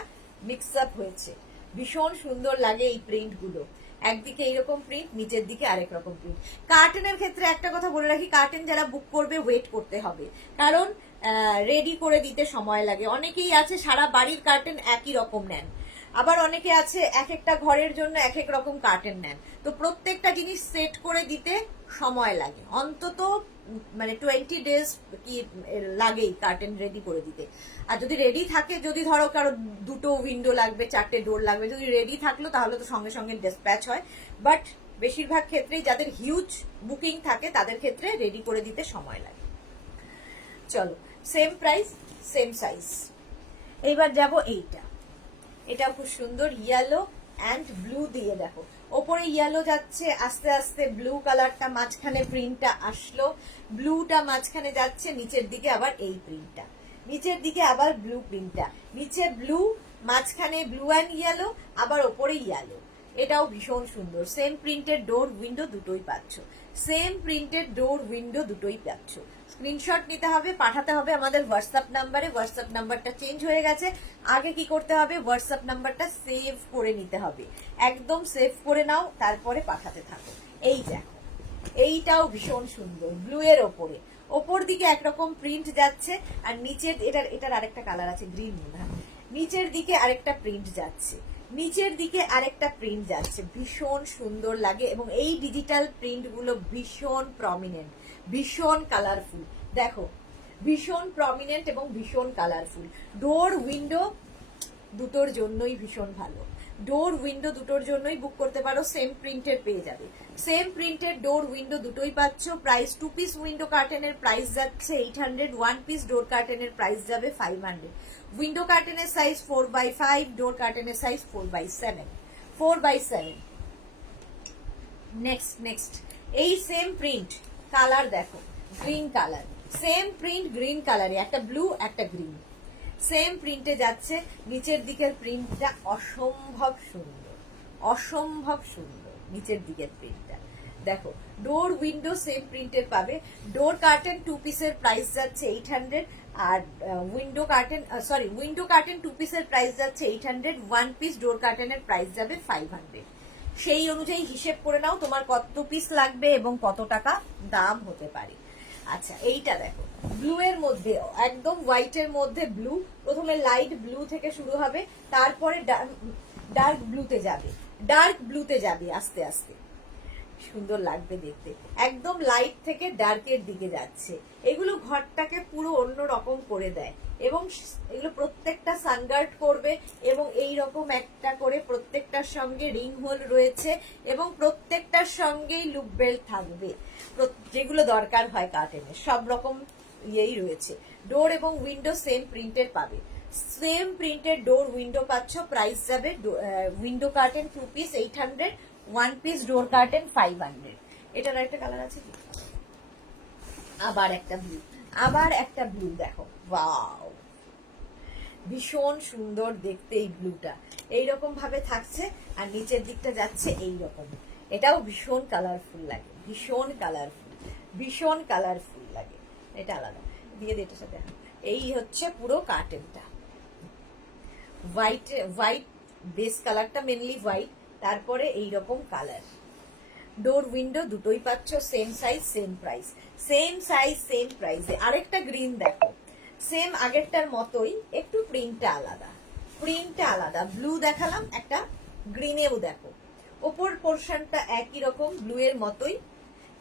মিক্স আপ হয়েছে, ভীষণ সুন্দর লাগে এই প্রিন্ট গুলো। একদিকে এইরকম প্রিন্ট, নিচের দিকে আরেক রকম প্রিন্ট। কার্টেনের ক্ষেত্রে একটা কথা বলে রাখি, কার্টেন যারা বুক করবে ওয়েট করতে হবে, কারণ রেডি করে দিতে সময় লাগে। অনেকেই আছে সারা বাড়ির কার্টেন একই রকম নেন, আবার অনেকে আছে এক একটা ঘরের জন্য এক এক রকম কার্টেন নেন, তো প্রত্যেকটা জিনিস সেট করে দিতে সময় লাগে, অন্তত মানে 20 days কি লাগেই কার্টেন রেডি করে দিতে। আর যদি রেডি থাকে, যদি ধরো কারো দুটো উইন্ডো লাগবে, 4টে ডোর লাগবে, যদি রেডি থাকলো তাহলে তো সঙ্গে সঙ্গে ডিসপ্যাচ হয়, বাট বেশিরভাগ ক্ষেত্রেই যাদের হিউজ বুকিং থাকে তাদের ক্ষেত্রে রেডি করে দিতে সময় লাগে। চলো, সেম প্রাইস, সেম সাইজ। এইবার যাব এইটা, এটা খুব সুন্দর, ইয়েলো অ্যান্ড ব্লু দিয়ে দেখো, ওপরে ইয়েলো যাচ্ছে, আস্তে আস্তে ব্লু কালারটা মাঝখানে প্রিন্টটা আসলো, ব্লুটা মাঝখানে যাচ্ছে, নিচের দিকে আবার এই প্রিন্টটা, নিচের দিকে আবার ব্লু প্রিন্টটা, নিচে ব্লু, মাঝখানে ব্লু অ্যান্ড ইয়েলো, আবার ওপরে ইয়েলো। এটাও ভীষণ সুন্দর। সেম প্রিন্টের ডোর উইন্ডো দুটোই পাচ্ছ, সেম প্রিন্টের ডোর উইন্ডো দুটোই পাচ্ছ। স্ক্রিনশট নিতে হবে, পাঠাতে হবে আমাদের হোয়াটসঅ্যাপ নাম্বারে। হোয়াটসঅ্যাপ নাম্বারটা চেঞ্জ হয়ে গেছে, আগে কি করতে হবে, হোয়াটসঅ্যাপ নাম্বারটা সেভ করে নিতে হবে, একদম সেভ করে নাও, তারপরে পাঠাতে থাকো। এই দেখো, এইটাও ভীষণ সুন্দর ব্লু এর ওপরে, ওপর দিকে একরকম প্রিন্ট যাচ্ছে আর নিচের এটার আরেকটা কালার আছে গ্রিন, না নিচের দিকে আরেকটা প্রিন্ট যাচ্ছে, নিচের দিকে আরেকটা প্রিন্ট যাচ্ছে, ভীষণ সুন্দর লাগে এবং এই ডিজিটাল প্রিন্ট গুলো ভীষণ প্রমিনেন্ট, ভীষণ কালারফুল। দেখো ভীষণ প্রমিনেন্ট এবং ভীষণ কালারফুল। ডোর উইন্ডো দুটোর জন্যই ভীষণ ভালো, ডোর উইন্ডো দুটোর জন্যই বুক করতে পারো, সেম প্রিন্টের পেয়ে যাবে, সেম প্রিন্টের ডোর উইন্ডো দুটোই পাচ্ছ। প্রাইস 2 পিস উইন্ডো কার্টেনের প্রাইস যাচ্ছে 800, 1 পিস ডোর কার্টেনের প্রাইস যাবে 500। উইন্ডো কার্টেনের সাইজ 4x5, ডোর কার্টেনের সাইজ 4x7, 4x7। নেক্সট এই সেম প্রিন্ট কালার দেখো, green colour, same print green কালারে, একটা ব্লু একটা গ্রিন, সেম প্রিন্টে যাচ্ছে। নিচের দিকের প্রিন্টটা অসম্ভব সুন্দর, অসম্ভব সুন্দর নিচের দিকের প্রিন্টটা দেখো। ডোর উইন্ডো সেম প্রিন্টের পাবে। ডোর কার্টেন 2 পিসের প্রাইস যাচ্ছে 800 আর উইন্ডো কার্টেন 2 পিসের প্রাইস যাচ্ছে 800, 1 পিস ডোর কার্টেনের প্রাইস যাবে 500। সেই অনুযায়ী হিসেব করে নাও তোমার কত পিস লাগবে এবং কত টাকা দাম হতে পারে। আচ্ছা এইটা দেখো, ব্লু এর মধ্যে একদম হোয়াইটের মধ্যে ব্লু, প্রথমে লাইট ব্লু থেকে শুরু হবে, তারপরে ডার্ক ব্লুতে যাবে, ডার্ক ব্লুতে যাবে আস্তে আস্তে, সুন্দর লাগবে দেখতে। একদম লাইট থেকে ডার্কের দিকে যাচ্ছে, এগুলো ঘরটাকে পুরো অন্য রকম করে দেয় এবং এগুলো প্রত্যেকটা সানগার্ড করবে এবং এই রকম একটা করে প্রত্যেকটার সঙ্গে রিং হোল রয়েছে এবং প্রত্যেকটার সঙ্গেই লুপ বেল্ট থাকবে, যেগুলো দরকার হয় কার্টেনের, সব রকম ইয়েই রয়েছে। ডোর এবং উইন্ডো সেম প্রিন্টের পাবে, সেম প্রিন্টের ডোর উইন্ডো পাচ্ছ, প্রাইস যাবে window curtain 2 piece 800, 1 piece door curtain 500। এটার একটা কালার আছে কি, আবার একটা ব্লু দেখো, ওয়াও ভীষণ সুন্দর দেখতে এই ব্লুটা, এইরকম ভাবে থাকছে আর নিচের দিকটা যাচ্ছে এইরকম, এটাও ভীষণ কালারফুল লাগে, ভীষণ কালারফুল, ভীষণ কালারফুল লাগে। এটা আলাদা দিয়ে দে এটার সাথে। এই হচ্ছে পুরো কার্টেনটা, হোয়াইট বেস কালারটা মেনলি হোয়াইট, তারপরে এইরকম কালার। ডোর উইন্ডো দুটোই পাচ্ছ same size same price, same size same প্রাইসে। আরেকটা গ্রিন দেখো, সেম আগেরটার মতোই, একটু প্রিন্টটা আলাদা, ব্লু দেখালাম, একটা গ্রিনেও দেখো, ওপর পোর্শনটা একই রকম ব্লু এর মতোই,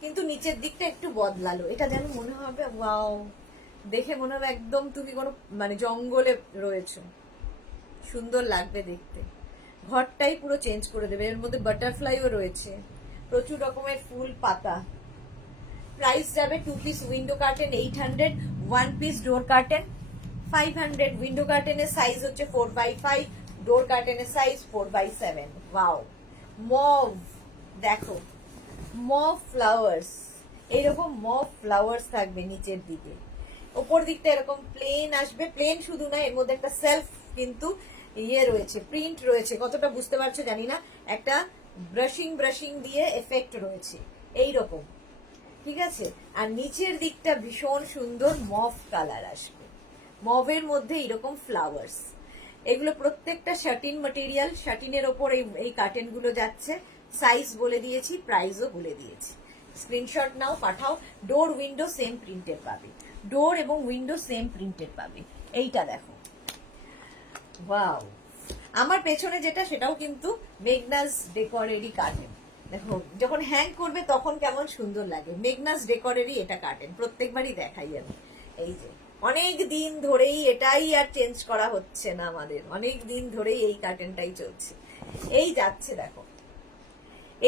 কিন্তু নিচের দিকটা একটু বদলালো। এটা যেন মনে হবে ওয়াও, দেখে মনে হবে একদম তুমি কোনো মানে জঙ্গলে রয়েছো, সুন্দর লাগবে দেখতে, ঘরটাই পুরো চেঞ্জ করে দেবে। এর মধ্যে বাটারফ্লাইও রয়েছে, প্রচুর রকমের ফুল পাতা। প্রাইস যাবে 2 piece window curtain 800, 1 piece door curtain 500। Window কার্টেনের সাইজ হচ্ছে 4x5, ডোর কার্টেনের সাইজ 4x7। ওয়াও, মভ দেখো, মভ ফ্লাওয়ার্স, এইরকম মভ ফ্লাওয়ার্স থাকবে নিচের দিকে, ওপর দিকটা এরকম প্লেন আসবে। প্লেন শুধু না, এর মধ্যে একটা সেলফ কিন্তু ইয়ে রয়েছে, প্রিন্ট রয়েছে, কতটা বুঝতে পারছো জানি না, একটা ব্রাশিং দিয়ে এফেক্ট রয়েছে এইরকম, ঠিক আছে। আর নিচের দিকটা ভীষণ সুন্দর মভ কালার আসবে, মভের মধ্যে এইরকম ফ্লাওয়ার্স। এগুলো প্রত্যেকটা শাটিন ম্যাটেরিয়াল, শাটিনের ওপর এই কার্টেন গুলো যাচ্ছে। সাইজ বলে দিয়েছি, প্রাইসও বলে দিয়েছি, স্ক্রিনশট নাও, পাঠাও। ডোর উইন্ডো সেম প্রিন্টের পাবে, ডোর এবং উইন্ডো সেম প্রিন্টের পাবে। এইটা দেখো, ওয়াও, আমার পেছনে যেটা সেটাও কিন্তু মেগনাস ডেকোরেরই কার্টেন। দেখো যখন হ্যাং করবে তখন কেমন সুন্দর লাগে, মেগনাস ডেকোরেরই এটা কার্টেন, প্রত্যেকবারই দেখাই আমি। এই যে অনেক দিন ধরেই এটাই আর চেঞ্জ করা হচ্ছে না, আমাদের অনেক দিন ধরেই এই কার্টেনটাই চলছে। এই যাচ্ছে দেখো,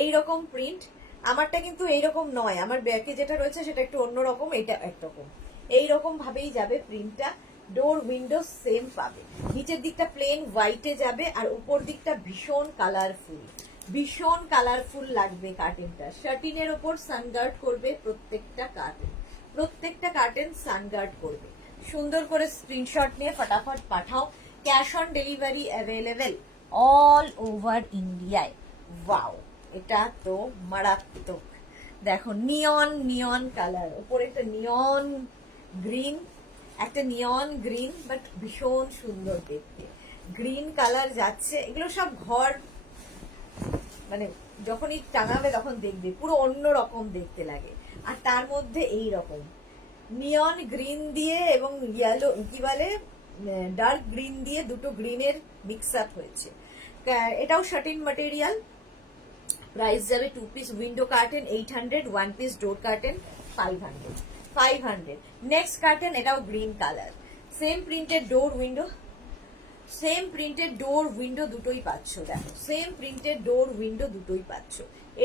এইরকম প্রিন্ট। আমারটা কিন্তু এইরকম নয়, আমার ব্যাকে যেটা রয়েছে সেটা একটু অন্যরকম, এটা একরকম, এইরকম ভাবেই যাবে প্রিন্টটা। ডোর উইন্ডো সেম পাবে, নিচের দিকটা প্লেন হোয়াইটে যাবে আর উপর দিকটা ভীষণ কালারফুল, ভীষণ কালারফুল লাগবে কার্টেনটা। শার্টিনের ওপর সানগার্ড করবে প্রত্যেকটা কার্টেন সানগার্ড করবে। সুন্দর করে স্ক্রিনশট নিয়ে ফটাফট পাঠাও। Cash on delivery available all over ইন্ডিয়ায়। ওয়াও, এটা তো মারাত্মক। দেখো নিয়ন কালার, উপরে একটা নিয়ন গ্রিন, বাট ভীষণ সুন্দর দেখতে, গ্রিন কালার যাচ্ছে। এগুলো সব ঘর মানে যখনই টাঙাবে তখন দেখবে পুরো অন্য রকম দেখতে লাগে। আর তার মধ্যে এই রকম নিয়ন গ্রিন দিয়ে এবং ইয়েলো কি বলে ডার্ক গ্রিন দিয়ে দুটো গ্রিনের মিক্স আপ হয়েছে। এটাও শার্টিন ম্যাটেরিয়াল। প্রাইস যাবে 2 piece window curtain 800, 1 piece door curtain 500। Next curtain, এটাও green colour, same printed door window, same printed door window দুটোই পাচ্ছ। দেখো সেম প্রিন্টেড ডোর উইন্ডো দুটোই পাচ্ছ।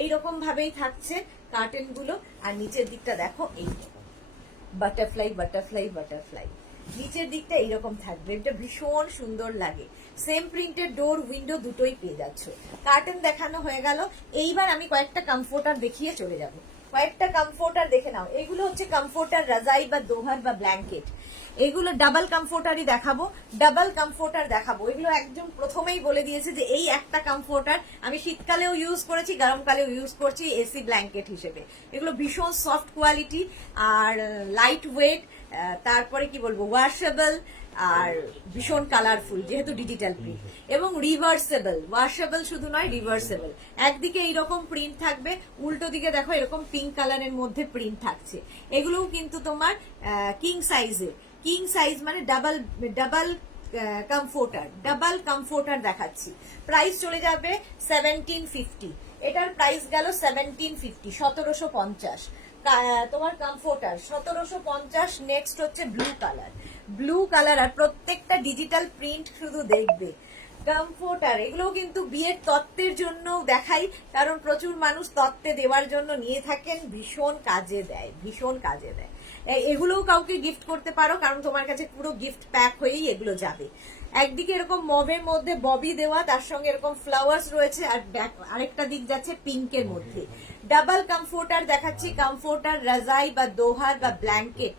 এইরকম ভাবেই থাকছে কার্টেন গুলো। আর নিচের দিকটা দেখো এইরকম বাটারফ্লাই বাটারফ্লাই বাটারফ্লাই, নিচের দিকটা এইরকম থাকবে। এটা ভীষণ সুন্দর লাগে। সেম প্রিন্টেড ডোর উইন্ডো দুটোই পেয়ে যাচ্ছ। কার্টেন দেখানো হয়ে গেল। এইবার আমি কয়েকটা কমফোর্টার দেখিয়ে চলে যাব। কয়েকটা কমফোর্টার দেখে নাও। এগুলো হচ্ছে কমফোর্টার রাজাই বা দোহার বা ব্ল্যাঙ্কেট। এগুলো ডাবল কমফোর্টারই দেখাবো, ডাবল কমফোর্টার দেখাবো। এগুলো একদম প্রথমেই বলে দিয়েছে যে এই একটা কমফোর্টার আমি শীতকালেও ইউজ করেছি, গরমকালেও ইউজ করছি এসি ব্ল্যাঙ্কেট হিসেবে। এগুলো ভীষণ সফট কোয়ালিটি আর লাইট ওয়েট, তারপরে কি বলবো ওয়াশেবল আর ভীষণ কালারফুল যেহেতু ডিজিটাল প্রিন্ট, এবং রিভার্সেবল। ওয়াশেবল শুধু নয়, রিভার্সেবল। একদিকে এইরকম প্রিন্ট থাকবে, উল্টো দিকে দেখো এরকম পিঙ্ক কালারের মধ্যে প্রিন্ট থাকছে। এগুলোও কিন্তু তোমার কিং সাইজের। কিং সাইজ মানে double double comforter, double comforter দেখাচ্ছি। প্রাইস চলে যাবে 1750। এটার প্রাইস গেল 1750, 1750 তোমার কমফোর্টার 1750। নেক্সট হচ্ছে ব্লু কালার, ব্লু কালার আর প্রত্যেকটা ডিজিটাল প্রিন্ট শুধু দেখবে। কমফোর্টার এগুলোও কিন্তু বিয়ের তত্ত্বের জন্য দেখাই, কারণ প্রচুর মানুষ তত্ত্বে দেওয়ার জন্য নিয়ে থাকেন। ভীষণ কাজে দেয়, ভীষণ কাজে দেয়। এগুলোও কাউকে গিফট করতে পারো, কারণ তোমার কাছে পুরো গিফট প্যাক হয়েই এগুলো যাবে। একদিকে এরকম মবের মধ্যে ববি দেওয়া, তার সঙ্গে এরকম ফ্লাওয়ার্স রয়েছে, আর আরেকটা দিক যাচ্ছে পিঙ্কের মধ্যে। ডাবল কমফোর্টার দেখাচ্ছি। কমফোর্টার রাজাই বা দোহার বা ব্ল্যাঙ্কেট,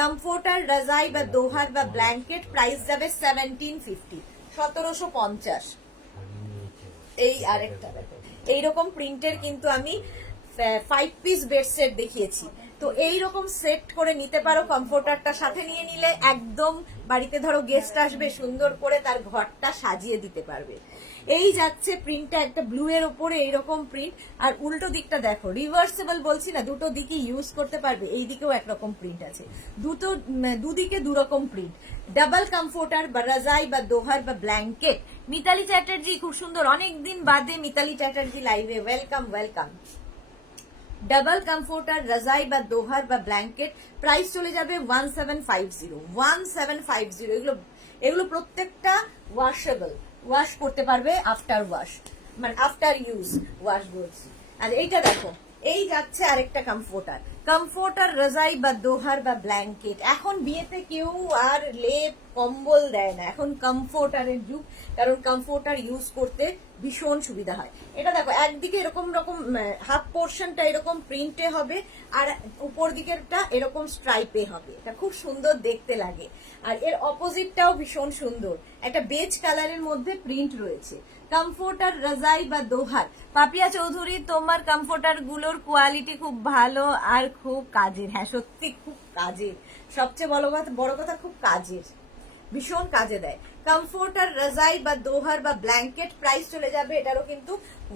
কমফোর্টার রাজাই বা দোহার বা ব্ল্যাঙ্কেট প্রাইস যাবে 1750, 1750। এই আরেকটা দেখো এইরকম প্রিন্টের কিন্তু আমি 5 পিস বেড সেট দেখিয়েছি। তো এইরকম সেট করে নিতে পারো। কমফোর্টারটা সাথে নিয়ে নিলে একদম বাড়িতে ধরো গেস্ট আসবে, সুন্দর করে তার ঘরটা সাজিয়ে দিতে পারবে। এই যাচ্ছে প্রিন্টটা একটা ব্লু এর উপরে এইরকম প্রিন্ট, আর উল্টো দিকটা দেখো রিভার্সেবল বলছি না, দুটো দিকে ইউজ করতে পারবে। এই দিকেও একরকম প্রিন্ট আছে, দুদিকে দুরকম প্রিন্ট। ডাবল কমফোর্টার বা রাজাই বা দোহার বা ব্ল্যাঙ্কেট। মিতালি চ্যাটার্জি খুব সুন্দর, অনেকদিন বাদে মিতালি চ্যাটার্জি লাইভে, ওয়েলকাম ওয়েলকাম। ডাবল কমফোর্টার রাজাই বা দোহার বা ব্ল্যাঙ্কেট প্রাইস চলে যাবে 1750, 1750। এগুলো প্রত্যেকটা ওয়াশেবল, ওয়াশ করতে পারবে আফটার ওয়াশ, মানে আফটার ইউজ ওয়াশ বলছি। আর এইটা দেখো, এই যাচ্ছে আরেকটা কমফোর্টার, কমফোর্টার রাজাই বা দোহার বা ব্ল্যাঙ্কেট। এখন বিয়েতে কেউ আর লেপ কম্বল দেয় না, এখন কমফোর্টারের যুগ, কারণ কমফোর্টার ইউজ করতে ভীষণ সুবিধা হয়। এটা দেখো একদিকে এরকম রকম হাফ পোর্শনটা এরকম প্রিন্টে হবে, আর উপর দিকেরটা এরকম স্ট্রাইপে হবে। এটা খুব সুন্দর দেখতে লাগে। আর এর অপোজিটটাও ভীষণ সুন্দর, একটা বেজ কালারের মধ্যে প্রিন্ট রয়েছে। কমফোর্টার রাজাই বা দোহার। পাপিয়া চৌধুরী, তোমার কমফোর্টার গুলোর কোয়ালিটি খুব ভালো আর খুব কাজের। হ্যাঁ সত্যি খুব কাজের, সবচেয়ে বড় কথা খুব কাজের, ভীষণ কাজে দেয়। কমফোর্টার রাজাই বা দোহার বা ব্ল্যাঙ্কেট প্রাইস চলে যাবে এটারও কিন্তু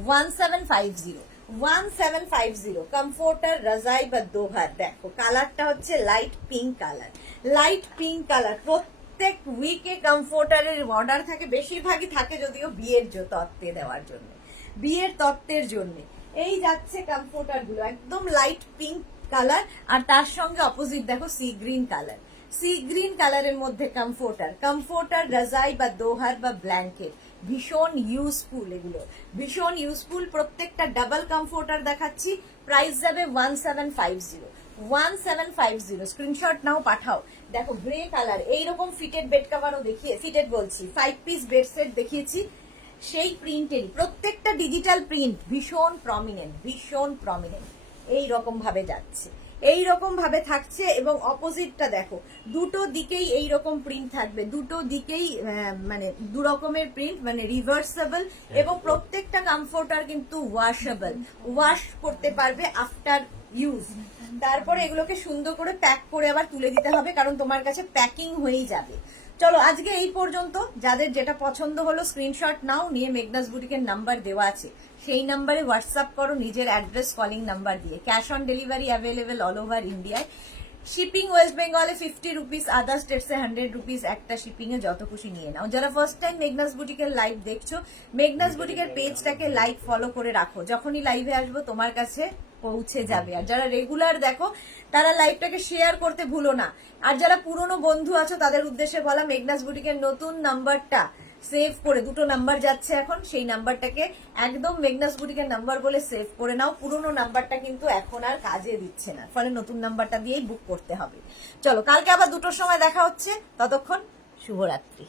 1750, 1750। কমফোর্টার রাজাই বা দোহার। দেখো কালারটা হচ্ছে light pink colour, light pink colour. প্রত্যেক উইকে কমফোর্টারের অর্ডার থাকে, বেশিরভাগই থাকে যদিও বিয়ের তত্ত্বে দেওয়ার জন্য, বিয়ের তত্ত্বের জন্য। এই যাচ্ছে কমফোর্টার গুলো একদম লাইট পিঙ্ক কালার, আর তার সঙ্গে অপোজিট দেখো sea green colour, sea green কালারের মধ্যে কমফোর্টার। কমফোর্টার রাজাই বা দোহার বা ব্ল্যাঙ্কেট ভীষণ ইউজফুল, এগুলো ভীষণ ইউজফুল। প্রত্যেকটা ডাবল কমফোর্টার দেখাচ্ছি। প্রাইস যাবে 1750, 1750। স্ক্রিনশট নাও, পাঠাও। দেখো গ্রে কালার এইরকম ফিটেড বেড কাভারও দেখিয়ে, ফিটেড বলছি 5 পিস বেড সেট দেখিয়েছি সেই প্রিন্টেরই। প্রত্যেকটা ডিজিটাল প্রিন্ট ভীষণ প্রমিনেন্ট, ভীষণ প্রমিনেন্ট। এইরকম ভাবে যাচ্ছে, এইরকম ভাবে থাকছে। এবং অপোজিটটা দেখো, দুটো দিকেই এইরকম প্রিন্ট থাকবে, দুটো দিকেই মানে দু রকমের প্রিন্ট, মানে রিভার্সেবল। এবং প্রত্যেকটা কমফোর্টার কিন্তু ওয়াশেবল, ওয়াশ করতে পারবে আফটার ইউজ। তারপরে এগুলোকে সুন্দর করে প্যাক করে আবার তুলে দিতে হবে, কারণ তোমার কাছে প্যাকিং হয়েই যাবে। চলো আজকে এই পর্যন্ত। যাদের যেটা পছন্দ হলো স্ক্রিনশট নাও, নিয়ে মেঘনাস বুটিকের নাম্বার দেওয়া আছে সেই নাম্বারে হোয়াটসঅ্যাপ করো নিজের অ্যাড্রেস কলিং নাম্বার দিয়ে। Cash on delivery available all over ইন্ডিয়ায়। শিপিং ওয়েস্ট বেঙ্গলে 50 রুপিস, আদার স্টেটসে 100 রুপিস, একটা শিপিং এ যত খুশি নিয়ে নাও। যারা ফার্স্ট টাইম মেঘনাস বুটিকের লাইভ দেখছো, মেঘনাস বুটিকের পেজটাকে লাইক ফলো করে রাখো, যখনই লাইভে আসবো তোমার কাছে পৌঁছে যাবে। আর যারা রেগুলার দেখো তারা লাইভটাকে শেয়ার করতে ভুলো না। আর যারা পুরনো বন্ধু আছো তাদের উদ্দেশ্যে বলা, মেঘনাস বুটিকের নতুন নাম্বারটা সেভ করে, দুটো নাম্বার যাচ্ছে এখন, সেই নাম্বারটাকে একদম মেঘনাস বুটিকের নাম্বার বলে সেভ করে নাও। পুরনো নাম্বারটা কিন্তু এখন আর কাজে দিচ্ছে না, ফলে নতুন নাম্বারটা দিয়েই বুক করতে হবে। চলো, কালকে আবার 2টোর সময় দেখা হচ্ছে, ততক্ষণ শুভরাত্রি।